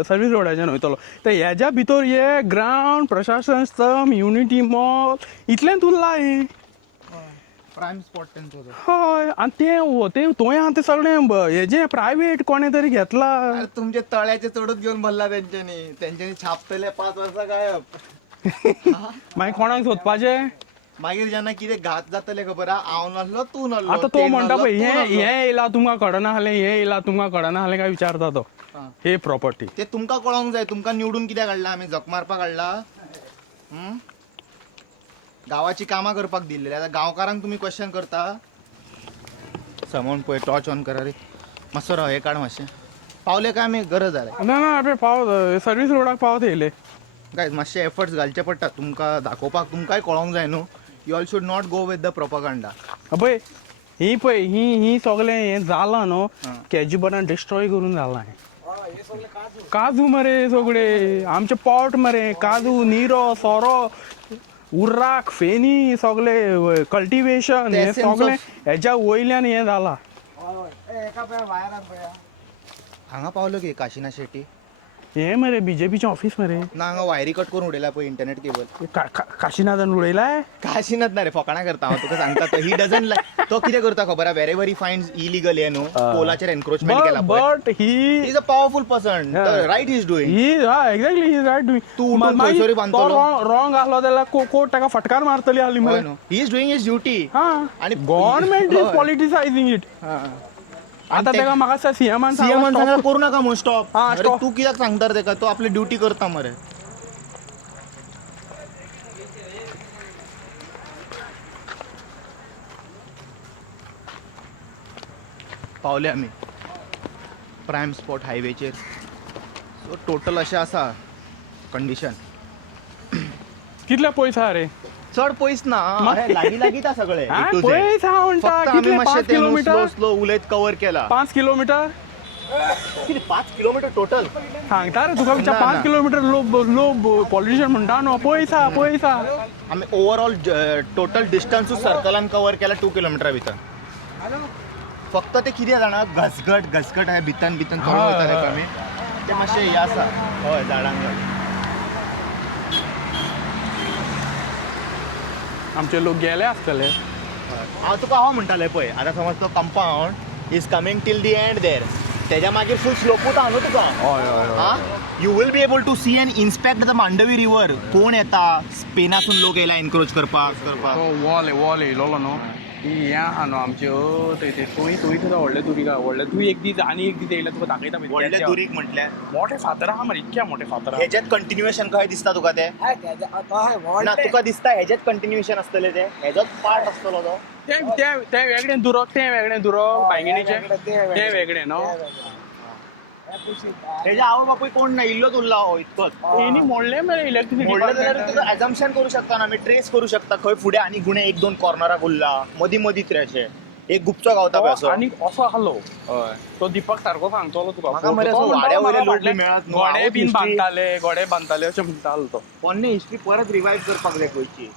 सर्वीस रोडाच्यान वयतलो तर हेज्या भितर हे ग्रावंड प्रशासन स्तंभ युनिटी मॉल इतलेंच उरलां हें प्रायम स्पॉट तेंचो तो. हय आनी ते थंय आहा तें सगळें हेजें प्रायवेट कोणें तरी घेतला अरे तुमचे तळ्याचे चडूच घेवन भरला तेंच्यांनी छापतले 5 वर्सां गायब मागीर कोणाक सोदपाचें मागीर जेन्ना कितें घात जातले खबर आहा हांव नासलो तूं नासलो आतां तो म्हणटा पळय हें येयला तुमकां कळना आहलें हें येयला तुमकां कळना आहलें काय विचारता तो हे प्रॉपर्टी ते तुमकां कळोंक जाय तुमकां निवडून कित्याक हाडला आमी जक मारपाक हाडला गावाची कामां करपाक दिल्लेली आतां गांवकारांक तुमी क्वेश्चन करता समोन पळय टॉर्च ऑन करा रे मातसो राव हे काड मातशें पावले काय आमी गरज जालें ना ना आपले पावत सर्वीस रोडाक पावत येयले गायज मातशे एफर्ट्स घालचे पडटा तुमकां दाखोवपाक तुमकांय कळोंक जाय न्हू you all should not go with the propaganda पळय ही पळय ही सगळें हें जालां न्हू कॅज्युबरान डिस्ट्रॉय करून जालां हें काजू मरे सगळे आमचे पोट मरे काजू निरो सोरो उर्राक फेनी सगळे कल्टिवेशन हे सगळें हेच्या वयल्यान हें जालां हांगा पावलो की काशिनाथ शेट्टी हें मरे बीजेपीचें ऑफिस मरे ना हांगा वायरी कट करून उडयला पळय इंटरनेट केबल काशीनाथान उडयलाय काशिनाथ ना रे फोकाणा करता हांव तुका सांगता तो ही डजन तो कितें करता खबर आहा वेरेवर ही फायंड्स इलिगल हे न्हू पोलाचेर एन्क्रोचमेंट केला but he is a powerful person right is doing exactly he right तू उठून खंयसरी बांदतलो. रॉंग आसलो जाल्यार कोर्ट ताका फटकार मारतली आहली मरे he is doing his duty हा आणि गव्हर्नमेंट इज पॉलिटिसायझिंग इट आता ताका म्हाका सीएमान सीएमान सांगा करू नका म्हणून स्टॉप हा, stop. तू कित्याक सांगता रे ताका तो आपली ड्युटी करता मरे पावले आमी प्रायम स्पॉट हायवेचेर सो टोटल अशें आसा कंडिशन कितले पयस आहा रे चड पयस ना अरे लागीं लागीं सगळे हा, पयस आहा म्हणटा फक्त आमी कितले मातशें 5 ते किलोमीटर स्लो स्लो उलयत कवर केला 5 किलोमीटर कितें 5 किलोमीटर टोटल सांगता रे तुका विचार ना, 5 ना. किलोमीटर लो पॉल्युशन म्हणटा न्हू पयस आहा आमी ओवरऑल टोटल डिस्टन्सूच सर्कलान कवर केला 2 किलोमिटरा भितर फक्त ते कितें जाणा घसघट हे भितन चडून वयता रे आमी ते मातशें हें आसा हय झाडांक आमचे लोक गेले आसतले हांव म्हणटालें पळय आतां समज तो compound is coming till the end there तेज्या मागीर फूल स्लोपूच आहा न्हू तुका you will be able to see and inspect the Mandovi river कोण येता स्पेनासून लोक येयला एनक्रोच करपाक वॉल येयलो न्हू हें आहा न्हू आमचे थंय सुद्दां व्हडले दुरीक आहा व्हडले तूं एक दीस आनी एक दीस येयला तुका दाखयता व्हडले दुरीक म्हटल्यार मोठे फातर आहा मरे इतके मोठे फातर आहा हेजेत कंटिन्युएशन कशें दिसता तुका ते ना तुका दिसता हेजेत कंटिन्युएशन आसतलें ते हेजोच पार्ट आसतलो तो ते वेगळे दुरोक भांगिणीचे ते वेगळे न्हू तेज्या आवय बापूय कोण ना इल्लोच उरला हो इतकोच तेणी मोडले मरे इलेक्ट्रिसिटी म्हणलं जाल्यार तुका एजम्पशन करू शकता ना आमी ट्रेस करू शकता खंय फुडें आनी गुणे 1-2 कॉर्नराक उरला मदींच रे अशें एक गुपचो गावता पळय असो आनी असो आसलो तो दिपक सारको सांगतलो तुका म्हाका मरे असो वाड्या वयले लोक बी मेळत न्हू. गोडे बीन history- गोडे बांदताले अशें म्हणटालो तो पोन्ने हिस्ट्री परत रिवायव करपाक जाय गोंयची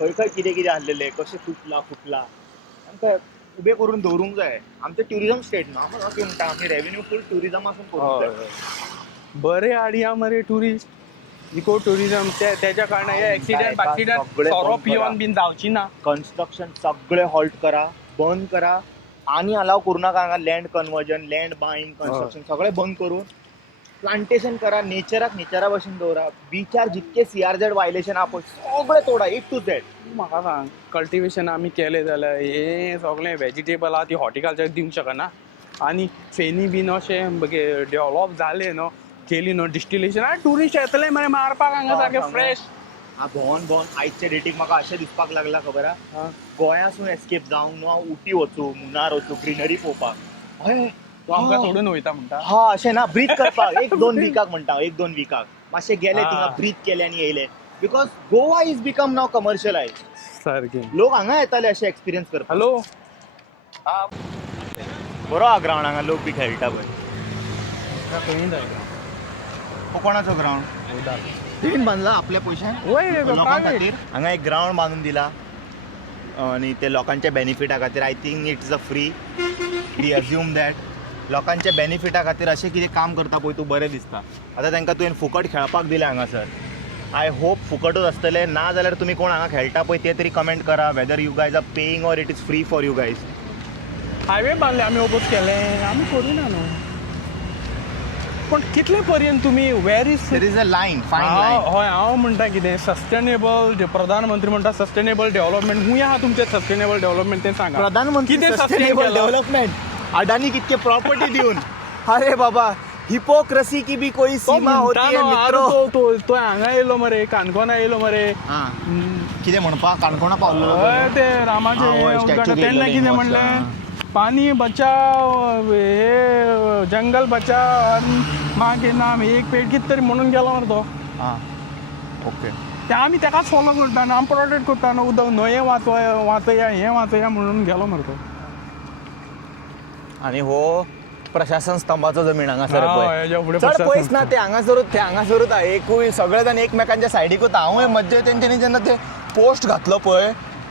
खंय कितें आसलेलें कशें फुटला आमकां उबे करून दवरूंक जाय आमचें ट्युरिजम स्टेट न्हू आमी अशें म्हणटा आमी रेव्हेन्यू फूल ट्युरिजमासून करूंक जाय बरे आडया मरे टुरिस्ट इको टुरिजम तेच्या कारणान हे एक्सिडेंट सगळे सोरो बंद पियोन करा. बीन जावची ना कन्स्ट्रक्शन सगळे हॉल्ट करा बंद करा आनी अलाव करू नाका हांगा land conversion land buying construction सगळें बंद करून प्लांटेशन करा नेचरा भशेन दवरा बिचार जितके CRZ वायलेशन आहा पळय सगळे तोडा A to Z म्हाका सांग कल्टिवेशन आमी केलें जाल्यार हे सगळें वेजिटेबल आहा ती हॉर्टिकल्चर दिवंक शकना आनी फेनी बीन अशें डेव्हलप जाले न्हू केली न्हू डिस्टिलेशन आनी ट्युरिस्ट येतले मरे मारपाक हांगा सारके फ्रेश हा भोवन आयच्या डेटीक म्हाका अशें दिसपाक लागला खबर आहा गोंयासून एस्केप जावंक न्हू हांव उटी वचूं मुन्नार वचूं ग्रीनरी पळोवपाक हय तो आमकां सोडून वयता म्हणटा हा अशें ना ब्रीथ करपाक 1-2 विकाक म्हणटा 1-2 विकाक मातशे गेले थिंगा ब्रीथ केले आनी येयले because Goa is become now commercialise सारकें लोक हांगा येताले अशें एक्सपिरियन्स करपाक हॅलो बरो हा ग्रावंड हांगा लोक बी खेळटा पळय खंय जाय कोणाचो ग्रावंड तुवें बांदला आपल्या पयशान वय रे लोकां private. खातीर हांगा एक ग्रावंड बांदून दिला आनी ते लोकांच्या बेनिफिटा खातीर I think it's a free we assume that लोकांच्या बेनिफिटा खातीर अशें कितें काम करता पळय तूं बरें दिसता आतां तांकां तुवें फुकट खेळपाक दिलें हांगासर आय होप फुकटूच आसतलें ना जाल्यार तुमी कोण हांगा खेळटा पळय ते तरी कमेंट करा whether you guys are paying or it is free for you guys highway बांदले आमी ओपोज केलें आमी करिना न्हू पण कितले पर्यंत तुमी where is there is a line fine line हय हांव म्हणटा कितें सस्टेनेबल जे प्रधानमंत्री म्हणटा सस्टेनेबल डेव्हलपमेंट खूंय आहा तुमचें सस्टेनेबल डेव्हलपमेंट तें सांगा प्रधानमंत्री कितें सस्टेनेबल sustain केलं? डेव्हलपमेंट अडानी कितके प्रॉपर्टी दिवन अरे बाबा हिपोक्रेसी की भी कोई तो सीमा होती म्हणटा है न्हू, मित्रो आतां तो हांगा येयलो मरे काणकोणा येयलो मरे हां कितें म्हणपाक काणकोणा पावलो हय ते रामाचे हा, वय, उद्घाटन statue तेन्ना केल्लें कितें मस्त, म्हणलें पाणी बचाव हे जंगल बचाव आनी मागीर नाम एक पेड कितें तरी म्हणून गेलो मरे तो हां ओके ते आमी तेकाच फॉलो करता न्हू आमी प्रोटेक्ट करता न्हू उदक न्हंये वाचया हें वाचया म्हणून गेलो मरे तो आनी हो प्रशासन स्तंभाचो जमीन हांगासर हय, पळय हेज्या फुडें चड प्रशासन पयस ना ते हांगासरूच आहा एकूय सगळे जाण एकमेकांच्या सायडीक वता हांवूय मध्य तेंच्यांनी जेन्ना ते पोस्ट घातलो पळय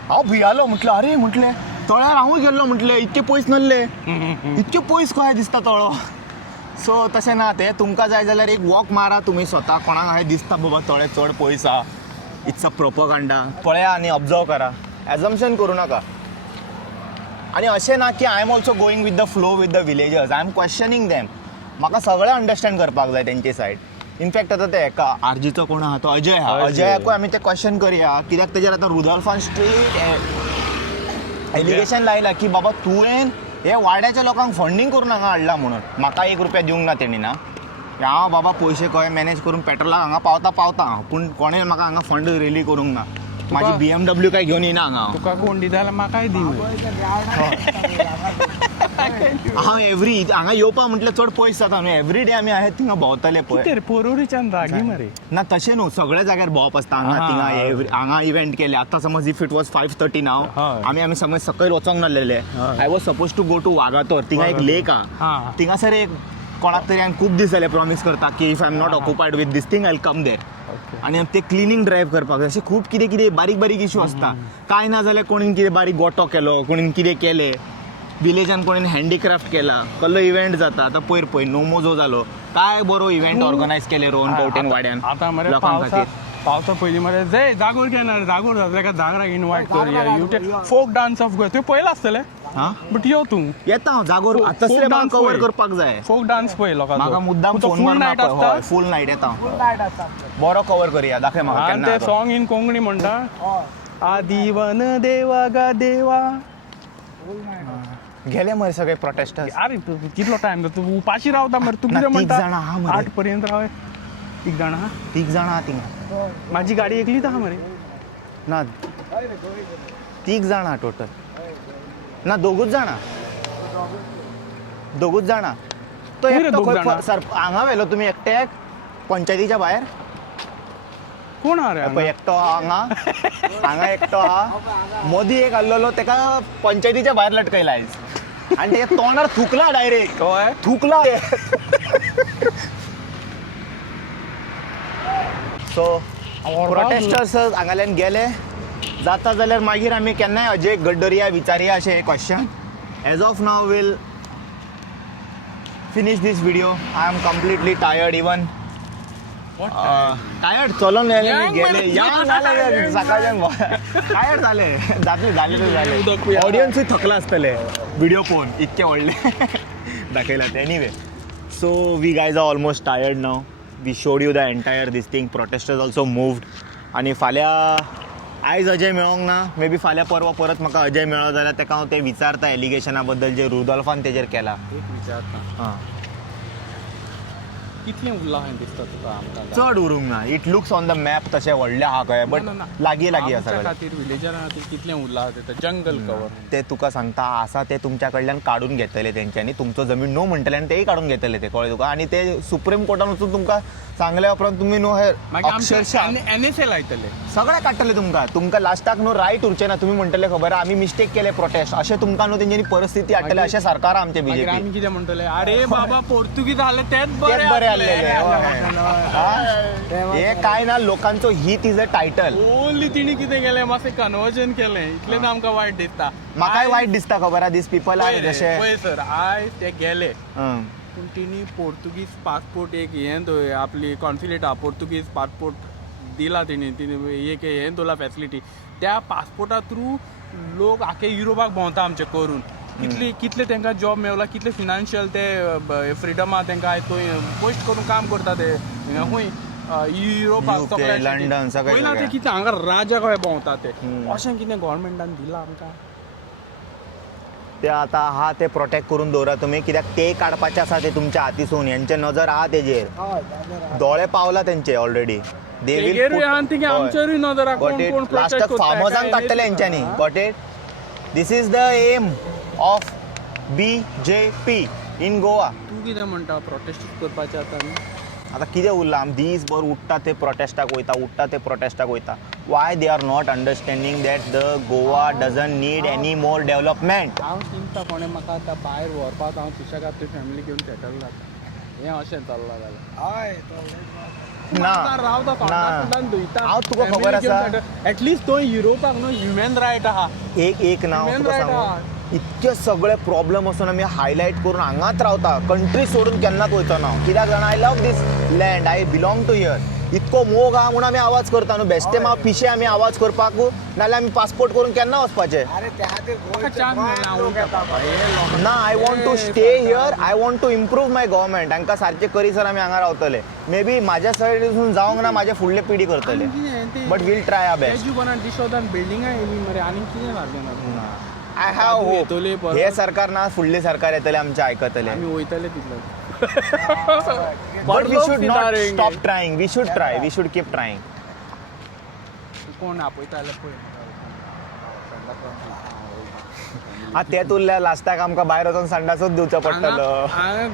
हांव भियालो म्हटलें अरे म्हटलें तळ्यार हांवूय गेल्लो म्हटलें इतके पयस नासले इतके पयस कशें दिसता तळो सो तशें ना तें तुमकां जाय जाल्यार एक वॉक मारा तुमी स्वता कोणाक हांवें दिसता बाबा तळें चड पयस आहा इट्स अ प्रोपोगंडा पळया आनी ऑब्जर्व करा एजम्पशन करूं नाका आनी अशें ना की I am also going with the flow with the villagers I am questioning them म्हाका सगळें अंडरस्टँड करपाक जाय तेंचे सायड इनफॅक्ट आतां ते एका आरजीचो कोण आहा तो अजय आहा अजयाकूय आमी ते क्वेश्चन करुया कित्याक तेजेर आतां रुदॉल्फान स्ट्रेट एलिगेशन लायला की बाबा तुवें हे वाड्याच्या लोकांक फंडींग करून हांगा हाडला म्हणून म्हाका 1 रुपया दिवंक ना तेणी ना हांव बाबा पयशे कशे मॅनेज करून पेट्रोलाक हांगा पावता पूण कोणें म्हाका हांगा फंड रिली करूंक ना माझी BMW काय घेवन येना हांगा तुका कोण दिता जाल्यार म्हाकाय दी हांव एवरी हांगा येवपा म्हटल्यार चड पयस जाता न्हू एवरी डे आमी आहेत थिंगा भोंवतले पळय कितें रे पोरुरीच्यान रागी मरे ना तशें न्हू सगळ्या जाग्यार भोंवप आसता हांगा थिंगा हांगा इव्हेंट केले आतां समज इफ इट वॉज 5:30 नाव हय. आमी समज सकयल वचोंक नासलेले I was suppose to go to Vagator थिंगा एक लेक आहा थिंगासर एक कोणाक तरी हांवें खूब दीस जाले प्रॉमीस करता की if I am not occupied with this thing I will come there आनी ते क्लिनींग ड्रायव्ह करपाक जाय अशें खूब कितें कितें बारीक इश्यू आसता काय ना जाल्यार कोणीन कितें बारीक गोठो केलो कोणीन कितें केलें विलेजान कोणीन हँडीक्राफ्ट केला कसलो इव्हेंट जाता आतां पळय नोमोजो जालो काय बरो इव्हेंट ऑर्गनायज केले रोहन पवटेन वाड्यान आतां मरे लोकां खातीर पावसा पयलीं मरे जय जागोर घेणार जागोर जाता ताका जागराक इनवायट करुया you take folk dance of Goa तुवें पळयला आसतलें हां बट यो तूं येता हांव जागोर Folk तसलें म्हाका dance कवर पळय. करपाक जाय फोक डान्स पळय लोकांचो म्हाका मुद्दाम फोन फूल मारना नायट पळय आसता हय फूल नायट येता बरो कवर करुया दाखय म्हाका आनी केन्ना ते सॉंग इन कोंकणी म्हणटा आदिवन देवा गा देवा गेले मरे सगळे प्रोटेस्टर्स अरे कितलो टायम तूं उपाशी रावता मरे तूं ना, कितें 3 जाणां म्हणटा आहा मरे. 8 पर्यंत राव 3 जाणां आहा 3 जाणां आहा थिंगा म्हाजी गाडी एकलीच आहा मरे ना 3 जाणां टोटल ना दोगूच जाणां तो खंय रे एकटो दोग खंय जाणां? सर हांगा व्हेलो तुमी एकट्याक पंचायतीच्या भायर कोण आहा रे पळय हांगा? एकटो हांगा एकटो आहा मोदी एक आसलेलो तेका पंचायतीच्या भायर लटकयला आयज आनी ते तोंडार थुकला डायरेक्ट हय थुकला सो प्रोटेस्टर्स हांगाल्यान गेले जाता जाल्यार मागीर आमी केन्नाय अजय गड्डरिया विचारया अशें question as of now will finish this video I am completely tired even tired चलोन गेले सकाळच्यान टायर्ड जाले ऑडियन्सूय थकला आसतले व्हिडिओ पळोवन इतके व्हडले दाखयला anyway so we guys are almost tired now we showed you the entire this thing protesters also moved आनी फाल्यां आयज अजय मेळोंक ना मे बी फाल्यां परवा परत म्हाका अजय मेळ्ळो जाल्यार ताका हांव ते विचारता एलिगेशना बद्दल जे रुदॉल्फान तेजेर केला एक विचारता हां कितलें उरलां खंय दिसता तुका आमकां चड उरूंक ना. It looks on the map तशें व्हडलें आहा कळ्ळें, बट लागीं लागीं आसा आमच्या कळ्ळें. खातीर विलेजरा खातीर कितलें उरलां तें जंगल कवर. ते तुका सांगता आसा ते तुमच्या कडल्यान काडून घेतले तेंच्यांनी, तुमचो जमीन नो म्हणटले आनी तेय काडून घेतले ते कळ्ळें तुका. आनी ते सुप्रीम कोर्टान वचून तुमकां सांगल्या उपरांत तुमी नो हे मागीर अक्षरशः आमचे NSA लायतले. सगळे काडटले तुमकां लास्टाक नो रायट उरचे ना. तुमी म्हणटले खबर आमी मिस्टेक केले प्रोटेस्ट अशें तुमकां न्हू तेंच्यांनी परिस्थिती हाडटले अशें सरकार आमचे मागीर बीजेपी. आमी कितें म्हणटले, अरे बाबा पोर्तुगीज आले तेच बरे बरे आसले. हे काय ना, लोकांचो हित इज अ टायटल. ओन्ली तिणी कितें केलें, मातशें कन्वर्जन केलें, इतलेंच आमकां वायट दिसता. म्हाकाय वायट दिसता खबर आहा, दीस पीपल आर जशे पळय सर, आयज ते गेले हं. पूण तिणी पोर्तुगीज पासपोर्ट एक हें थंय आपली कॉन्सुलेट आहा, पोर्तुगीज पासपोर्ट दिला तिणी एक हें दवरला फॅसिलिटी. त्या पासपोर्टा थ्रू लोक आखे युरोपाक भोंवता आमचे करून. कितले तांकां जॉब मेवला, कितले फिनान्शियल ते फ्रिडम आहा तांकां आयज थंय पोस्ट करून काम करता ते खंय युरोपाक UK, लंडन, सगळें पयला ते सगळें. कितें हांगा राज्या कशें भोंवता ते अशें कितें गोवोरमेंटान दिलां आमकां. ते आतां आहा ते प्रोटेक्ट करून दवरा तुमी, कित्याक ते काडपाचे आसा ते तुमच्या हातीसून. यांचे नजर आहा तेजेर, दोळे पावला तेंचे ऑलरेडी. तेगेरूय आहा आनी तिगे आमचेरूय नजर आहा, कोण कोण protest लास्टाक करता फार्मर्सांक काय काडटले NSA. हेंच्यांनी. Got it. This is the aim of BJP in Goa. तूं कितें म्हणटा, प्रोटेस्ट करपाचें आतां आमी? आतां कितें उरलां, आमी दीसभर उठ्ठा ते प्रोटेस्टाक वयता. Y they are not understanding that the Goa doesn't need any more development. हांव चिंता कोणें म्हाका आतां भायर व्हरपाक, हांव सुशेगाद तुजी फॅमिली घेवन सेटल जाता. हें अशें चल्लां जाल्यार ना रावता हांव तुका खबर आसा, एटलिस्ट तो युरोपाक न्हू ह्युमन रायट आहा. एक नांव Human तुका right सांगू, आहा. इतके सगळे प्रॉब्लेम असून आमी हायलायट करून हांगाच रावता. कंट्री सोडून केन्नाच वयचो ना. कित्याक जाणा, I love this land, I belong to here. इतको मोग आहा म्हणून आमी आवाज करता न्हू. बेश्टे पिशे आमी आवाज करपाक, नाल्यार आमी पासपोर्ट करून केन्ना वचपाचे म्हाका चान्स मेळना, हांव घेता हे ना. I want to stay here. I want to improve my government. हांकां सारकें करीसर आमी हांगा रावतले. मे बी म्हाज्या सायडीसून जावंक ना, म्हाजे फुडले पिढी करतले. But will try our best. दिशोदान बिल्डिंगां येयली मरे, आनी कितें लागलें ना. आय हॅव येतले होप. परत. हे सरकार ना, फुडले सरकार येतले आमचे आयकतले. आमी वयतले तितले. But we should not stop trying. We should try. We should keep trying. कोण आपयता जाल्यार पळय. ते तुरल्या लास्टाक आमकां भायर वचून संडासूच दिवचो पडटलो.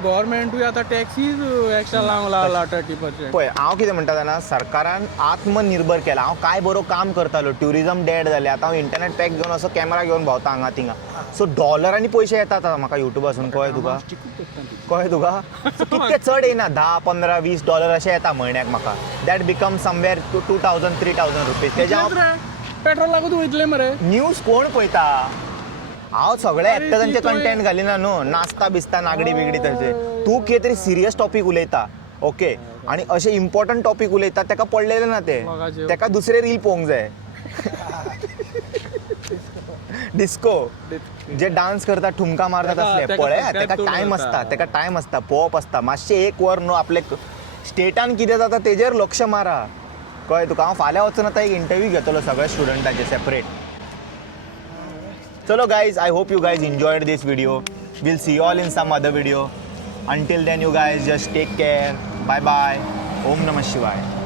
गव्हर्मेंटूय आतां टॅक्सीज एक्स्ट्रा लावंक लागला 30%. पळय हांव कितें म्हणटा जाणा, सरकारान आत्मनिर्भर केला. हांव काय बरो काम करतालो, ट्युरिजम डेड जालें. आतां हांव इंटरनेट पॅक घेवन असो कॅमेरा घेवन भोंवता हांगा थिंगा. सो डॉलरांनी पयशे येतात आतां म्हाका युट्यूबासून. कळ्ळें तुका? So कितके चड येना, $10, $15, $20 अशें येता म्हयन्याक म्हाका. That become somewhere 2000, 3000 rupees. तेज्या पेट्रोल लागून वयतले मरे. न्यूज कोण पळयता? हांव सगळे एक्टरांचे कंटेंट घालिना न्हू, नाचता बिस्ता नागडी बिगडी तशें. तूं कितें तरी सिरियस टॉपीक उलयता, ओके, आनी अशें इम्पॉर्टंट टॉपीक उलयता, ताका पडलेले ना ते. ताका दुसरे रील पळोवंक जाय. डिस्को जे डान्स करतात, ठुमका मारतात असले पळय. ताका टायम आसता, पळोवप आसता. मातशें एक वर न्हू, आपले स्टेटान कितें जाता तेजेर लक्ष मारा. कळ्ळें तुका? हांव फाल्यां वचून आतां एक इंटरव्यू घेतलो सगळ्या स्टुडंटाचे सेपरेट. चलो guys, I hope you guys enjoyed this video. We'll see you all in some other video. Until then, you guys just take care. Bye bye. Om Namah Shivaya.